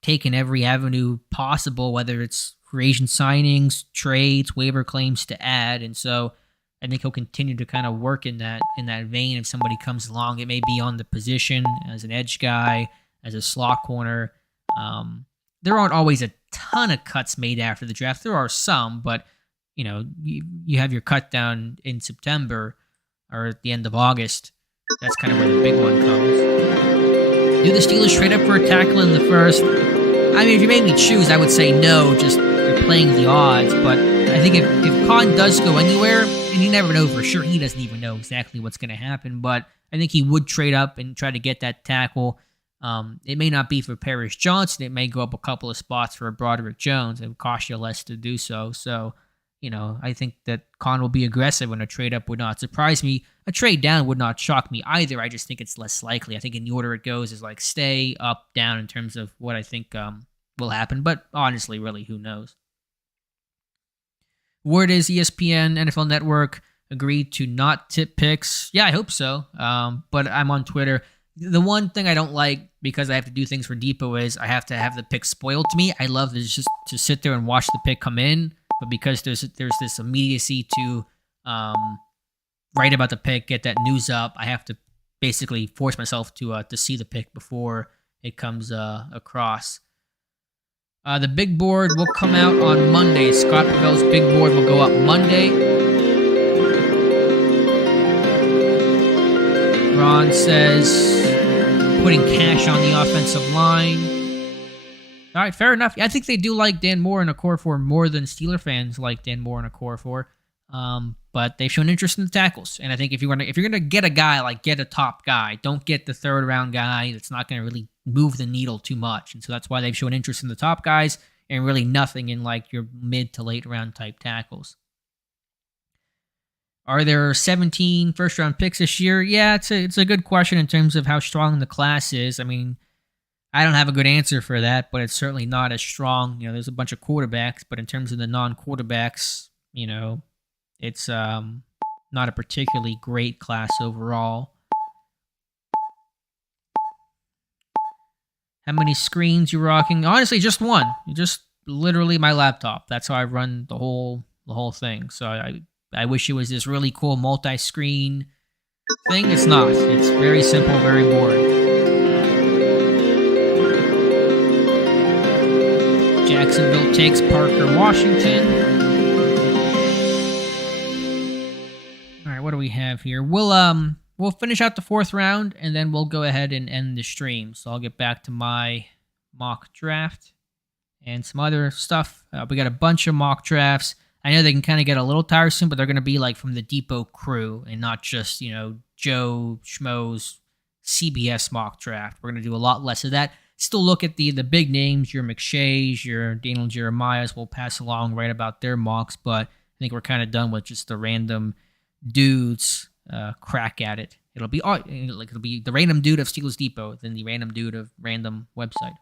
taken every avenue possible, whether it's free agent signings, trades, waiver claims to add. And so I think he'll continue to kind of work in that vein. If somebody comes along, it may be on the position as an edge guy, as a slot corner. There aren't always a ton of cuts made after the draft. There are some, but you have your cut down in September or at the end of August. That's kind of where the big one comes. Do the Steelers trade up for a tackle in the first? I mean, if you made me choose, I would say no, just you're playing the odds. But I think if Khan does go anywhere, and you never know for sure, he doesn't even know exactly what's going to happen, but I think he would trade up and try to get that tackle. It may not be for Paris Johnson. It may go up a couple of spots for a Broderick Jones. It would cost you less to do so. So, I think that Khan will be aggressive, and a trade up would not surprise me. A trade down would not shock me either. I just think it's less likely. I think in the order it goes is like stay, up, down in terms of what I think will happen. But honestly, really, who knows? Word is ESPN, NFL Network agreed to not tip picks. Yeah, I hope so. But I'm on Twitter. The one thing I don't like, because I have to do things for Depot, is I have to have the pick spoiled to me. I love to just to sit there and watch the pick come in. But because there's this immediacy to write about the pick, get that news up, I have to basically force myself to see the pick before it comes across. The big board will come out on Monday. Scott Bell's big board will go up Monday. Ron says putting cash on the offensive line. All right, fair enough. I think they do like Dan Moore in a core four more than Steeler fans like Dan Moore in a core four. But they've shown interest in the tackles, and I think if you're gonna get a guy, like, get a top guy. Don't get the third round guy that's not gonna really move the needle too much. And so that's why they've shown interest in the top guys and really nothing in like your mid to late round type tackles. Are there 17 first round picks this year? Yeah, it's a good question in terms of how strong the class is. I mean, I don't have a good answer for that, but it's certainly not as strong. There's a bunch of quarterbacks, but in terms of the non-quarterbacks, it's not a particularly great class overall. How many screens you rocking? Honestly, just one. Just literally my laptop. That's how I run the whole thing. So I wish it was this really cool multi-screen thing. It's not. It's very simple, very boring. Jacksonville takes Parker Washington. All right, what do we have here? We'll finish out the fourth round, and then we'll go ahead and end the stream. So I'll get back to my mock draft and some other stuff. We got a bunch of mock drafts. I know they can kind of get a little tiresome, but they're going to be like from the Depot crew and not just, Joe Schmo's CBS mock draft. We're going to do a lot less of that. Still look at the big names, your McShays, your Daniel Jeremiahs. We'll pass along right about their mocks, but I think we're kind of done with just the random dudes crack at it. It'll be the random dude of Steelers Depot, then the random dude of random website.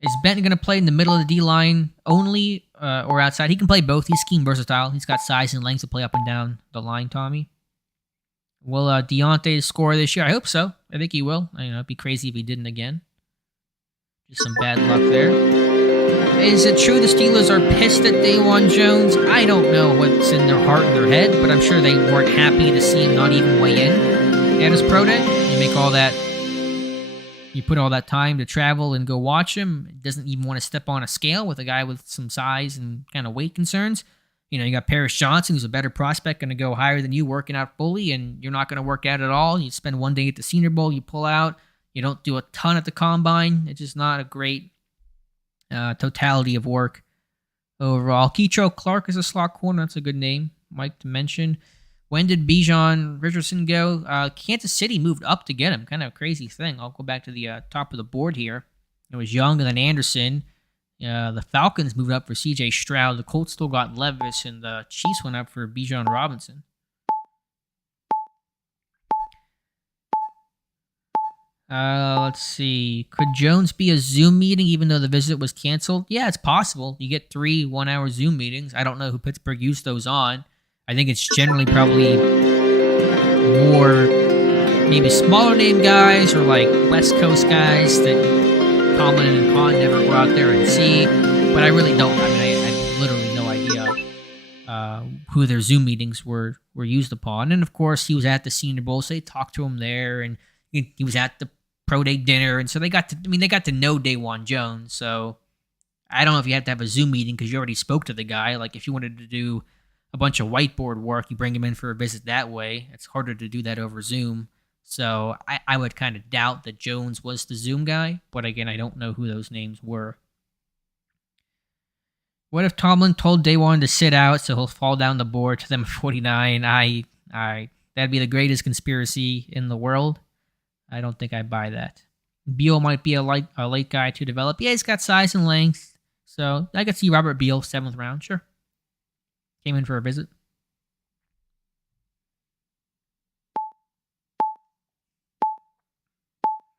Is Benton going to play in the middle of the D-line only or outside? He can play both. He's scheme versatile. He's got size and length to play up and down the line, Tommy. Will Deontay score this year? I hope so. I think he will. It'd be crazy if he didn't again. Just some bad luck there. Is it true the Steelers are pissed at Dawan Jones? I don't know what's in their heart and their head, but I'm sure they weren't happy to see him not even weigh in at his pro day. You put all that time to travel and go watch him. He doesn't even want to step on a scale with a guy with some size and kind of weight concerns. You got Paris Johnson, who's a better prospect, going to go higher than you working out fully, and you're not going to work out at all. You spend one day at the Senior Bowl, you pull out. You don't do a ton at the Combine. It's just not a great totality of work overall. Keetro Clark is a slot corner. That's a good name, Mike, to mention. When did Bijan Richardson go? Kansas City moved up to get him. Kind of a crazy thing. I'll go back to the top of the board here. It was Young and then Anderson. The Falcons moved up for C.J. Stroud. The Colts still got Levis, and the Chiefs went up for Bijan Robinson. Let's see. Could Jones be a Zoom meeting even though the visit was canceled? Yeah, it's possible. You get 3 one-hour Zoom meetings. I don't know who Pittsburgh used those on. I think it's generally probably more maybe smaller name guys or like West Coast guys that Tomlin and Khan never go out there and see. But I really don't. I have literally no idea who their Zoom meetings were used upon. And of course, he was at the Senior Bowl, so they talked to him there, and he was at the Pro Day dinner, and so they got to know Dawan Jones. So I don't know if you have to have a Zoom meeting because you already spoke to the guy. Like if you wanted to do a bunch of whiteboard work, you bring him in for a visit that way. It's harder to do that over Zoom. So I would kind of doubt that Jones was the Zoom guy, but again, I don't know who those names were. What if Tomlin told Dawan to sit out so he'll fall down the board to them at 49? That'd be the greatest conspiracy in the world. I don't think I buy that. Beal might be a late guy to develop. Yeah, he's got size and length. So I could see Robert Beal, 7th round, sure. Came in for a visit.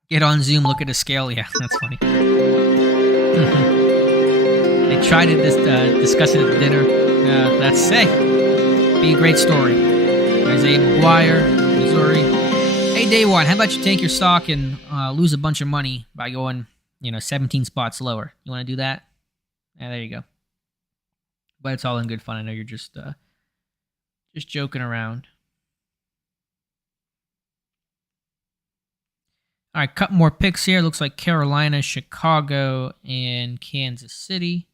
Get on Zoom, look at a scale. Yeah, that's funny. They tried to discuss it at dinner. That's be a great story. Isaiah McGuire, Missouri. Hey, day one, how about you take your stock and lose a bunch of money by going, 17 spots lower? You want to do that? Yeah, there you go. But it's all in good fun. I know you're just joking around. All right, couple more picks here. Looks like Carolina, Chicago, and Kansas City.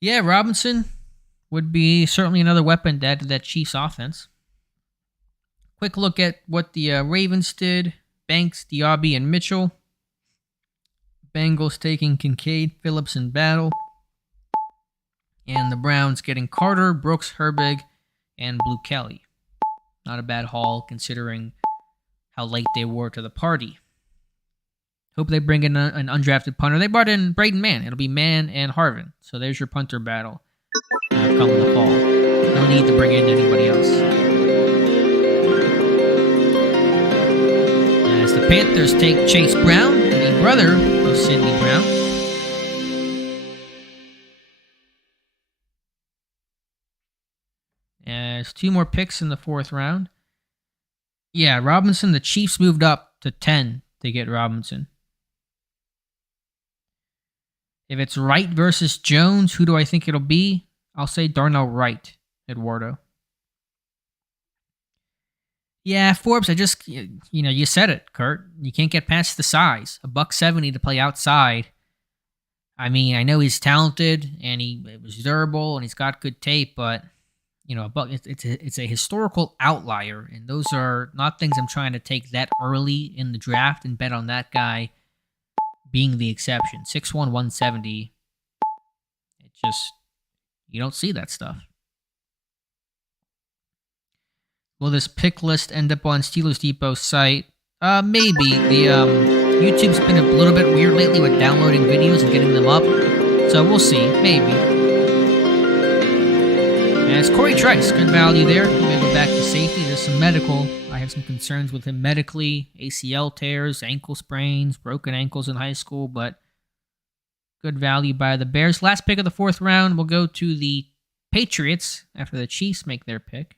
Yeah, Robinson would be certainly another weapon to add to that Chiefs offense. Quick look at what the Ravens did. Banks, Diaby, and Mitchell. Bengals taking Kincaid, Phillips, and Battle. And the Browns getting Carter, Brooks, Herbig, and Blue Kelly. Not a bad haul considering how late they were to the party. Hope they bring in an undrafted punter. They brought in Braden Mann. It'll be Mann and Harvin. So there's your punter battle come in the fall. No need to bring in anybody else. As the Panthers take Chase Brown, the brother of Sidney Brown. There's 2 more picks in the 4th round. Yeah, Robinson, the Chiefs moved up to 10 to get Robinson. If it's Wright versus Jones, who do I think it'll be? I'll say Darnell Wright, Eduardo. Yeah, Forbes, you said it, Kurt. You can't get past the size. $170 to play outside. I mean, I know he's talented and he was durable and he's got good tape, but it's a historical outlier, and those are not things I'm trying to take that early in the draft and bet on that guy being the exception. 6'1", 170. You don't see that stuff. Will this pick list end up on Steelers Depot's site? Maybe. The YouTube's been a little bit weird lately with downloading videos and getting them up, so we'll see. Maybe. And it's Corey Trice. Good value there. He may go back to safety. There's some medical. I have some concerns with him medically. ACL tears, ankle sprains, broken ankles in high school, but good value by the Bears. Last pick of the 4th round will go to the Patriots after the Chiefs make their pick.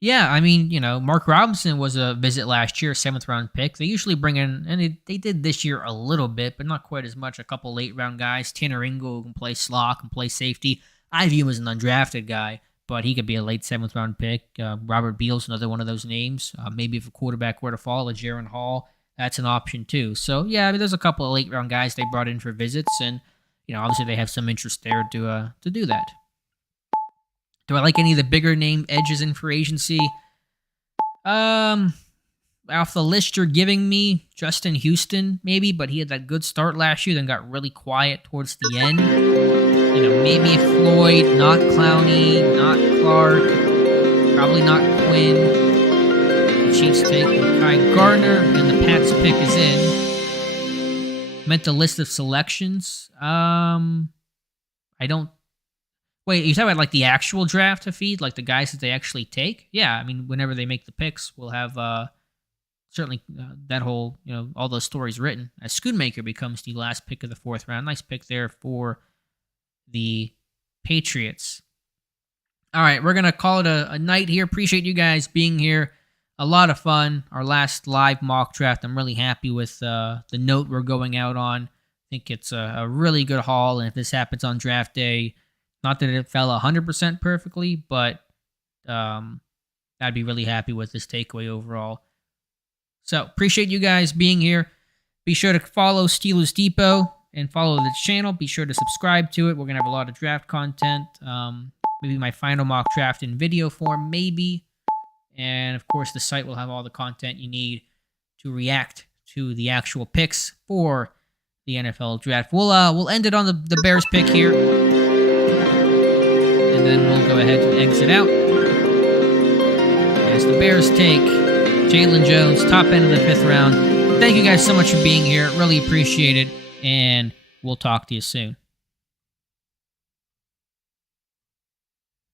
Yeah, I mean, Mark Robinson was a visit last year, 7th round pick. They usually bring in, and they did this year a little bit, but not quite as much. A couple late round guys. Tanner Ingle can play slot, can play safety. I view him as an undrafted guy, but he could be a late 7th round pick. Robert Beal's another one of those names. Maybe if a quarterback were to fall, a Jaron Hall, that's an option too. So yeah, I mean, there's a couple of late round guys they brought in for visits, and obviously they have some interest there to do that. Do I like any of the bigger name edges in free agency? Off the list you're giving me, Justin Houston, maybe, but he had that good start last year, then got really quiet towards the end. Maybe Floyd, not Clowney, not Clark, probably not Quinn. The Chiefs take Kai Gardner, and the Pats pick is in. Meant a list of selections. I don't. Wait, you talking about like the actual draft to feed, like the guys that they actually take? Yeah, I mean, whenever they make the picks, we'll have certainly that whole, all those stories written. As Schoonmaker becomes the last pick of the 4th round. Nice pick there for the Patriots. All right, we're going to call it a night here. Appreciate you guys being here. A lot of fun. Our last live mock draft. I'm really happy with the note we're going out on. I think it's a really good haul, and if this happens on draft day, not that it fell 100% perfectly, but I'd be really happy with this takeaway overall. So, appreciate you guys being here. Be sure to follow Steelers Depot and follow the channel. Be sure to subscribe to it. We're going to have a lot of draft content. Maybe my final mock draft in video form, maybe. And, of course, the site will have all the content you need to react to the actual picks for the NFL draft. We'll end it on the Bears pick here. And then we'll go ahead and exit out. As the Bears take Jalen Jones, top end of the 5th round. Thank you guys so much for being here. Really appreciate it. And we'll talk to you soon.